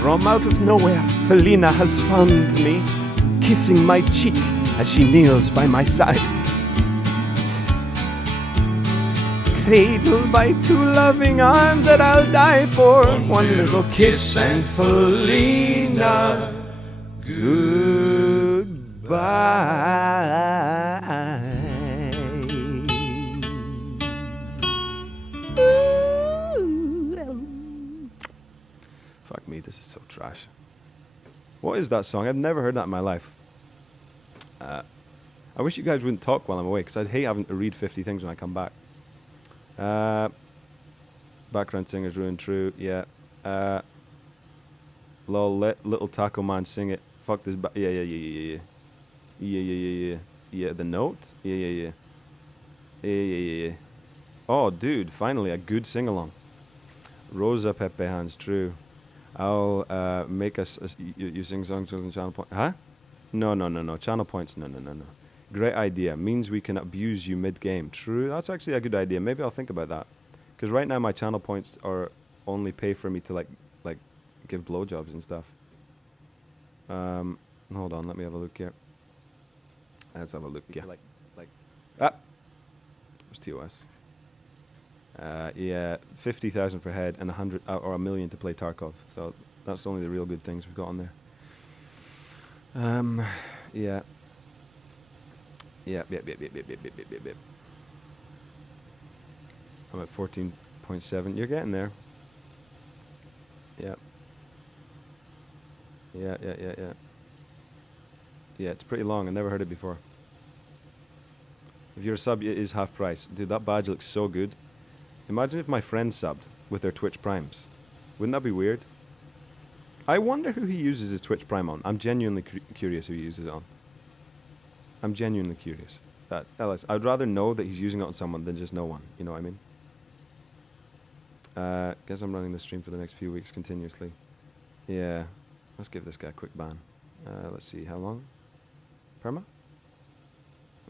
From out of nowhere, Felina has found me, kissing my cheek as she kneels by my side. Cradled by 2 loving arms that I'll die for. One little kiss and Felina, goodbye. Fuck me, this is so trash. What is that song? I've never heard that in my life. I wish you guys wouldn't talk while I'm away, because I'd hate having to read 50 things when I come back. Background singers ruined true, yeah. Lol, let Little Taco Man sing it. Fuck this yeah. Yeah, the note? Yeah. Oh, dude, finally, a good sing-along. Rosa Pepe Hands, true. I'll make us... You sing songs on channel point... Huh? No. Channel points, no. Great idea. Means we can abuse you mid-game. True. That's actually a good idea. Maybe I'll think about that. Because right now my channel points are only pay for me to like give blowjobs and stuff. Hold on. Let me have a look here. Let's have a look. Yeah. What's TOS? Yeah, 50,000 for head and 100 or 1 million to play Tarkov. So that's only the real good things we've got on there. Yeah. Yep. I'm at 14.7. You're getting there. Yep. Yeah. Yeah, it's pretty long. I never heard it before. If you're a sub, it is half price. Dude, that badge looks so good. Imagine if my friend subbed with their Twitch Primes. Wouldn't that be weird? I wonder who he uses his Twitch Prime on. I'm genuinely curious who he uses it on. I'm genuinely curious. Ellis, I'd rather know that he's using it on someone than just no one. You know what I mean? Guess I'm running the stream for the next few weeks continuously. Yeah. Let's give this guy a quick ban. Let's see. How long? Perma?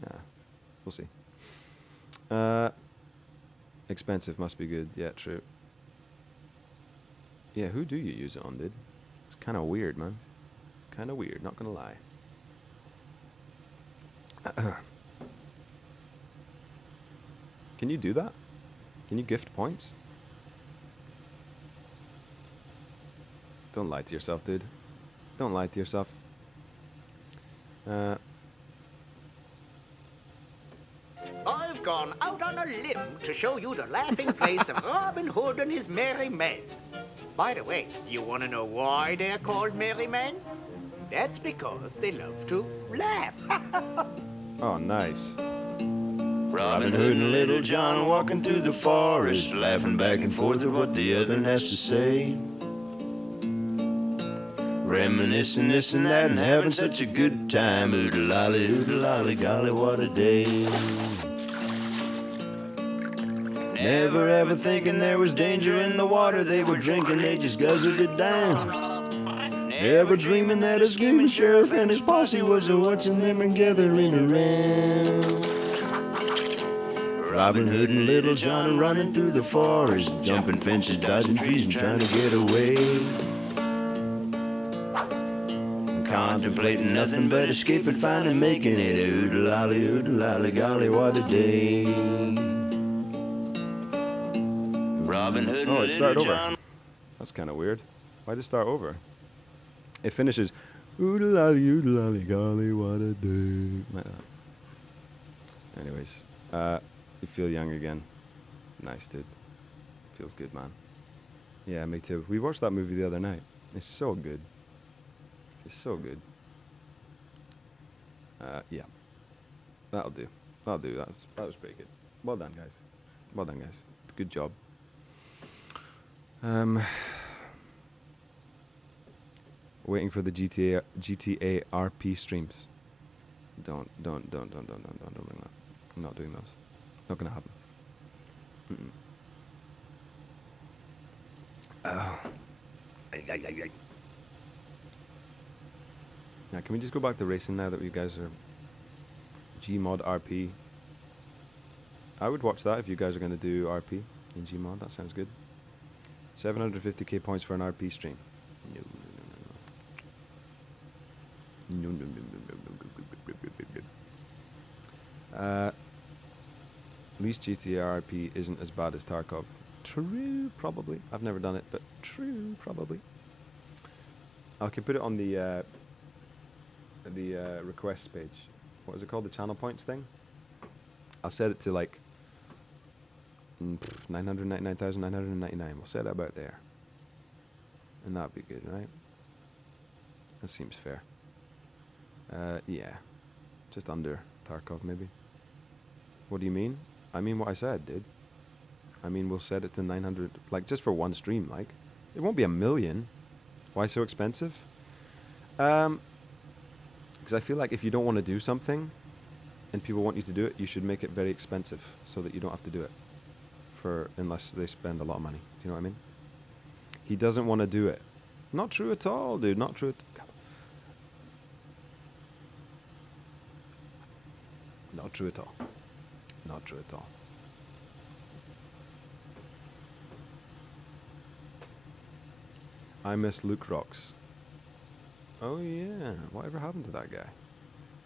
Yeah. We'll see. Expensive must be good. Yeah, true. Yeah, who do you use it on, dude? It's kind of weird, man. Kind of weird, not gonna lie. Can you do that? Can you gift points? Don't lie to yourself, dude. Don't lie to yourself. I've gone out on a limb to show you the laughing place of Robin Hood and his merry men. By the way, you want to know why they're called merry men? That's because they love to laugh. Oh, nice. Robin Hood and Little John walking through the forest, laughing back and forth at what the other has to say. Reminiscing this and that and having such a good time. Oodle-lolly, golly, what a day. Never ever thinking there was danger in the water they were drinking, they just guzzled it down. Never dreaming that a screaming sheriff and his posse was watching them and gathering around. Robin Hood and Little John running through the forest, jumping fences, dodging trees and trying to get away. Contemplating nothing but escaping, finding, making it. Oodle-lolly, golly, what a day. Robin Hood and Oh, it started Little over. John. That's kind of weird. Why did it start over? It finishes, oodle-lolly, golly, what a day. Like that. Anyways, you feel young again. Nice, dude. Feels good, man. Yeah, me too. We watched that movie the other night. It's so good. It's so good. Yeah. That'll do. That'll do. That was pretty good. Well done, guys. Well done, guys. Good job. Waiting for the GTA RP streams. Don't bring that. I'm not doing those. Not gonna happen. Now, can we just go back to racing now that you guys are Gmod RP? I would watch that if you guys are going to do RP in Gmod. That sounds good. 750k points for an RP stream. No. At least GTA RP isn't as bad as Tarkov. True, probably. I've never done it, but true, probably. I can put it on the requests page. What is it called? The channel points thing? I'll set it to like 999,999. We'll set it about there. And that'd be good, right? That seems fair. Yeah. Just under Tarkov, maybe. What do you mean? I mean what I said, dude. I mean, we'll set it to 900, like, just for one stream, like. It won't be 1 million. Why so expensive? Because I feel like if you don't want to do something, and people want you to do it, you should make it very expensive, so that you don't have to do it. Unless they spend a lot of money. Do you know what I mean? He doesn't want to do it. Not true at all, dude. Not true at all. Not true at all. Not true at all. I miss Luke Rocks. Oh yeah, whatever happened to that guy?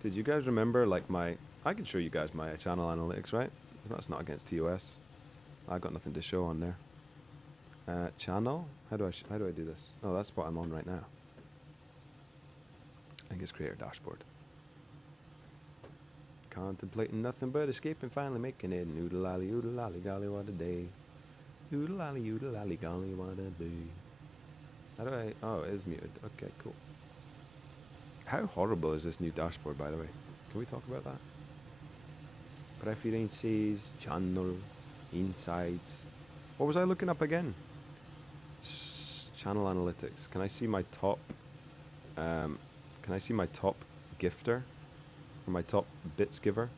Did you guys remember, like, I can show you guys my channel analytics, right? That's not against TOS. I got nothing to show on there. Channel? How do I do this? Oh, that's what I'm on right now. I think it's creator dashboard. Contemplating nothing but escaping, finally making it. Oodle-lolly, golly, what a day. Oodle-lolly, golly, what a day. How do I... Oh, it is muted. Okay, cool. How horrible is this new dashboard, by the way? Can we talk about that? Preferences, channel, insights. What was I looking up again? Channel analytics. Can I see my top? Can I see my top gifter? Or my top bits giver?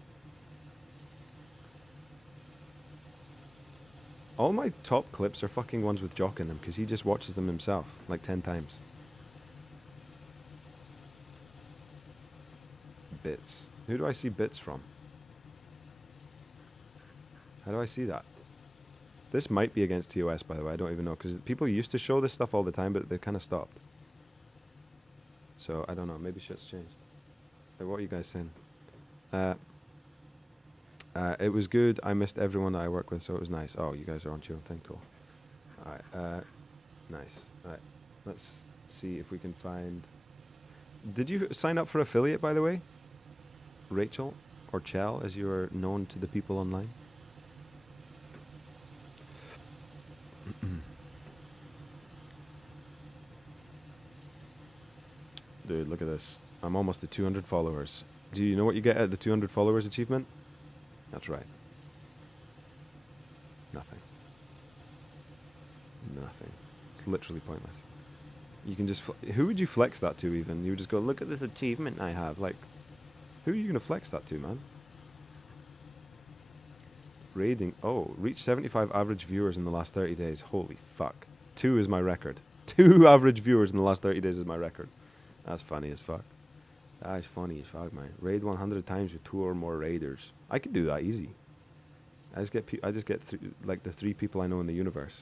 All my top clips are fucking ones with Jock in them, because he just watches them himself, like 10 times. Bits. Who do I see bits from? How do I see that? This might be against TOS, by the way, I don't even know, because people used to show this stuff all the time, but they kind of stopped. So, I don't know, maybe shit's changed. What are you guys saying? It was good. I missed everyone that I work with, so it was nice. Oh, you guys are on your own thing, cool. Alright, nice. Alright, let's see if we can find... Did you sign up for affiliate, by the way? Rachel, or Chell, as you are known to the people online? Dude, look at this. I'm almost at 200 followers. Do you know what you get at the 200 followers achievement? That's right. Nothing. Nothing. It's literally pointless. You can just... who would you flex that to, even? You would just go, look at this achievement I have. Like, who are you going to flex that to, man? Rating... oh, reach 75 average viewers in the last 30 days. Holy fuck. 2 is my record. 2 average viewers in the last 30 days is my record. That's funny as fuck. That's funny as fuck, man. Raid 100 times with 2 or more raiders. I could do that easy. I just get like the 3 people I know in the universe,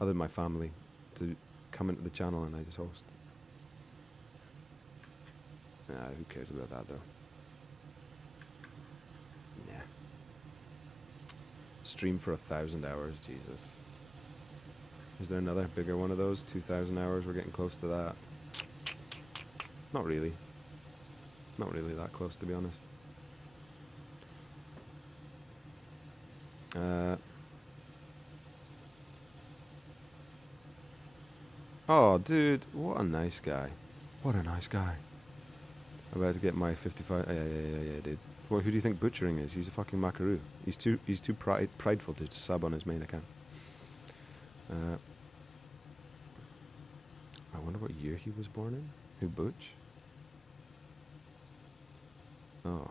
other than my family, to come into the channel and I just host. Nah, who cares about that though? Yeah. Stream for 1,000 hours, Jesus. Is there another bigger one of those? 2,000 hours? We're getting close to that. Not really. Not really that close, to be honest. Oh, dude, what a nice guy. What a nice guy. I'm about to get my 55... yeah, dude. Well, who do you think Butchering is? He's a fucking macaroo. He's too prideful to sub on his main account. I wonder what year he was born in. Who, Butch? Oh,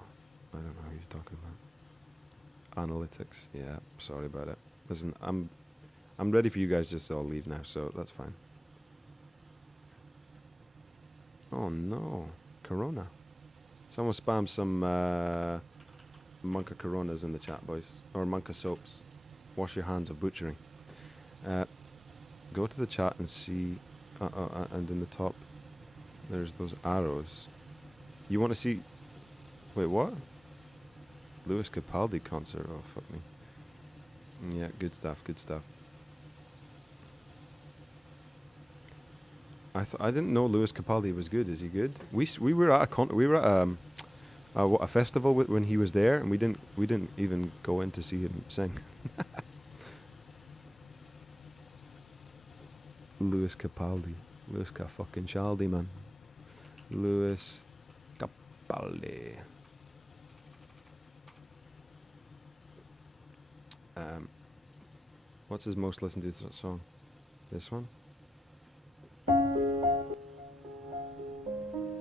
I don't know who you're talking about. Analytics. Yeah, sorry about it. Listen, I'm ready for you guys just to all leave now, so that's fine. Oh no, Corona. Someone spam some Monka Coronas in the chat, boys. Or Monka soaps. Wash your hands of butchering. Go to the chat and see, and in the top, there's those arrows. You want to see... wait, what? Lewis Capaldi concert. Oh, fuck me. Yeah, good stuff, good stuff. I didn't know Lewis Capaldi was good. Is he good? We were at a festival when he was there, and we didn't even go in to see him sing. Lewis Capaldi. Lewis fucking Chaldi, man. Lewis Capaldi. What's his most listened to song? This one?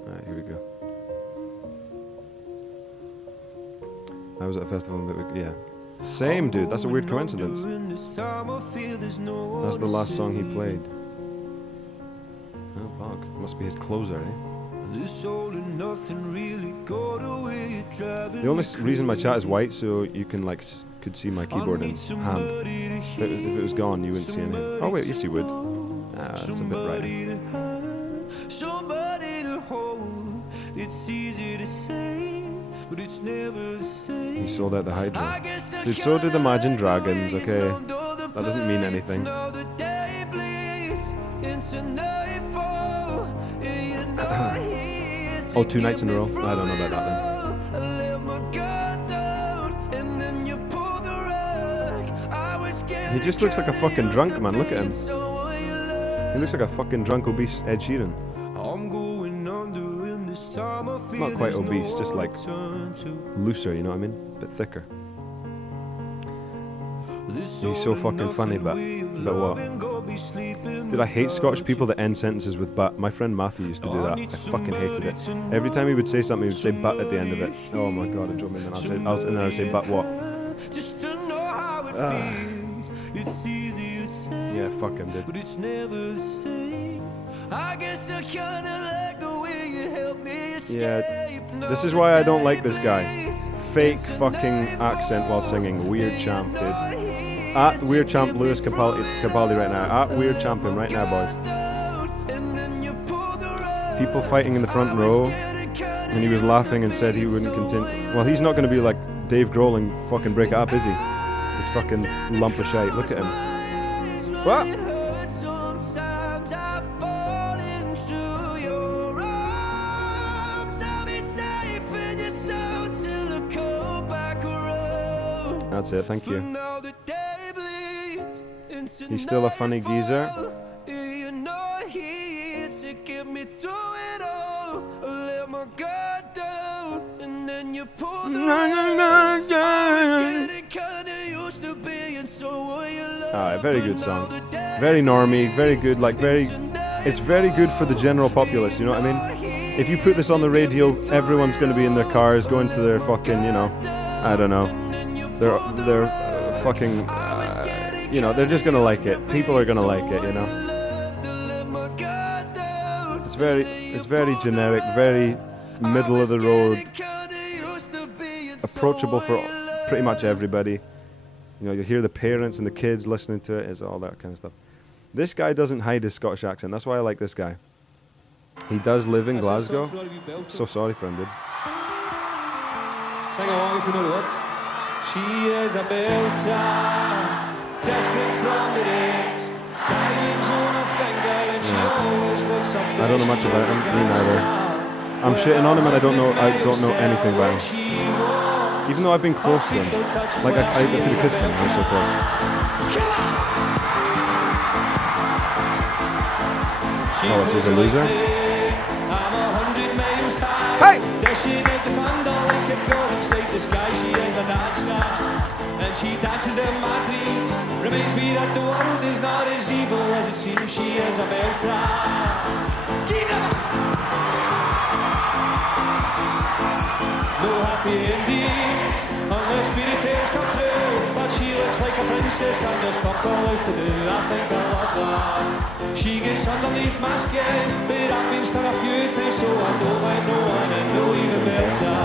Alright, here we go. I was at a festival, but yeah. Same, dude. That's a weird coincidence. That's the last song he played. Oh, Bog. Must be his closer, eh? The only reason my chat is white so you can could see my keyboard and hand. If it was gone, you wouldn't see anything. Oh wait, yes you would. Ah, that's a bit brighter. He sold out the Hydra. Dude, so did Imagine Dragons, okay? That doesn't mean anything. Oh, 2 nights in a row? I don't know about that then. He just looks like a fucking drunk, man. Look at him. He looks like a fucking drunk, obese Ed Sheeran. Not quite obese, just like looser, you know what I mean? A bit thicker. He's so fucking funny, but what? Dude, I hate Scottish people that end sentences with but. My friend Matthew used to do that. I fucking hated it. Every time he would say something, he would say but at the end of it. Oh my god, it drove me. And then I would say but what? Yeah, fuck him, dude. Yeah, this is why I don't like this guy. Fake fucking accent while singing. Weird champ, dude. At Weird Champ Lewis Capaldi right now. At Weird Champ him right now, boys. People fighting in the front row, and he was laughing and said he wouldn't continue. Well, he's not going to be like Dave Grohl and fucking break it up, is he? This fucking lump of shite. Look at him. What? That's it, thank you. He's still a funny geezer. Alright, very good song. Very normie, very good, like it's very good for the general populace, you know what I mean? If you put this on the radio, everyone's gonna be in their cars, going to their fucking, you know, I don't know, their fucking, you know, they're just gonna like it. People are gonna like it, you know? It's very generic, very middle of the road, approachable for pretty much everybody. You know, you hear the parents and the kids listening to it, it's all that kind of stuff. This guy doesn't hide his Scottish accent, that's why I like this guy. He does live in Glasgow. I'm so sorry for him, dude. Sing along if you know the words. She is a belter, different from the rest. Diamonds on her finger and she always looks up. I don't know much about him, me neither. I'm shitting on him and I don't know anything about him. Even though I've been close to him. Like I could have kissed him, I was so close. Oh, so he's a loser? Hey! The sky, she is a dancer, and she dances in my dreams. Reminds me that the world is not as evil as it seems. She is a belter. No happy endings unless fairy tales come true. But she looks like a princess and there's fuck all else to do. I think I love her. She gets underneath my skin, but I've been stung a few times, so I don't like no one and no even better.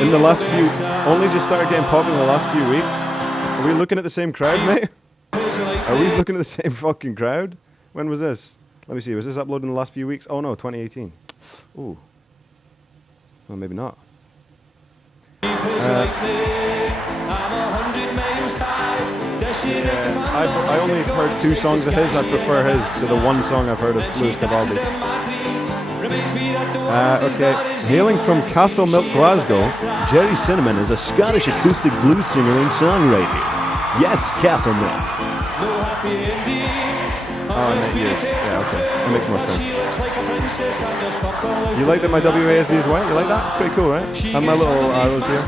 In the last few, only just started getting popular in the last few weeks. Are we looking at the same crowd, mate? Are we looking at the same fucking crowd? When was this? Let me see, was this uploaded in the last few weeks? Oh no, 2018. Ooh. Well, maybe not. Yeah, I only heard 2 songs of his. I prefer his to the one song I've heard of Lewis Capaldi. Okay, hailing from Castlemilk, Glasgow, Jerry Cinnamon is a Scottish acoustic blues singer and songwriter. Yes, Castlemilk. Oh, yes. Yeah, okay. That makes more sense. You like that my WASD is white? You like that? It's pretty cool, right? And my little arrows here.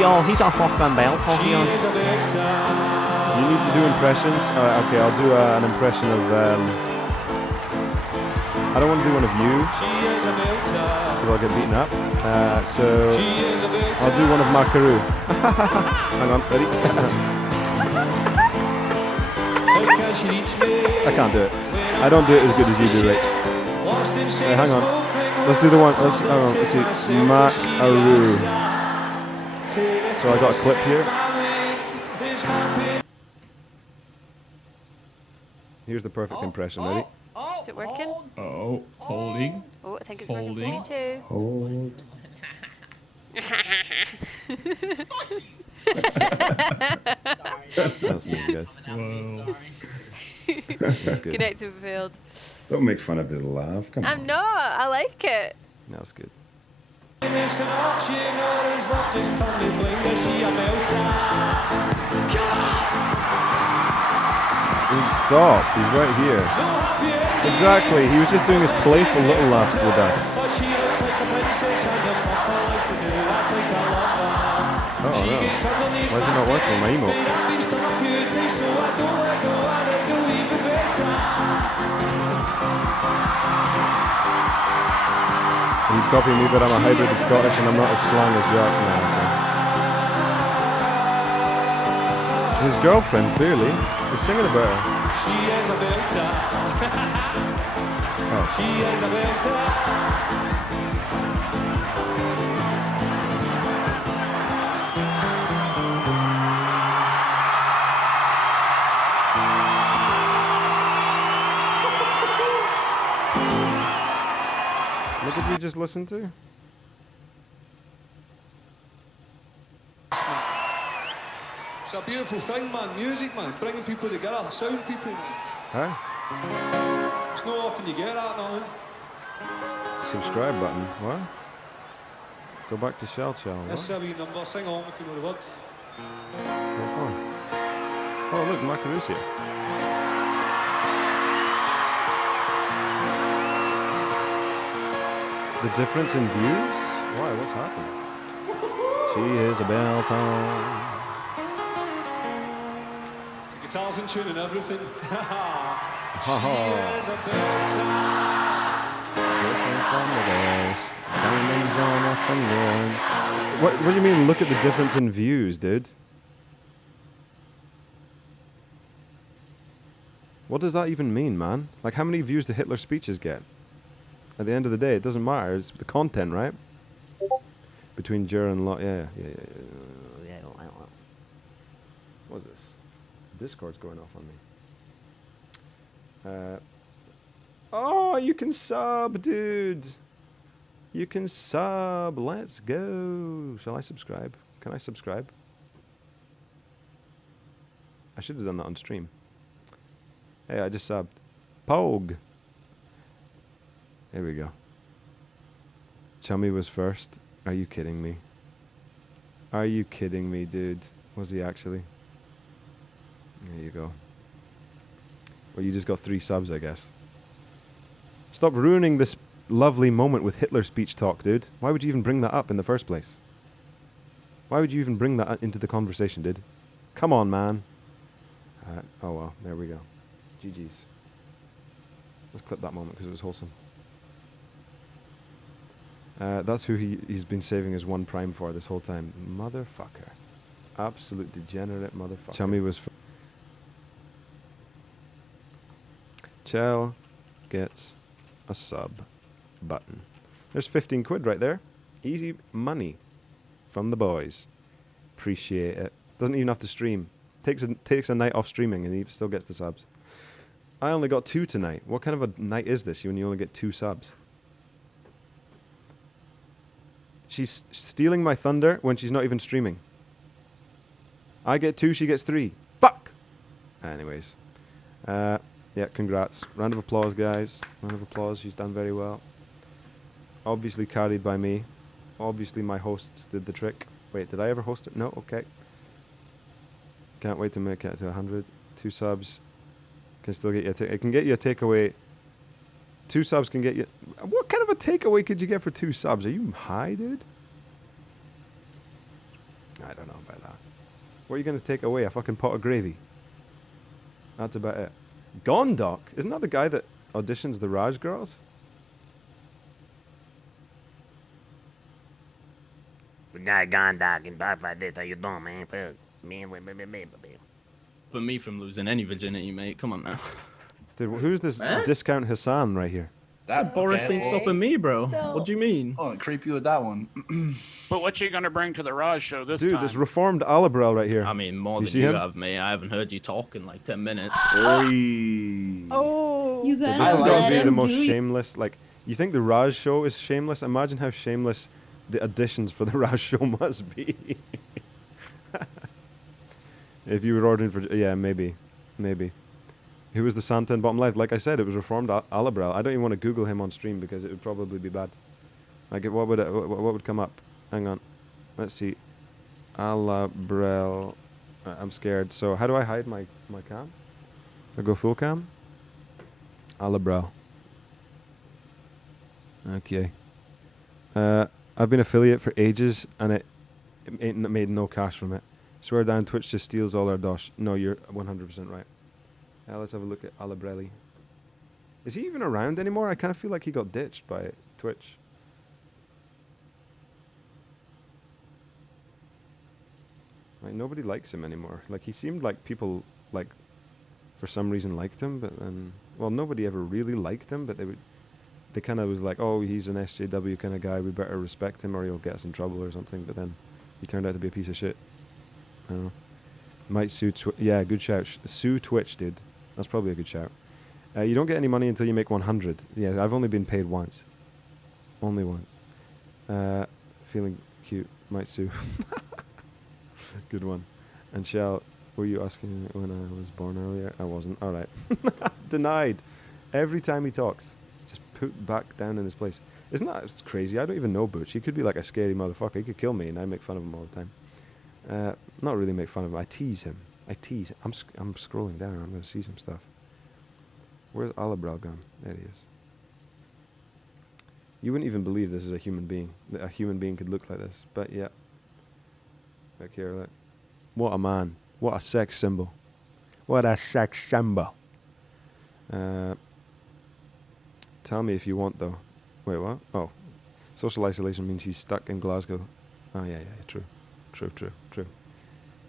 Yo, he's a fucking belter here. You need to do impressions. Okay, I'll do an impression of. I don't want to do one of you, because I'll get beaten up. So I'll do one of Makaru. Hang on, ready? I can't do it. I don't do it as good as you do, Rich. Hang on. Let's do the one. Let's see. Makaru. So I got a clip here. Here's the perfect impression. Ready? Is it working? Oh, holding. Oh, I think it's working for me too. Hold. That's me, guys. Whoa. That's good. Connected failed. Don't make fun of his laugh. Come on. I'm not. I like it. That's good. stop. He's right here. Exactly. He was just doing his playful little laughs with us. Oh no. Why is it not working? My emote. You copy me, but I'm a hybrid of Scottish and I'm not as slang as Jack. No, okay. His girlfriend, clearly. He's singing about her. She is a belter. Oh. She is a belter. What did we just listen to? It's a beautiful thing, man. Music, man. Bringing people together. Sound people, man. Hi. It's not often you get that, man. Subscribe button. What? Go back to Shell Channel. This is a wee number. Sing along if you know the words. What for? Oh, look, Macaroon's here. The difference in views? Why? What's happened? She is a bell tone. The guitar's in tune and everything. She Ha is a belter. Different from the best. Diamonds on her finger. What do you mean, look at the difference in views, dude? What does that even mean, man? Like, how many views do Hitler's speeches get? At the end of the day, it doesn't matter. It's the content, right? Between Jur and Lot. Yeah. What's this? Discord's going off on me. Oh, you can sub, dude. You can sub. Let's go. Shall I subscribe? Can I subscribe? I should have done that on stream. Hey, I just subbed. Pogue. There we go. Chummy was first. Are you kidding me? Are you kidding me, dude? Was he actually? There you go. Well, you just got 3 subs, I guess. Stop ruining this lovely moment with Hitler speech talk, dude. Why would you even bring that up in the first place? Why would you even bring that into the conversation, dude? Come on, man. Oh well, there we go. GG's. Let's clip that moment because it was wholesome. That's who he's been saving his 1 prime for this whole time. Motherfucker. Absolute degenerate motherfucker. Chummy was... Chell gets a sub button. There's 15 quid right there. Easy money from the boys. Appreciate it. Doesn't even have to stream. Takes a night off streaming and he still gets the subs. I only got 2 tonight. What kind of a night is this when you only get 2 subs? She's stealing my thunder when she's not even streaming. I get 2, she gets 3. Fuck! Anyways. Yeah, congrats. Round of applause, guys. Round of applause. She's done very well. Obviously carried by me. Obviously my hosts did the trick. Wait, did I ever host it? No? Okay. Can't wait to make it to 100. 2 subs. Can still get you it can get you a takeaway. 2 subs can get you... What kind of a takeaway could you get for 2 subs? Are you high, dude? I don't know about that. What are you going to take away? A fucking pot of gravy? That's about it. Gondok? Isn't that the guy that auditions the Raj girls? The guy Gondok and talk like this. How you doing, man? Fuck. Man. But me from losing any virginity, mate. Come on now. Dude, who's this discount Hassan right here? That Boris ain't stopping me, bro. What do you mean? Oh, creep you with that one. But what you gonna bring to the Raj show this time? Dude, this reformed Alabrel right here. I mean, more you than see you him? have, mate. I haven't heard you talk in like 10 minutes. Oh, you Dude, gotta this is let going to be the him most do shameless. Like, you think the Raj show is shameless? Imagine how shameless the auditions for the Raj show must be. If you were ordering for... Yeah, maybe. Who was the Santa in bottom left? Like I said, it was reformed Alabrel. I don't even want to Google him on stream because it would probably be bad. Like, what would come up? Hang on. Let's see. Alabrel. I'm scared. So, how do I hide my cam? I go full cam? Alabro. Okay. I've been affiliate for ages and it ain't made no cash from it. Swear down, Twitch just steals all our dosh. No, you're 100% right. Let's have a look at Alabrelli. Is he even around anymore? I kind of feel like he got ditched by Twitch. Like, nobody likes him anymore. Like, he seemed like people, like, for some reason liked him, but then... Well, nobody ever really liked him, but they kind of was like, oh, he's an SJW kind of guy, we better respect him or he'll get us in trouble or something, but then he turned out to be a piece of shit. I don't know. Might sue yeah, good shout. Sue Twitch, dude. That's probably a good shout. You don't get any money until you make 100. Yeah, I've only been paid once. Only once. Feeling cute. Might sue. Good one. And Shell, were you asking when I was born earlier? I wasn't. Alright. Denied. Every time he talks. Just put back down in his place. Isn't that it's crazy? I don't even know Butch. He could be like a scary motherfucker. He could kill me and I make fun of him all the time. Not really make fun of him. I tease him. I'm scrolling down. I'm going to see some stuff. Where's Alabra gone? There he is. You wouldn't even believe this is a human being. That a human being could look like this. But yeah. Look here, look. What a man. What a sex symbol. What a sex symbol. Tell me if you want, though. Wait, what? Oh. Social isolation means he's stuck in Glasgow. Oh, yeah, true. True.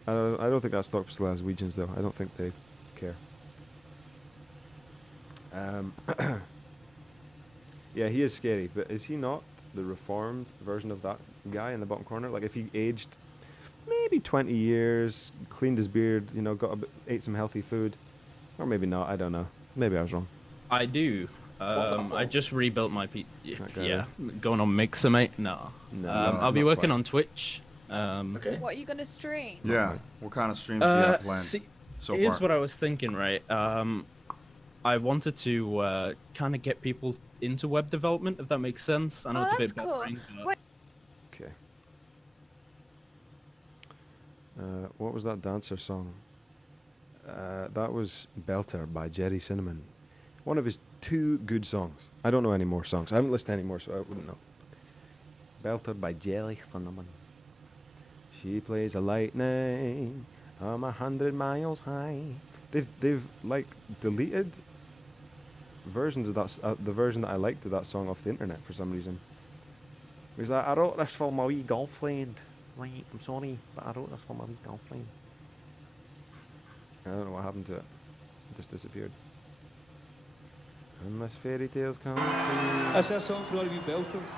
I don't think that stops Glaswegians, though. I don't think they care. Yeah, he is scary, but is he not the reformed version of that guy in the bottom corner? Like, if he aged maybe 20 years, cleaned his beard, you know, ate some healthy food, or maybe not, I don't know. Maybe I was wrong. I do. I just rebuilt my yeah, going on Mixer, mate. No. I'll be working on Twitch. Okay. What are you gonna stream? Yeah. What kind of streams do you have planned so far? Here's what I was thinking, right? I wanted to kind of get people into web development, if that makes sense. I know it's a bit boring. Okay. What was that dancer song? That was Belter by Jerry Cinnamon. One of his 2 good songs. I don't know any more songs. I haven't listened to any more, so I wouldn't know. Belter by Jerry Cinnamon. She plays a lightning 100 miles high. They've like deleted versions of that, the version that I liked of that song off the internet for some reason. It was like, I wrote this for my wee girlfriend. Right, I'm sorry, but I wrote this for my wee girlfriend. I don't know what happened to it. It just disappeared. Unless fairy tales come true. That's that song for all of you belters.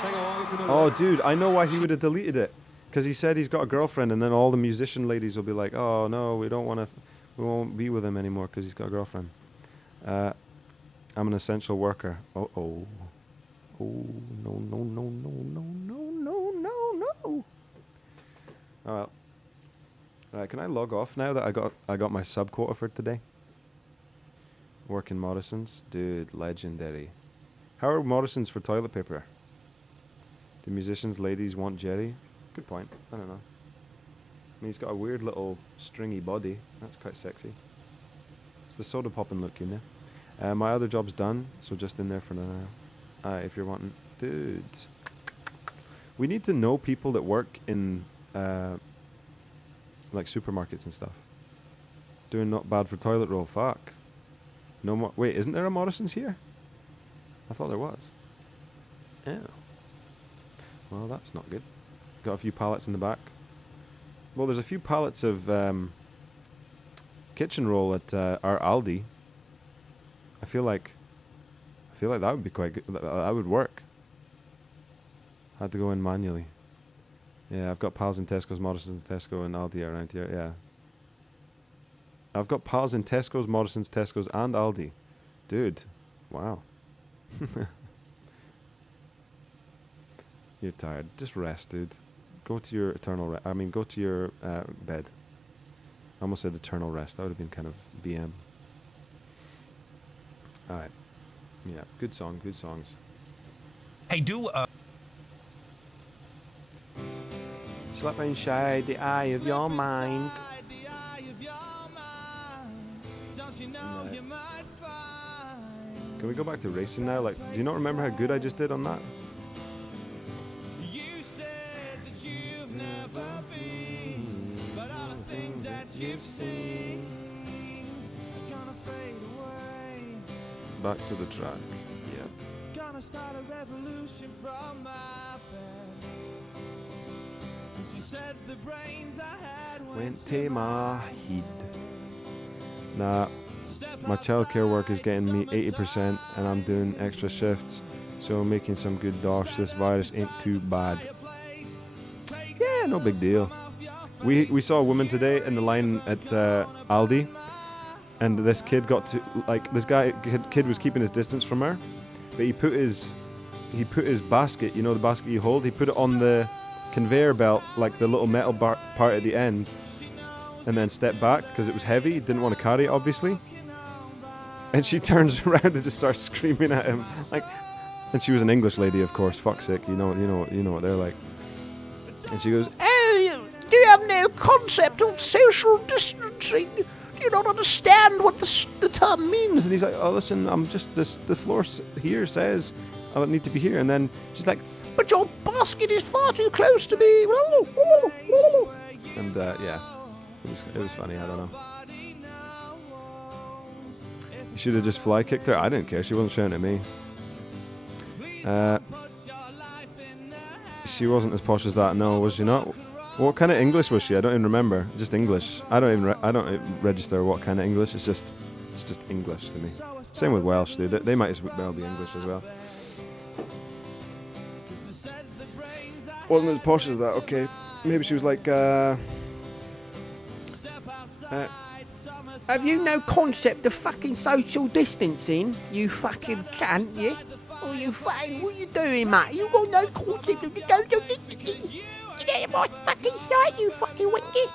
Sing along if you know. Oh, dude, I know why he would have deleted it. Because he said he's got a girlfriend, and then all the musician ladies will be like, "Oh no, we won't be with him anymore because he's got a girlfriend." I'm an essential worker. Oh no. Oh well. Alright, can I log off now that I got my sub quota for today? Working Morrison's, dude, legendary. How are Morrison's for toilet paper? Do musicians ladies want Jerry? Good point. I don't know. I mean, he's got a weird little stringy body. That's quite sexy. It's the soda popping look, you know. My other job's done, so just in there for now. If you're wanting, dude. We need to know people that work in like supermarkets and stuff. Doing not bad for toilet roll. Fuck. No more. Wait, isn't there a Morrison's here? I thought there was. Oh. Well, that's not good. Got a few pallets in the back. Well, there's a few pallets of kitchen roll at our Aldi. I feel like that would be quite good. That would work. Had to go in manually. Yeah, I've got pals in Tesco's, Morrison's, Tesco, and Aldi around here. Yeah. I've got pals in Tesco's, Morrison's, Tesco's, and Aldi. Dude, wow. You're tired. Just rest, dude. Go to your eternal rest. I mean, go to your bed. I almost said eternal rest. That would have been kind of BM. Alright. Yeah, good song, good songs. Hey, do Slap inside the eye of your mind. Can we go back to racing now? Like, do you not remember how good I just did on that? Back to the track. Yeah. Gonna start a revolution from my bed. She said the brains I had Went to my head. Nah, my childcare work is getting me 80% and I'm doing extra shifts, so I'm making some good dosh. This virus ain't too bad. Yeah, no big deal. We saw a woman today in the line at Aldi, and this kid got to, like, this kid was keeping his distance from her, but he put his basket, you know, the basket you hold, he put it on the conveyor belt, like the little metal part at the end, and then stepped back because it was heavy. He didn't want to carry it, obviously. And she turns around and just starts screaming at him, like, and she was an English lady, of course. Fuck's sake, you know what they're like. And she goes, "Oh, do you have no concept of social distancing? Do you not understand what the term means?" and he's like, "Oh, listen, I'm just the floor here says I don't need to be here." And then she's like, "But your basket is far too close to me." And yeah, it was funny. I don't know. You should have just fly kicked her. I didn't care. She wasn't shouting at me. She wasn't as posh as that. No, was she not? What kind of English was she? I don't even remember. Just English. I don't register what kind of English. It's just English to me. Same with Welsh, dude. They might as well be English as well. Wasn't as posh as that. Okay, maybe she was like. Have you no concept of fucking social distancing? You fucking cunt, yeah? Oh, you fucking, what you doing, mate? You got no concept of social distancing. Get out of my fucking sight, you fucking winky.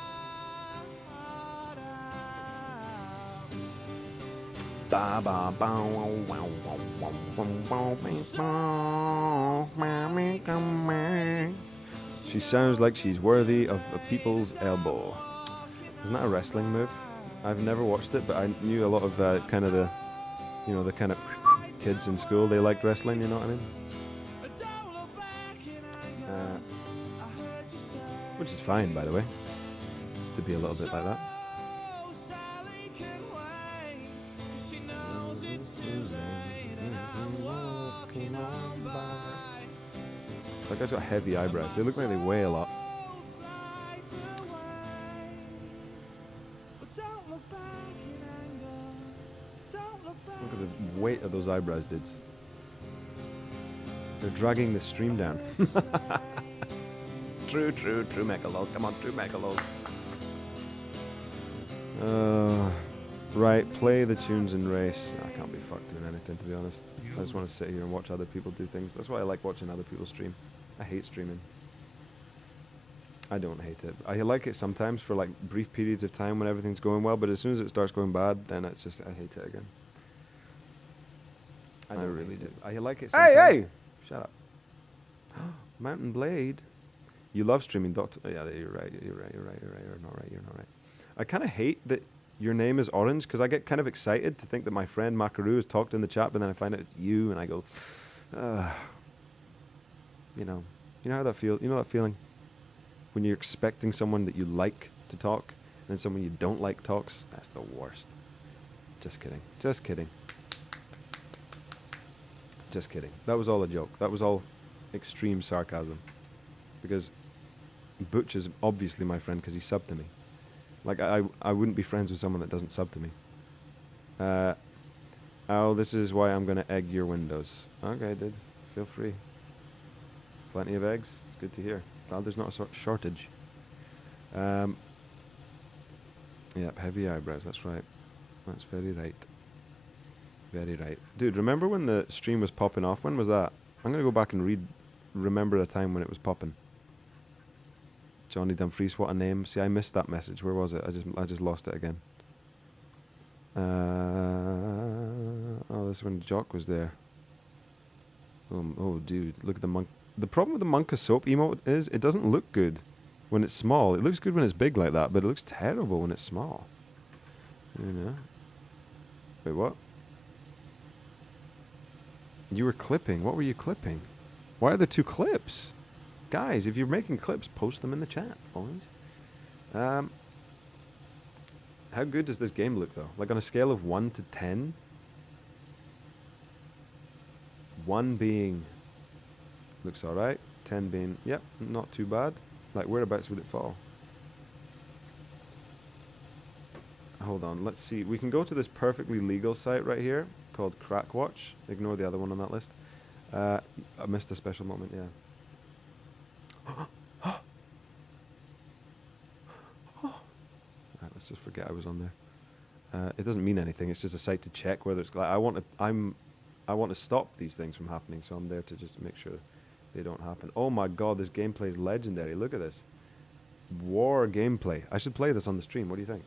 She sounds like she's worthy of a people's elbow. Isn't that a wrestling move? I've never watched it, but I knew a lot of kind of the kind of kids in school. They liked wrestling, you know what I mean? Which is fine, by the way, to be a little bit like that. That guy's got heavy eyebrows. They look like they weigh a lot. Look at the weight of those eyebrows, dudes. They're dragging the stream down. True, Mechalos. Come on, true Mechalos. Right, play the tunes and race. I can't be fucked doing anything, to be honest. I just want to sit here and watch other people do things. That's why I like watching other people stream. I hate streaming. I don't hate it. I like it sometimes for like brief periods of time when everything's going well, but as soon as it starts going bad, then it's just, I hate it again. I really do. I like it sometimes. Hey! Shut up. Mountain Blade. You love streaming, Doctor. Oh, yeah, you're right. You're not right. I kind of hate that your name is Orange, because I get kind of excited to think that my friend Makaru has talked in the chat, but then I find out it's you, and I go, you know how that feels. You know that feeling when you're expecting someone that you like to talk, and then someone you don't like talks. That's the worst. Just kidding. That was all a joke. That was all extreme sarcasm, because Butch is obviously my friend because he subbed to me. Like, I wouldn't be friends with someone that doesn't sub to me. Oh, this is why I'm going to egg your windows. Okay, dude. Feel free. Plenty of eggs. It's good to hear. Glad there's not a shortage. Yep, heavy eyebrows. That's right. That's very right. Very right. Dude, remember when the stream was popping off? When was that? I'm going to go back and remember a time when it was popping. Johnny Dumfries, what a name. See, I missed that message. Where was it? I just lost it again. Oh, this when Jock was there. Oh, dude, look at the monk. The problem with the Monka soap emote is it doesn't look good when it's small. It looks good when it's big like that, but it looks terrible when it's small. You know? Wait, what? You were clipping. What were you clipping? Why are there 2 clips? Guys, if you're making clips, post them in the chat, boys. How good does this game look, though? Like, on a scale of 1 to 10? 1 being... looks alright. 10 being... yep, not too bad. Like, whereabouts would it fall? Hold on, let's see. We can go to this perfectly legal site right here called Crackwatch. Ignore the other one on that list. I missed a special moment, yeah. Alright, let's just forget I was on there. It doesn't mean anything. It's just a site to check whether it's... like, I want to stop these things from happening, so I'm there to just make sure they don't happen. Oh my god, this gameplay is legendary. Look at this. War gameplay. I should play this on the stream. What do you think?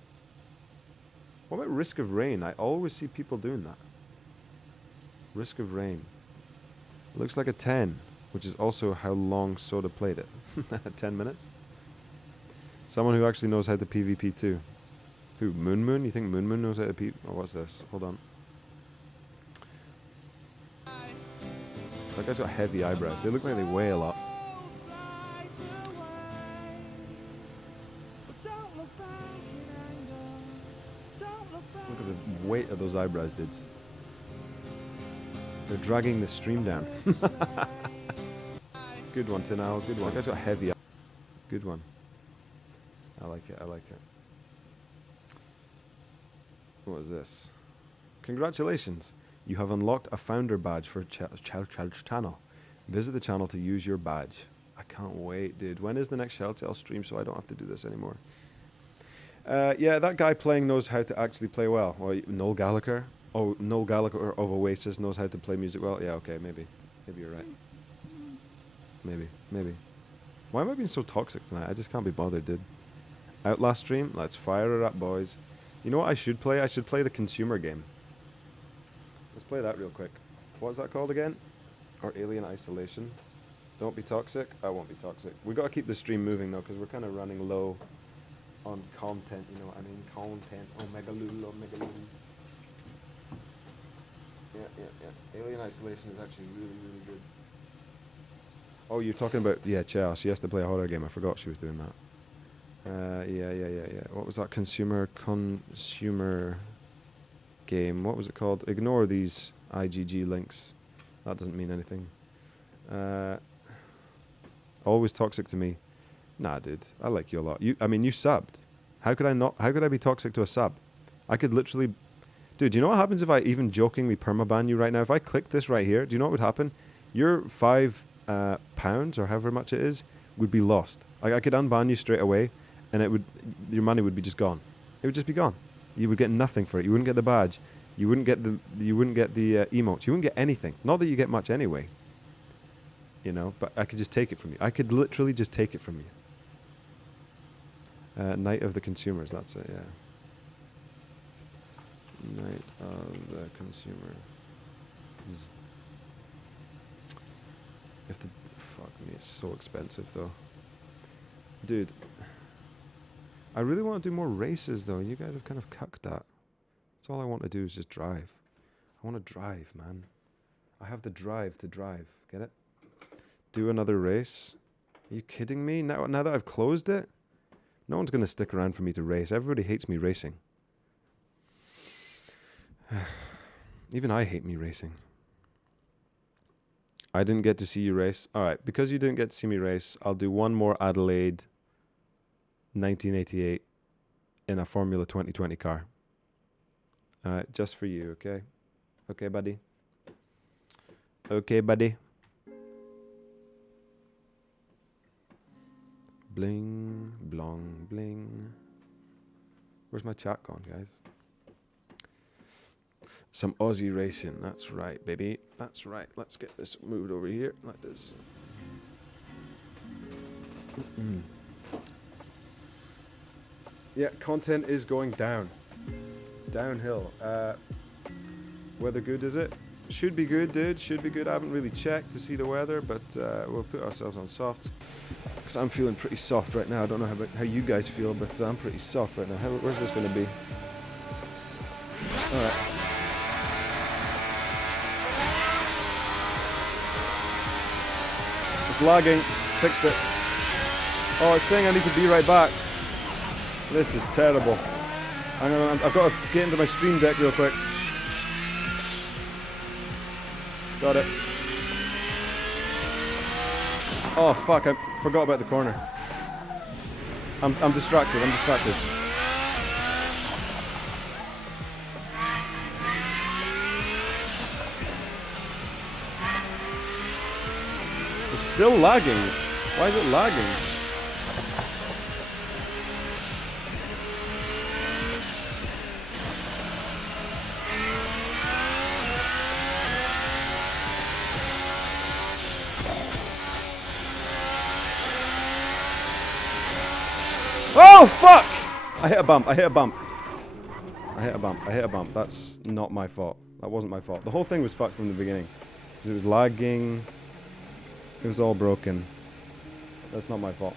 What about Risk of Rain? I always see people doing that. Risk of Rain. It looks like a 10, which is also how long Soda played it. 10 minutes? Someone who actually knows how to PvP too. Who? Moon? You think Moon knows how to PvP? Oh, what's this? Hold on. That guy's got heavy eyebrows. They look like they weigh a lot. Look at the weight of those eyebrows, dudes. They're dragging the stream down. Good one, TinOwl. Good one. That guy's got heavy. Good one. I like it. I like it. What is this? Congratulations. You have unlocked a founder badge for channel. Visit the channel to use your badge. I can't wait, dude. When is the next Shelltail stream so I don't have to do this anymore? Yeah, that guy playing knows how to actually play well. Well, Noel Gallagher. Oh, Noel Gallagher of Oasis knows how to play music well. Yeah, okay, maybe. Maybe you're right. Maybe. Why am I being so toxic tonight? I just can't be bothered, dude. Outlast stream? Let's fire it up, boys. You know what I should play? I should play the consumer game. Let's play that real quick. What's that called again? Or Alien Isolation. Don't be toxic. I won't be toxic. We gotta keep the stream moving though, because we're kind of running low on content. You know what I mean? Content. Omega Lulu. Yeah. Alien Isolation is actually really, really good. Oh, you're talking about... yeah, Chell. She has to play a horror game. I forgot she was doing that. Yeah. What was that? Consumer game. What was it called? Ignore these IGG links. That doesn't mean anything. Always toxic to me. Nah, dude. I like you a lot. You subbed. How could I not? How could I be toxic to a sub? I could literally... dude, do you know what happens if I even jokingly permaban you right now? If I click this right here, do you know what would happen? Your £5 or however much it is would be lost. Like, I could unban you straight away, and your money would be just gone. It would just be gone. You would get nothing for it. You wouldn't get the badge. You wouldn't get the emotes. You wouldn't get anything. Not that you get much anyway. You know, but I could just take it from you. I could literally just take it from you. Night of the Consumers. That's it. Yeah. Night of the Consumer. Fuck me, it's so expensive though. Dude, I really want to do more races though. You guys have kind of cucked that. That's all I want to do is just drive. I want to drive, man. I have the drive to drive. Get it? Do another race? Are you kidding me? Now that I've closed it? No one's going to stick around for me to race. Everybody hates me racing. Even I hate me racing. I didn't get to see you race. Alright, because you didn't get to see me race, I'll do one more Adelaide 1988 in a Formula 2020 car. Alright, just for you, okay? Okay, buddy? Okay, buddy? Bling, blong, bling. Where's my chat gone, guys? Some Aussie racing. That's right, baby. That's right. Let's get this moved over here like this. Yeah, content is going down. Downhill. Weather good, is it? Should be good, dude. Should be good. I haven't really checked to see the weather, but we'll put ourselves on soft. Because I'm feeling pretty soft right now. I don't know how you guys feel, but I'm pretty soft right now. Where's this going to be? Alright. It's lagging. Fixed it. Oh, it's saying I need to be right back. This is terrible. I've got to get into my stream deck real quick. Got it. Oh fuck, I forgot about the corner. I'm distracted, I'm distracted. It's still lagging. Why is it lagging? Oh fuck! I hit a bump, I hit a bump. I hit a bump, I hit a bump. That's not my fault. That wasn't my fault. The whole thing was fucked from the beginning. Because it was lagging. It was all broken. That's not my fault.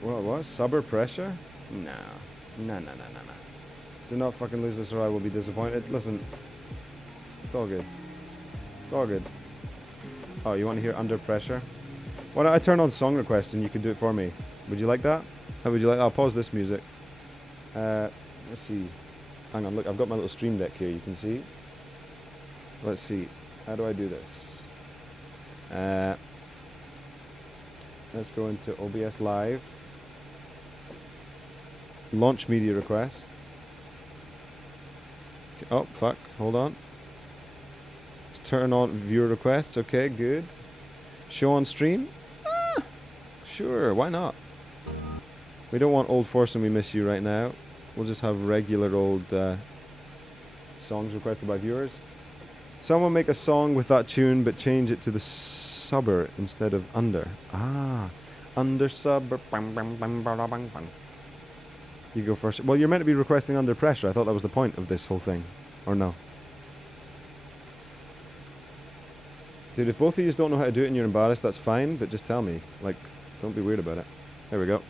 What? Subber pressure? No. No. Do not fucking lose this or I will be disappointed. Listen. It's all good. It's all good. Oh, you want to hear Under Pressure? Why don't I turn on song requests and you can do it for me? Would you like that? How would you like that? I'll pause this music. Let's see. Hang on, look, I've got my little stream deck here, you can see. Let's see. How do I do this? Let's go into OBS Live. Launch media request. Oh, fuck. Hold on. Let's turn on viewer requests. Okay, good. Show on stream? Sure, why not? We don't want Old Force and We Miss You right now. We'll just have regular old songs requested by viewers. Someone make a song with that tune but change it to the subber instead of under. Ah, under subber. You go first. Well, you're meant to be requesting Under Pressure. I thought that was the point of this whole thing. Or no? Dude, if both of you don't know how to do it and you're embarrassed, that's fine, but just tell me. Like, don't be weird about it. There we go.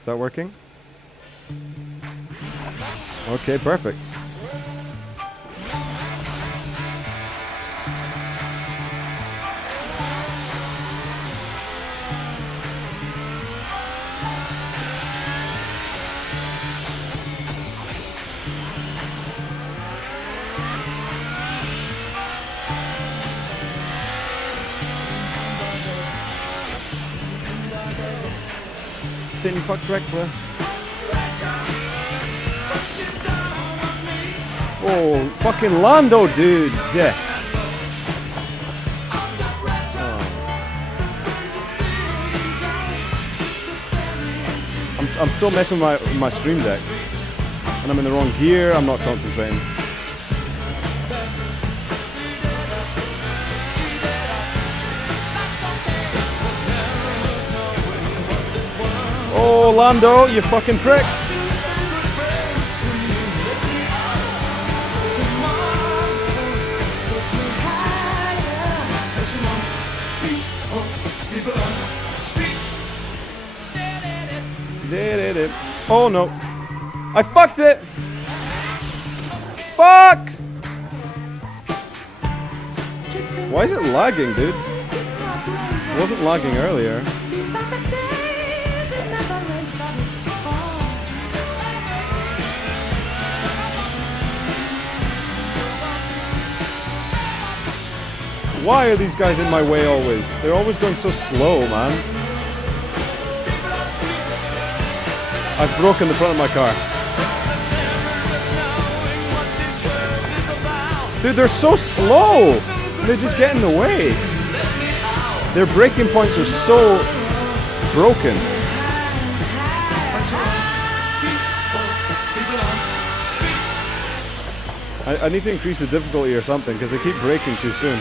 Is that working? Okay, perfect. Thin fuck Drexler. Oh, fucking Lando, dude. I'm still messing with my stream deck. And I'm in the wrong gear, I'm not concentrating. Oh, Lando, you fucking prick. Oh no. I fucked it! Fuck! Why is it lagging, dude? It wasn't lagging earlier. Why are these guys in my way always? They're always going so slow, man. I've broken the front of my car. Dude, they're so slow! They just get in the way. Their braking points are so broken. I need to increase the difficulty or something because they keep braking too soon.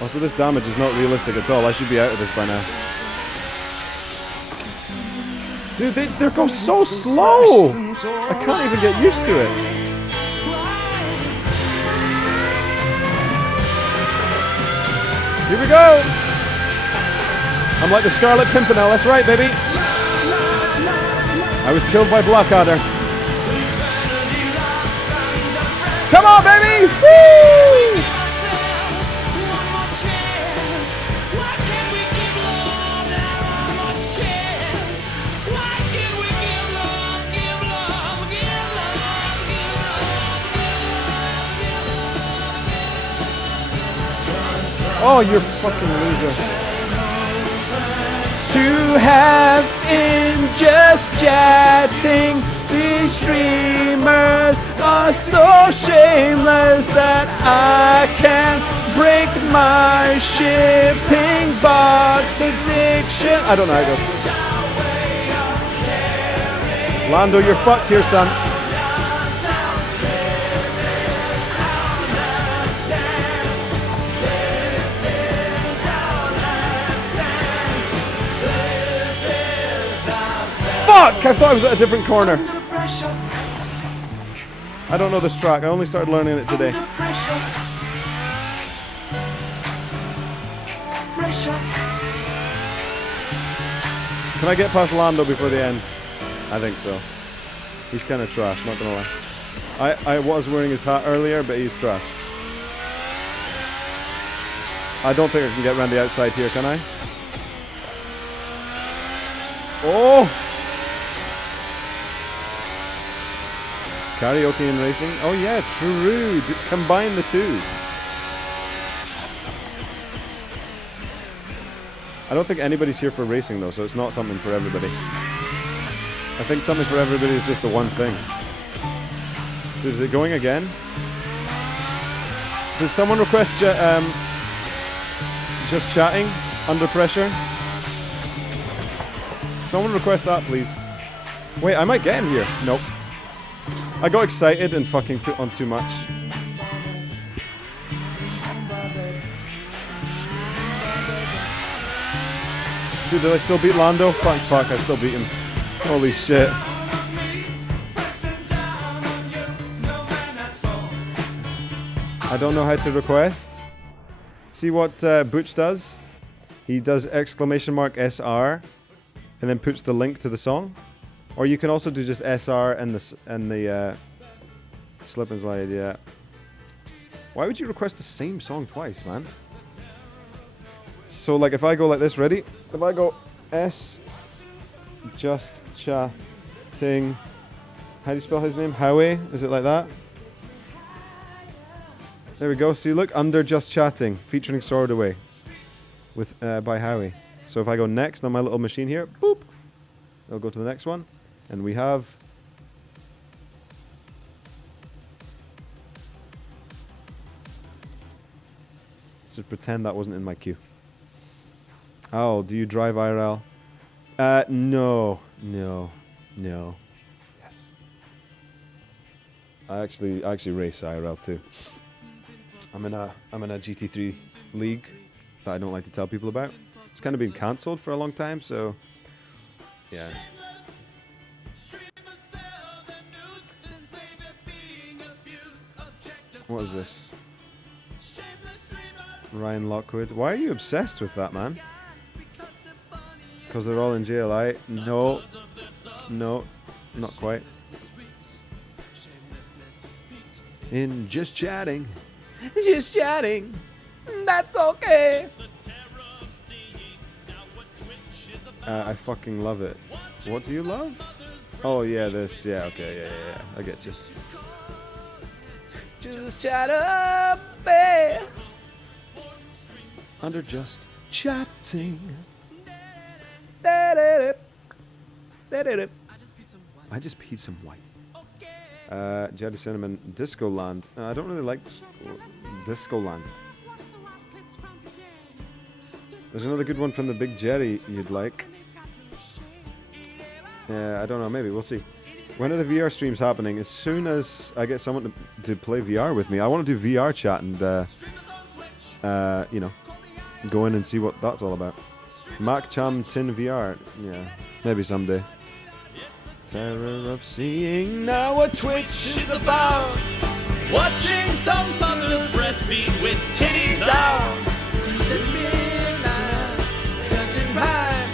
Also, this damage is not realistic at all. I should be out of this by now. Dude, they go so slow! I can't even get used to it. Here we go! I'm like the Scarlet Pimpernel, that's right, baby! I was killed by Blackadder. Come on! baby! Woo! Oh, you're fucking loser. To have in just chatting, these streamers are so shameless that I can't break my shipping box addiction. I don't know how it goes. Lando, you're fucked here, son. Fuck! I thought I was at a different corner. I don't know this track. I only started learning it today. Can I get past Lando before the end? I think so. He's kind of trash, not gonna lie. I was wearing his hat earlier, but he's trash. I don't think I can get around the outside here, can I? Oh! Karaoke and racing? Oh yeah, true. Combine the two. I don't think anybody's here for racing though, so it's not something for everybody. I think something for everybody is just the one thing. Dude, is it going again? Did someone request just chatting under pressure? Someone request that, please. Wait, I might get him here. Nope. I got excited and fucking put on too much. Dude, did I still beat Lando? Fuck, I still beat him. Holy shit. I don't know how to request. See what Butch does? He does !SR and then puts the link to the song. Or you can also do just SR and the slip and slide, yeah. Why would you request the same song twice, man? So like if I go like this, ready? If I go S just chatting, how do you spell his name? Howie? Is it like that? There we go. See, look, under just chatting, featuring Sword Away with by Howie. So if I go next on my little machine here, boop, it'll go to the next one. And we have... Let's just pretend that wasn't in my queue. Oh, do you drive IRL? No. Yes. I actually race IRL too. I'm in a GT3 league that I don't like to tell people about. It's kind of been cancelled for a long time, so yeah. What is this? Ryan Lockwood. Why are you obsessed with that, man? Because they're all in JLI? No, not quite. In just chatting. Just chatting. That's okay. I fucking love it. What do you love? Oh yeah, this. Yeah, okay, yeah. I get you. Just chat up, babe. Under just chatting. I just peed some white. Jetty Cinnamon, Disco Land. I don't really like Disco Land. There's another good one from the Big Jerry you'd like. I don't know, maybe, we'll see. When are the VR streams happening? As soon as I get someone to play VR with me. I want to do VR chat and, you know, go in and see what that's all about. Mac Cham Tin VR. Yeah, maybe someday. Terror of seeing now what Twitch is about. Watching some mothers breastfeed with titties out. The midnight doesn't rhyme.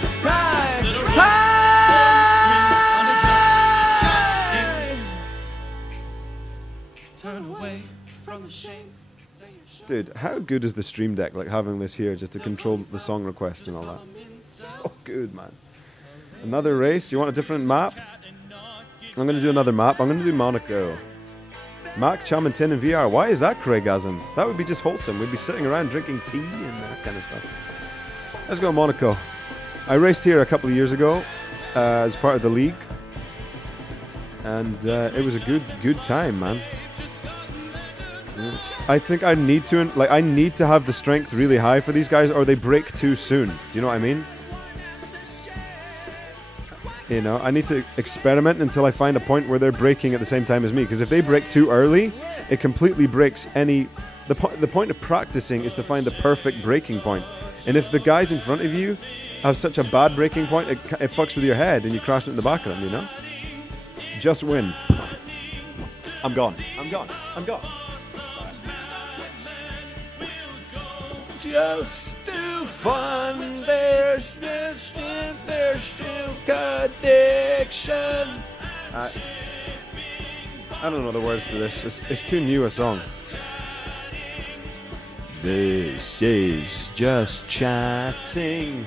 Turn away from Dude, how good is the Stream Deck, like having this here just to control the song request and all that? So good, man. Another race? You want a different map? I'm going to do another map. I'm going to do Monaco. Mac, Chum, and Tin in VR. Why is that Craigasm? That would be just wholesome. We'd be sitting around drinking tea and that kind of stuff. Let's go Monaco. I raced here a couple of years ago as part of the league. And it was a good time, man. I think I need to have the strength really high for these guys or they break too soon. Do you know what I mean? You know, I need to experiment until I find a point where they're breaking at the same time as me. Because if they break too early, it completely breaks any... The point of practicing is to find the perfect breaking point. And if the guys in front of you have such a bad breaking point, it fucks with your head and you crash into the back of them, you know? Just win. I'm gone. I'm gone. I'm gone. Just to fun, there's still addiction. I don't know the words to this. It's too new a song. This is just chatting.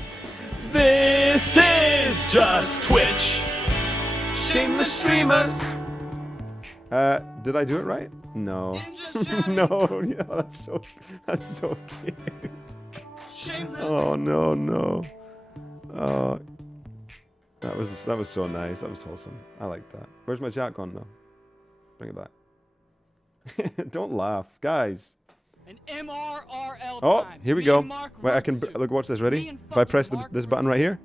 This is just Twitch. Shameless streamers. Did I do it right? No. No. Yeah, that's so cute. Oh no. That was so nice. That was wholesome. I like that. Where's my chat gone though? Bring it back. Don't laugh, guys. An MRRL Oh, time. here we go. Wait, I can look. Watch this. Ready? If I press this button right here,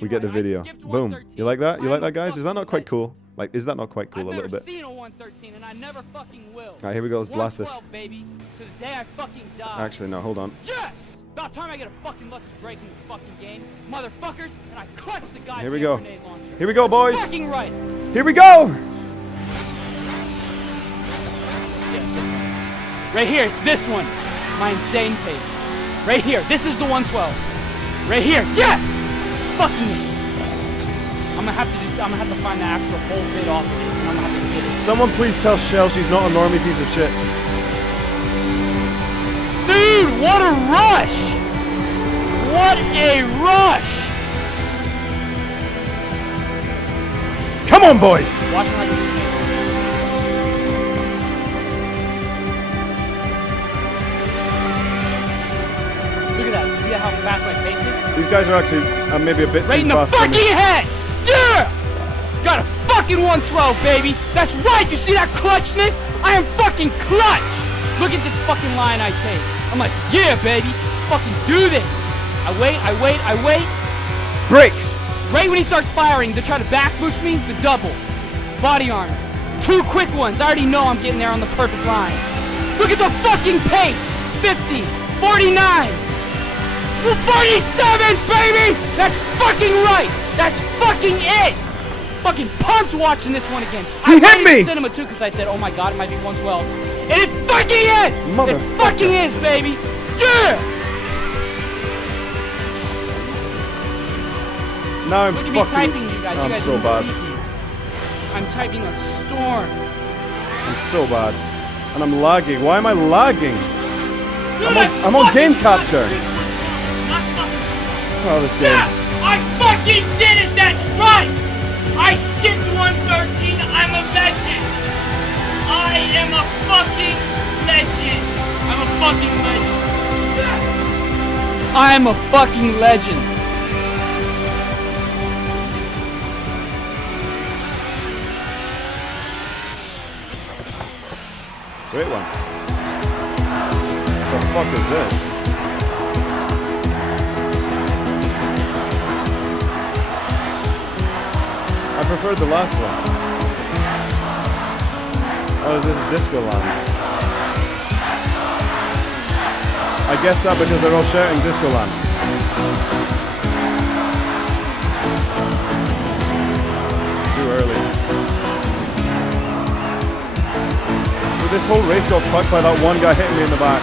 we get the video. Boom. You like that? You like that, guys? Is that not quite cool? Like, is that not quite cool a little bit? I've never seen a 113, and I never fucking will. All right, here we go. Let's blast this. 112, baby, to the day I fucking die. Actually, no. Hold on. Yes! About time I get a fucking lucky break in this fucking game, motherfuckers, and I clutch the guy. Here we go. Grenade launcher. Here we go, boys. That's fucking right. Here we go. Right here, it's this one. My insane pace. Right here, this is the 112. Right here, yes! It's fucking it. I'm gonna have to find the actual whole bit off of it, and I'm gonna have to get it. Someone please tell Shell she's not a normie piece of shit. Dude, what a rush! What a rush! Come on, boys! Watch him like a Look at that. See how fast my pace is? These guys are actually maybe a bit right too in the fast. fucking head! Yeah! Got a fucking 112, baby! That's right! You see that clutchness? I am fucking clutch! Look at this fucking line I take. I'm like, yeah, baby! Let's fucking do this! I wait. Break! Right when he starts firing, to try to back boost me, the double. Body armor. 2 quick ones. I already know I'm getting there on the perfect line. Look at the fucking pace! 50, 49, 47, baby! That's fucking right! That's fucking it! Fucking pumped watching this one again. He hit me! In cinema too, because I said, oh my god, it might be 112. And it fucking is! It fucking is, baby! Yeah! Now I'm Look at fucking... me typing, you guys. I'm You guys so don't bad. believe me. I'm typing a storm. I'm so bad. And I'm lagging. Why am I lagging? Dude, I'm on game capture. Oh, this game. Yeah, I fucking did it, that's right! I skipped 113, I'm a legend! I am a fucking legend! I'm a fucking legend! Yeah. I am a fucking legend! Great one. What the fuck is this? I preferred the last one. Oh, is this Disco Land? I guessed that because they're all shouting Disco Land. Too early. But this whole race got fucked by that one guy hitting me in the back.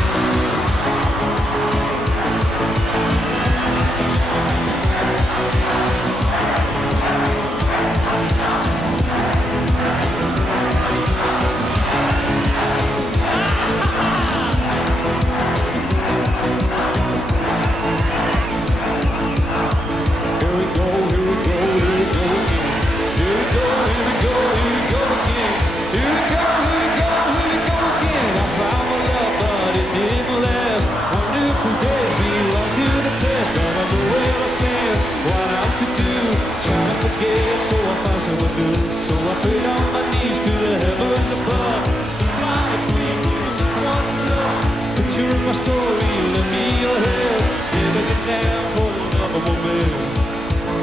pray on my knees to the heavens above. Somebody please give me someone to love. Picture in my story, lend me your hand. Never get down for another woman.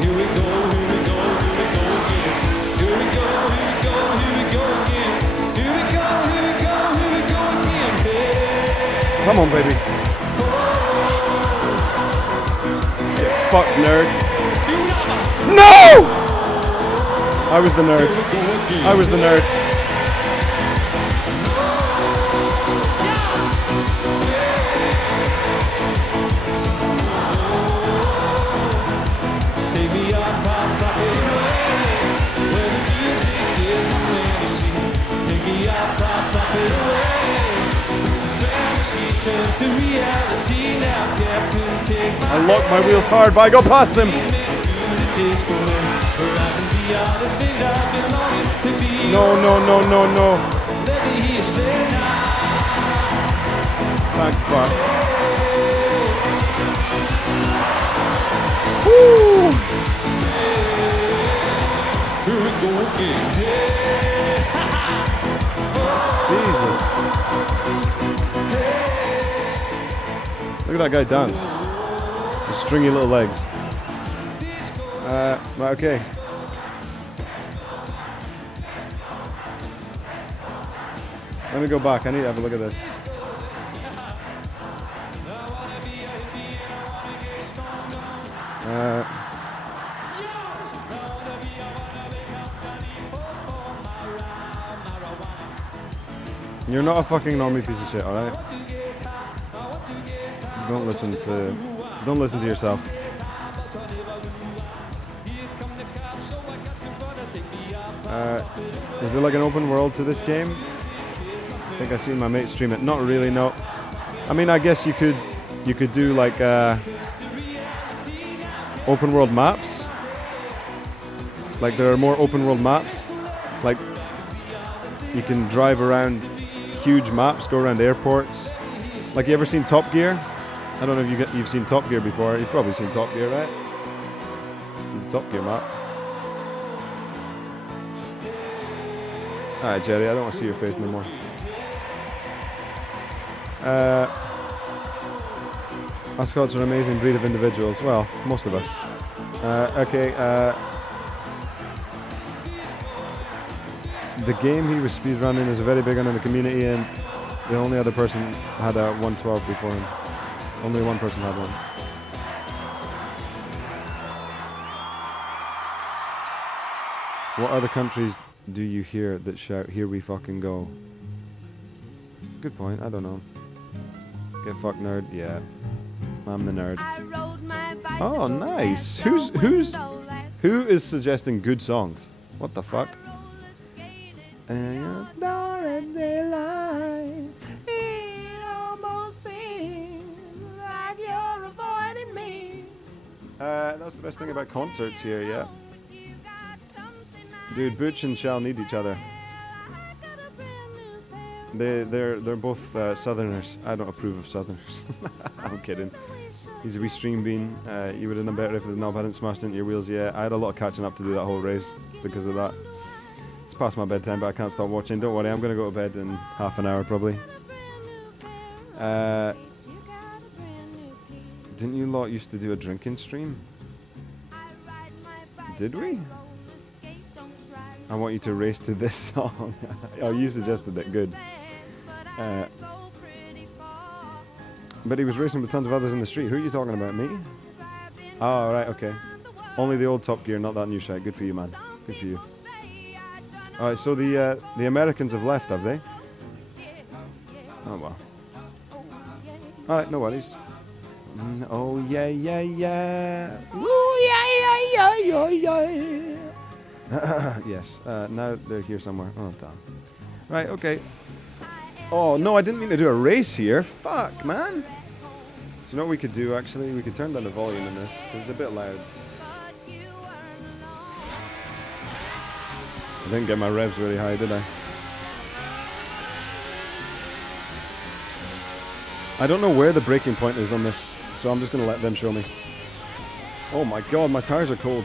Here we go, here we go, here we go again. Here we go, here we go, here we go again. Here we go, here we go, here we go again. Hey. Come on, baby. Fuck, nerd. No! I was the nerd. I was the nerd. Take me out by pocket away, where the music is my fantasy. Take me out by pocket away. Fantasy turns to reality now, Captain. Take my I locked my wheels hard, but I got past them. No, no, no, no, no. Thank fuck. Woo! Here we go again. Jesus. Look at that guy dance. His stringy little legs. Right, okay. Let me go back. I need to have a look at this. You're not a fucking normie piece of shit, alright? Don't listen to yourself. Is there like an open world to this game? I think I seen my mate stream it. Not really, no. I mean, I guess you could do like open world maps. Like there are more open world maps. Like you can drive around huge maps, go around airports. Like you ever seen Top Gear? I don't know if you've seen Top Gear before. You've probably seen Top Gear, right? Do the Top Gear map. Alright, Jerry, I don't want to see your face anymore. Ascots are an amazing breed of individuals. Well, most of us. Okay, the game he was speedrunning is a very big one in the community, and the only other person had a 112 before him. Only one person had one. What other countries do you hear that shout, "Here we fucking go"? Good point, I don't know. Get fucked, nerd? Yeah. I'm the nerd. Oh, nice! Who is suggesting good songs? What the fuck? That's the best thing about concerts here, yeah. Dude, Butch and Shell need each other. They're both Southerners. I don't approve of Southerners. I'm kidding. He's a wee stream bean. You would have done better if the knob hadn't smashed into your wheels. Yeah, I had a lot of catching up to do that whole race because of that. It's past my bedtime, but I can't stop watching. Don't worry, I'm going to go to bed in half an hour probably. Didn't you lot used to do a drinking stream? Did we? I want you to race to this song. Oh, you suggested it. Good. But he was racing with tons of others in the street. Who are you talking about? Me? Oh, right, okay. Only the old Top Gear, not that new shit. Good for you, man. Good for you. Alright, so the Americans have left, have they? Oh, well. Alright, no worries. Oh, yeah, yeah, yeah. Ooh, yeah, yeah, yeah, yeah. Yes, now they're here somewhere. Oh, damn. Right, okay. Oh, no, I didn't mean to do a race here. Fuck, man. Do you know what we could do, actually? We could turn down the volume in this, because it's a bit loud. I didn't get my revs really high, did I? I don't know where the breaking point is on this, so I'm just going to let them show me. Oh my god, my tires are cold.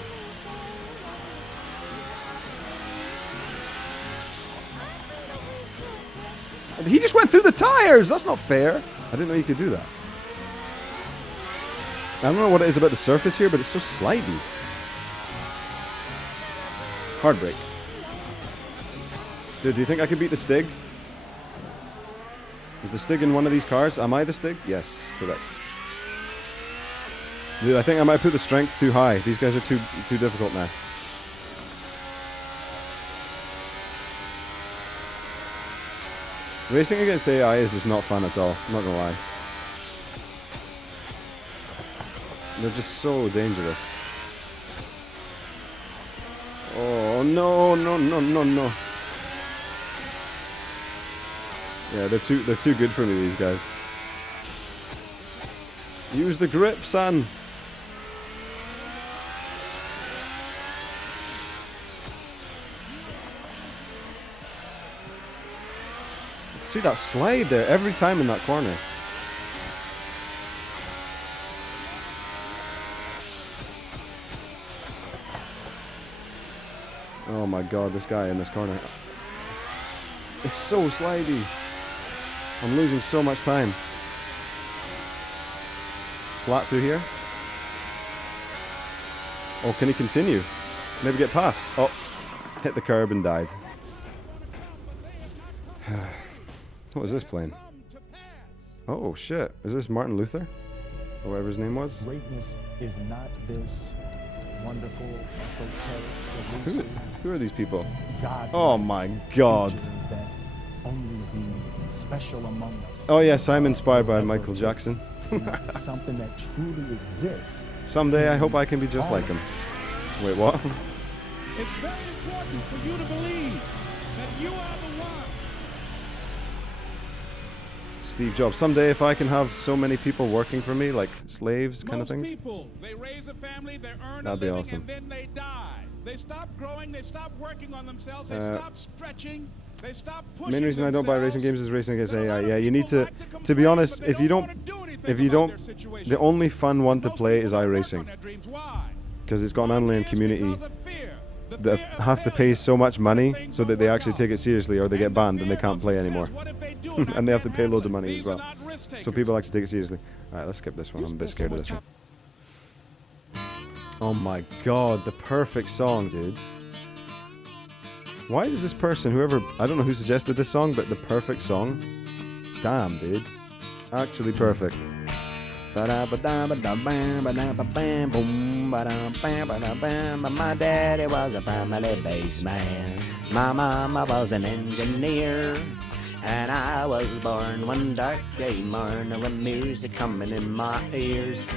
He just went through the tires. That's not fair. I didn't know you could do that. I don't know what it is about the surface here, but it's so slidey. Hard brake. Dude, do you think I could beat the Stig? Is the Stig in one of these cars? Am I the Stig? Yes, correct. Dude, I think I might put the strength too high. These guys are too difficult now. Racing against AI is just not fun at all. I'm not gonna lie. They're just so dangerous. Oh no, no, no, no, no. Yeah, they're too good for me, these guys. Use the grip, son. See that slide there every time in that corner. Oh my god, this guy in this corner. It's so slidey. I'm losing so much time. Flat through here. Oh, can he continue? Maybe get past. Oh, hit the curb and died. What is this plane? Oh shit, is this Martin Luther? Or whatever his name was? Greatness is not this wonderful, esoteric, Who are these people? God, oh my god. that only the special among us. Oh yes, I'm inspired by Michael Jackson. Something that truly exists. Someday I hope I can be just like him. Wait, what? It's very important for you to believe that you are the one. Steve Jobs. Someday if I can have so many people working for me, like slaves kind of things. People, they raise a family, they earn That'd be a living, awesome. and then they die. They stop growing, they stop working on themselves, they stop stretching, they stop pushing. Main reason I don't buy racing games is racing against AI. Yeah, you need to be honest, if you don't, the only fun one to play is iRacing. Because it's got an online community that have to pay so much money so that they actually take it seriously, or they get banned and they can't play anymore. And they have to pay loads of money as well. So people actually take it seriously. Alright, let's skip this one. I'm a bit scared of this one. Oh my god, the perfect song, dude. Why is this person, whoever, I don't know who suggested this song, but the perfect song? Damn, dude. Actually perfect. My daddy was a family baseman. My mama was an engineer. And I was born one dark day morning with music coming in my ears,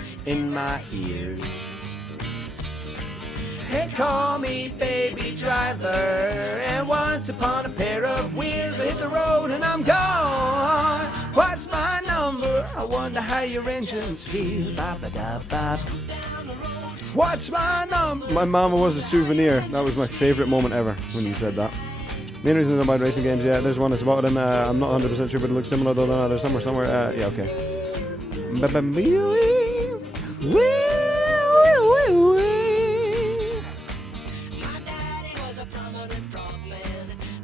They call me baby driver, and once upon a pair of wheels I hit the road and I'm gone. What's my number? I wonder how your engines feel. Ba-ba-da-ba. What's my number? My mama was a souvenir. That was my favorite moment ever when you said that. Main reason I don't buy racing games, yeah, there's one that's about them. I'm not 100% sure, but it looks similar though. No, there's somewhere. Yeah, okay.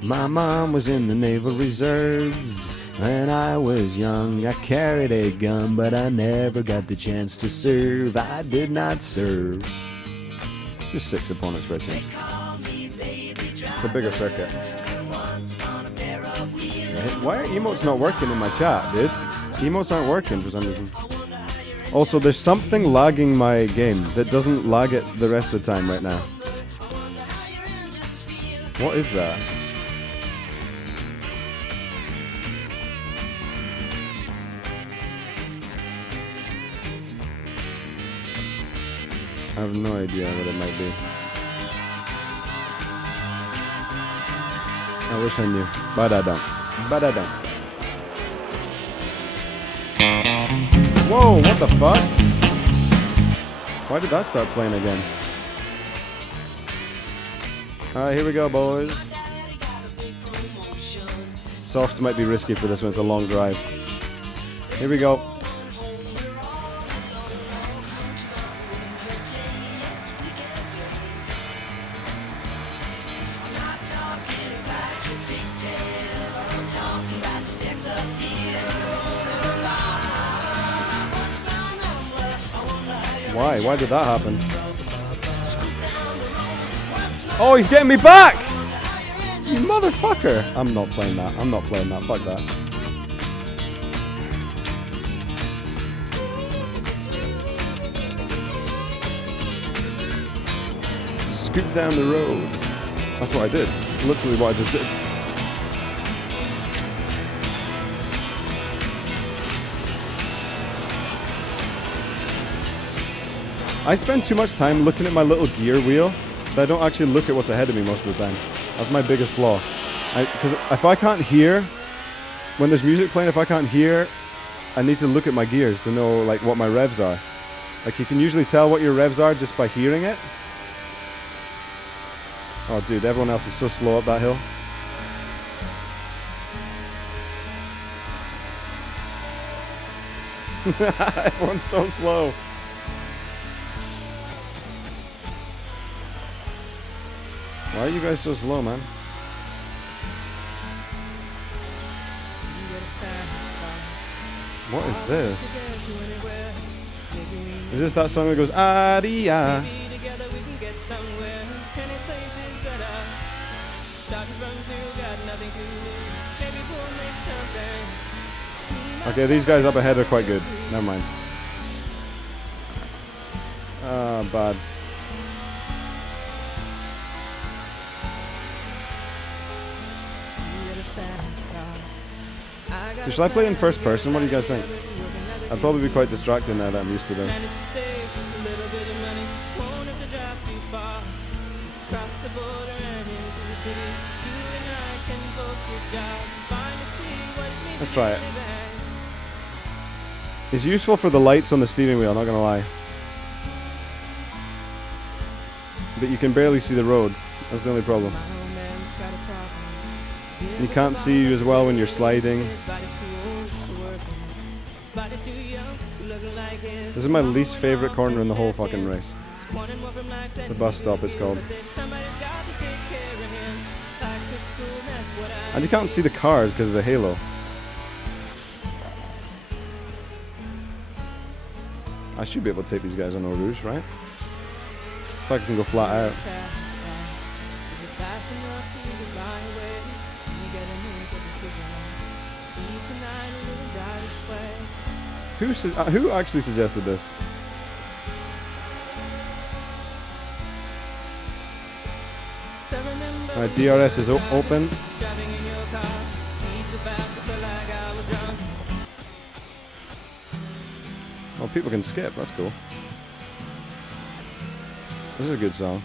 My mom was in the Naval Reserves. When I was young, I carried a gun, but I never got the chance to serve. I did not serve. Let's do 6 opponents right there. It's a bigger circuit. Why are emotes not working in my chat, dude? Emotes aren't working for some reason. Also, there's something lagging my game that doesn't lag it the rest of the time right now. What is that? I have no idea what it might be. I wish I knew, but I don't. Whoa, what the fuck? Why did that start playing again? Alright, here we go, boys. Softs might be risky for this one, it's a long drive. Here we go. Why? Why did that happen? Oh, he's getting me back! You motherfucker! I'm not playing that. I'm not playing that. Fuck that. Scoop down the road. That's what I did. That's literally what I just did. I spend too much time looking at my little gear wheel that I don't actually look at what's ahead of me most of the time. That's my biggest flaw. Because if I can't hear, when there's music playing, if I can't hear, I need to look at my gears to know like what my revs are. Like you can usually tell what your revs are just by hearing it. Oh dude, everyone else is so slow up that hill. Everyone's so slow. Why are you guys so slow, man? What is this? Is this that song that goes Adia? Okay, these guys up ahead are quite good. Never mind. Ah, bad. So should I play in first person? What do you guys think? I'd probably be quite distracting now that I'm used to this. Let's try it. It's useful for the lights on the steering wheel, not gonna lie. But you can barely see the road. That's the only problem. You can't see you as well when you're sliding. This is my least favorite corner in the whole fucking race. The bus stop, it's called. And you can't see the cars because of the halo. I should be able to take these guys on Eau Rouge, right? If I can go flat out. Who actually suggested this? Alright, DRS is open. Oh, people can skip. That's cool. This is a good song.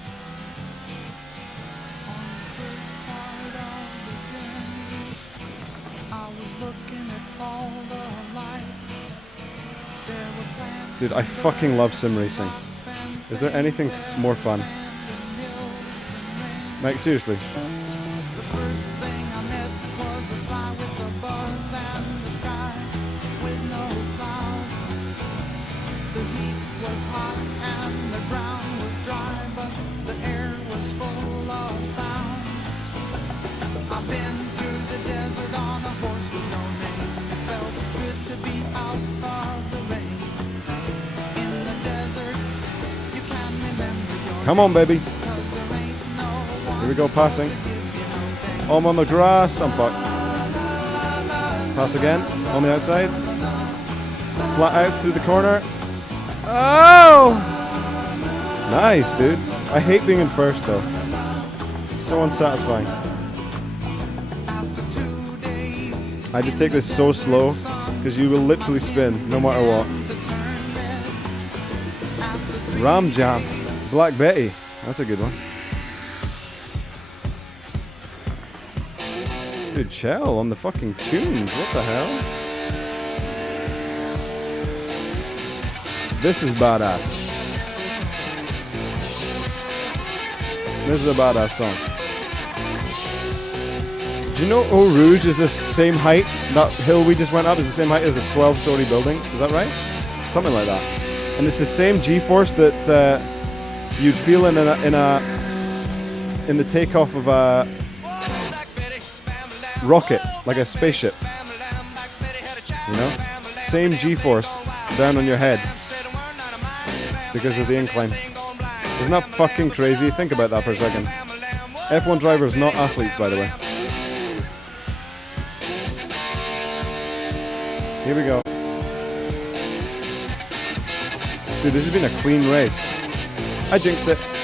Dude, I fucking love sim racing. Is there anything more fun? Like, seriously. Come on, baby. Here we go, passing. Oh, I'm on the grass. I'm fucked. Pass again. On the outside. Flat out through the corner. Oh! Nice, dude. I hate being in first, though. It's so unsatisfying. I just take this so slow, because you will literally spin, no matter what. Ram Jam. Black Betty. That's a good one. Dude, chill on the fucking tunes. What the hell? This is badass. This is a badass song. Do you know Eau Rouge is the same height? That hill we just went up is the same height as a 12-story building. Is that right? Something like that. And it's the same G-force that you'd feel in the takeoff of a rocket, like a spaceship. You know? Same G-force down on your head because of the incline. Isn't that fucking crazy? Think about that for a second. F1 drivers, not athletes, by the way. Here we go. Dude, this has been a clean race. I jinxed it.